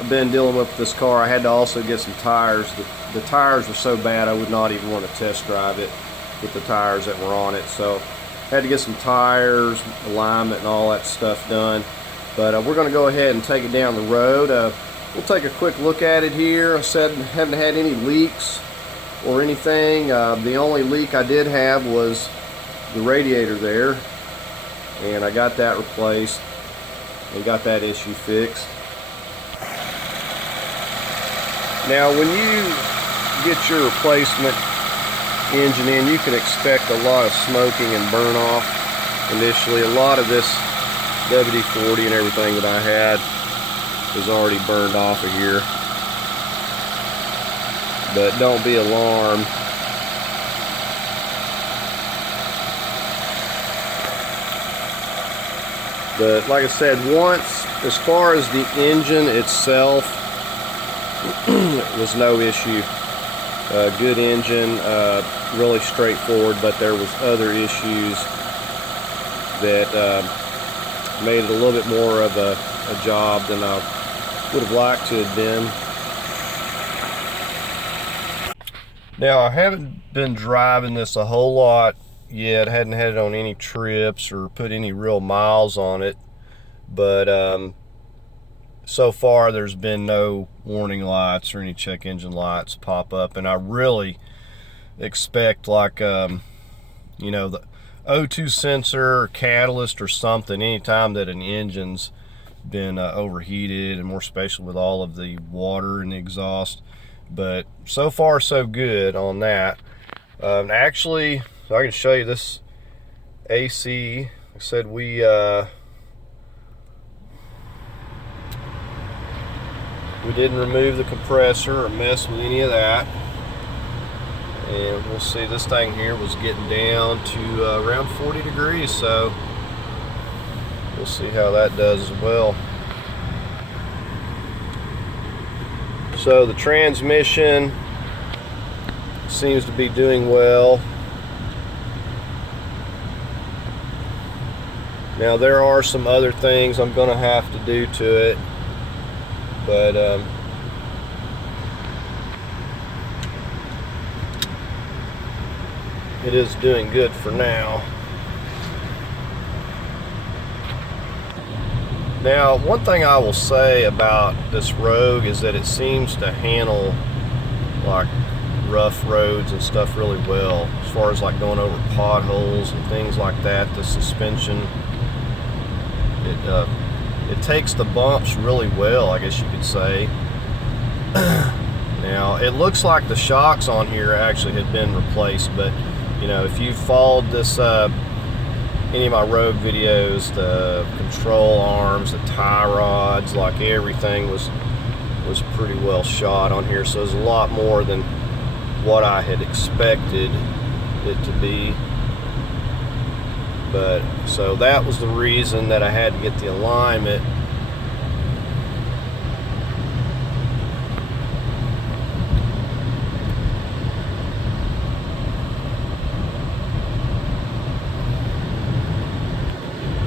I've been dealing with this car, I had to also get some tires. The tires were so bad I would not even want to test drive it with the tires that were on it. So I had to get some tires, alignment, and all that stuff done. But we're going to go ahead and take it down the road. We'll take a quick look at it here. I said I haven't had any leaks or anything. The only leak I did have was the radiator there, and I got that replaced and got that issue fixed. Now when you get your replacement engine in, you can expect a lot of smoking and burn off initially. A lot of this WD-40 and everything that I had is already burned off of here, but don't be alarmed. But like I said, once, as far as the engine itself, it was no issue. Good engine, really straightforward, but there was other issues that made it a little bit more of a job than I would have liked to have been. Now, I haven't been driving this a whole lot yet. I hadn't had it on any trips or put any real miles on it, but so far there's been no warning lights or any check engine lights pop up, and I really expect, like you know, the O2 sensor or catalyst or something anytime that an engine's been overheated, and more especially with all of the water and the exhaust. But so far so good on that. Actually, so I can show you this AC. Like I said, we didn't remove the compressor or mess with any of that. And we'll see, this thing here was getting down to around 40 degrees, so we'll see how that does as well. So the transmission seems to be doing well. Now there are some other things I'm going to have to do to it, but it is doing good for now. Now, one thing I will say about this Rogue is that it seems to handle like rough roads and stuff really well, as far as like going over potholes and things like that. The suspension, it takes the bumps really well, I guess you could say. Now, it looks like the shocks on here actually had been replaced, but you know, if you followed this any of my Rogue videos, the control arms, the tie rods, like everything was pretty well shot on here. So there's a lot more than what I had expected it to be. But so that was the reason that I had to get the alignment.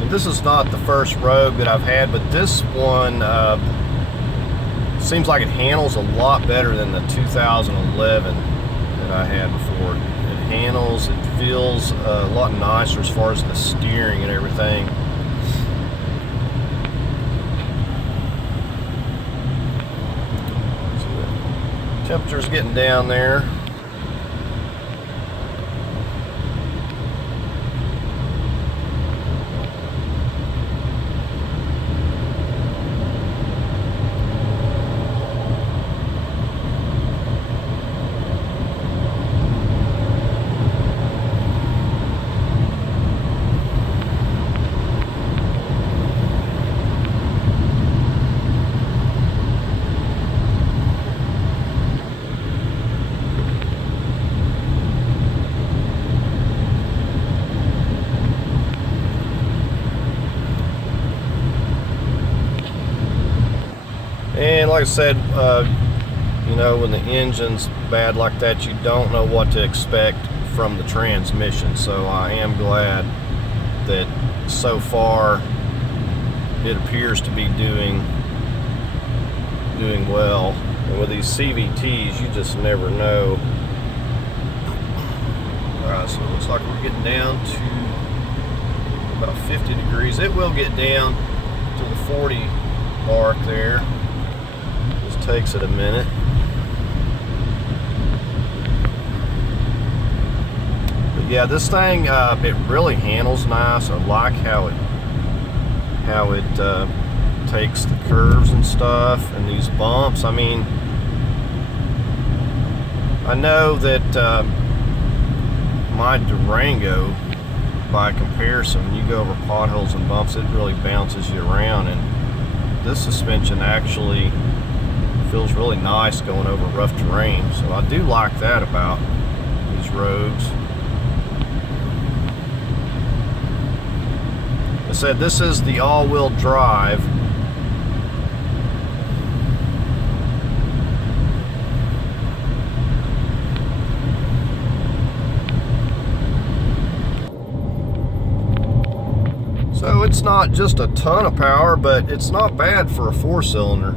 This is not the first Rogue that I've had, but this one seems like it handles a lot better than the 2011 that I had before. It handles, it feels a lot nicer as far as the steering and everything. So the temperature's getting down there. And like I said, you know, when the engine's bad like that, you don't know what to expect from the transmission. So I am glad that so far it appears to be doing well. And with these CVTs, you just never know. Alright, so it looks like we're getting down to about 50 degrees. It will get down to the 40 mark there. Just takes it a minute. But yeah, this thing, it really handles nice. I like how it takes the curves and stuff, and these bumps. I mean, I know that my Durango, by comparison, when you go over potholes and bumps, it really bounces you around, and this suspension actually feels really nice going over rough terrain. So I do like that about these Rogues. I said this is the all-wheel drive. So it's not just a ton of power, but it's not bad for a 4-cylinder.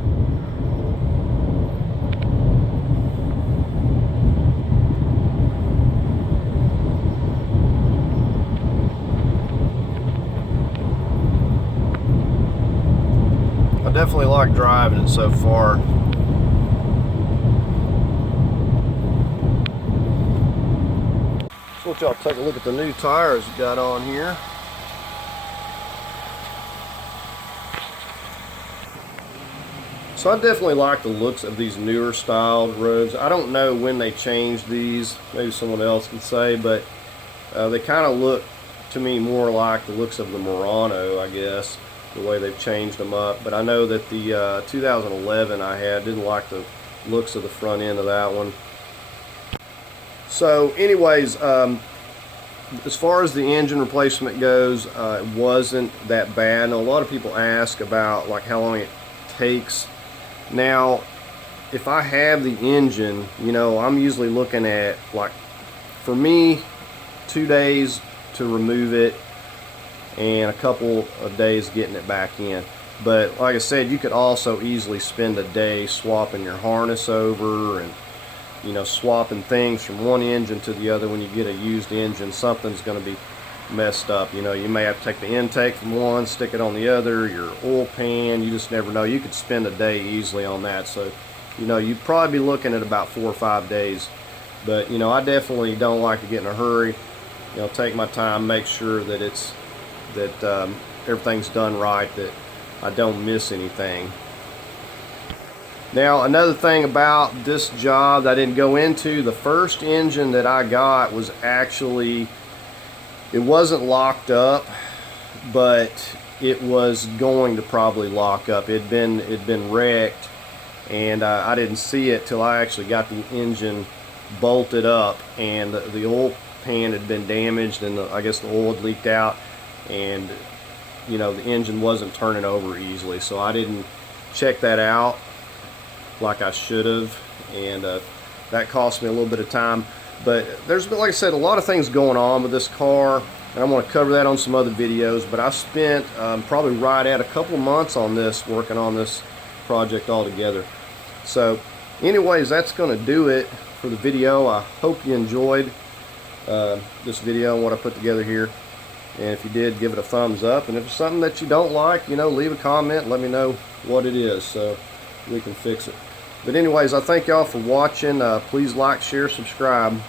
I definitely like driving it so far. So let y'all take a look at the new tires you got on here. So I definitely like the looks of these newer styled Rogues. I don't know when they changed these, maybe someone else can say, but they kind of look to me more like the looks of the Murano, I guess, the way they've changed them up. But I know that the 2011 I had, didn't like the looks of the front end of that one. So anyways, as far as the engine replacement goes, it wasn't that bad. Now, a lot of people ask about like how long it takes. Now, if I have the engine, you know, I'm usually looking at, like, for me, 2 days to remove it and a couple of days getting it back in. But like I said, you could also easily spend a day swapping your harness over and, you know, swapping things from one engine to the other. When you get a used engine, something's going to be messed up. You know, you may have to take the intake from one, stick it on the other, your oil pan, you just never know. You could spend a day easily on that. So, you know, you'd probably be looking at about 4 or 5 days. But, you know, I definitely don't like to get in a hurry. You know, take my time, make sure that everything's done right, that I don't miss anything. Now, another thing about this job that I didn't go into, the first engine that I got was actually, it wasn't locked up, but it was going to probably lock up. It'd been wrecked, and I didn't see it till I actually got the engine bolted up, and the oil pan had been damaged, and I guess the oil had leaked out, and you know, the engine wasn't turning over easily. So I didn't check that out like I should have, and that cost me a little bit of time. But there's been, like I said, a lot of things going on with this car, and I'm going to cover that on some other videos. But I spent probably right at a couple months on this, working on this project altogether. So anyways, that's going to do it for the video. I hope you enjoyed this video and what I put together here. And if you did, give it a thumbs up. And if it's something that you don't like, you know, leave a comment, let me know what it is so we can fix it. But anyways, I thank y'all for watching. Please like, share, subscribe.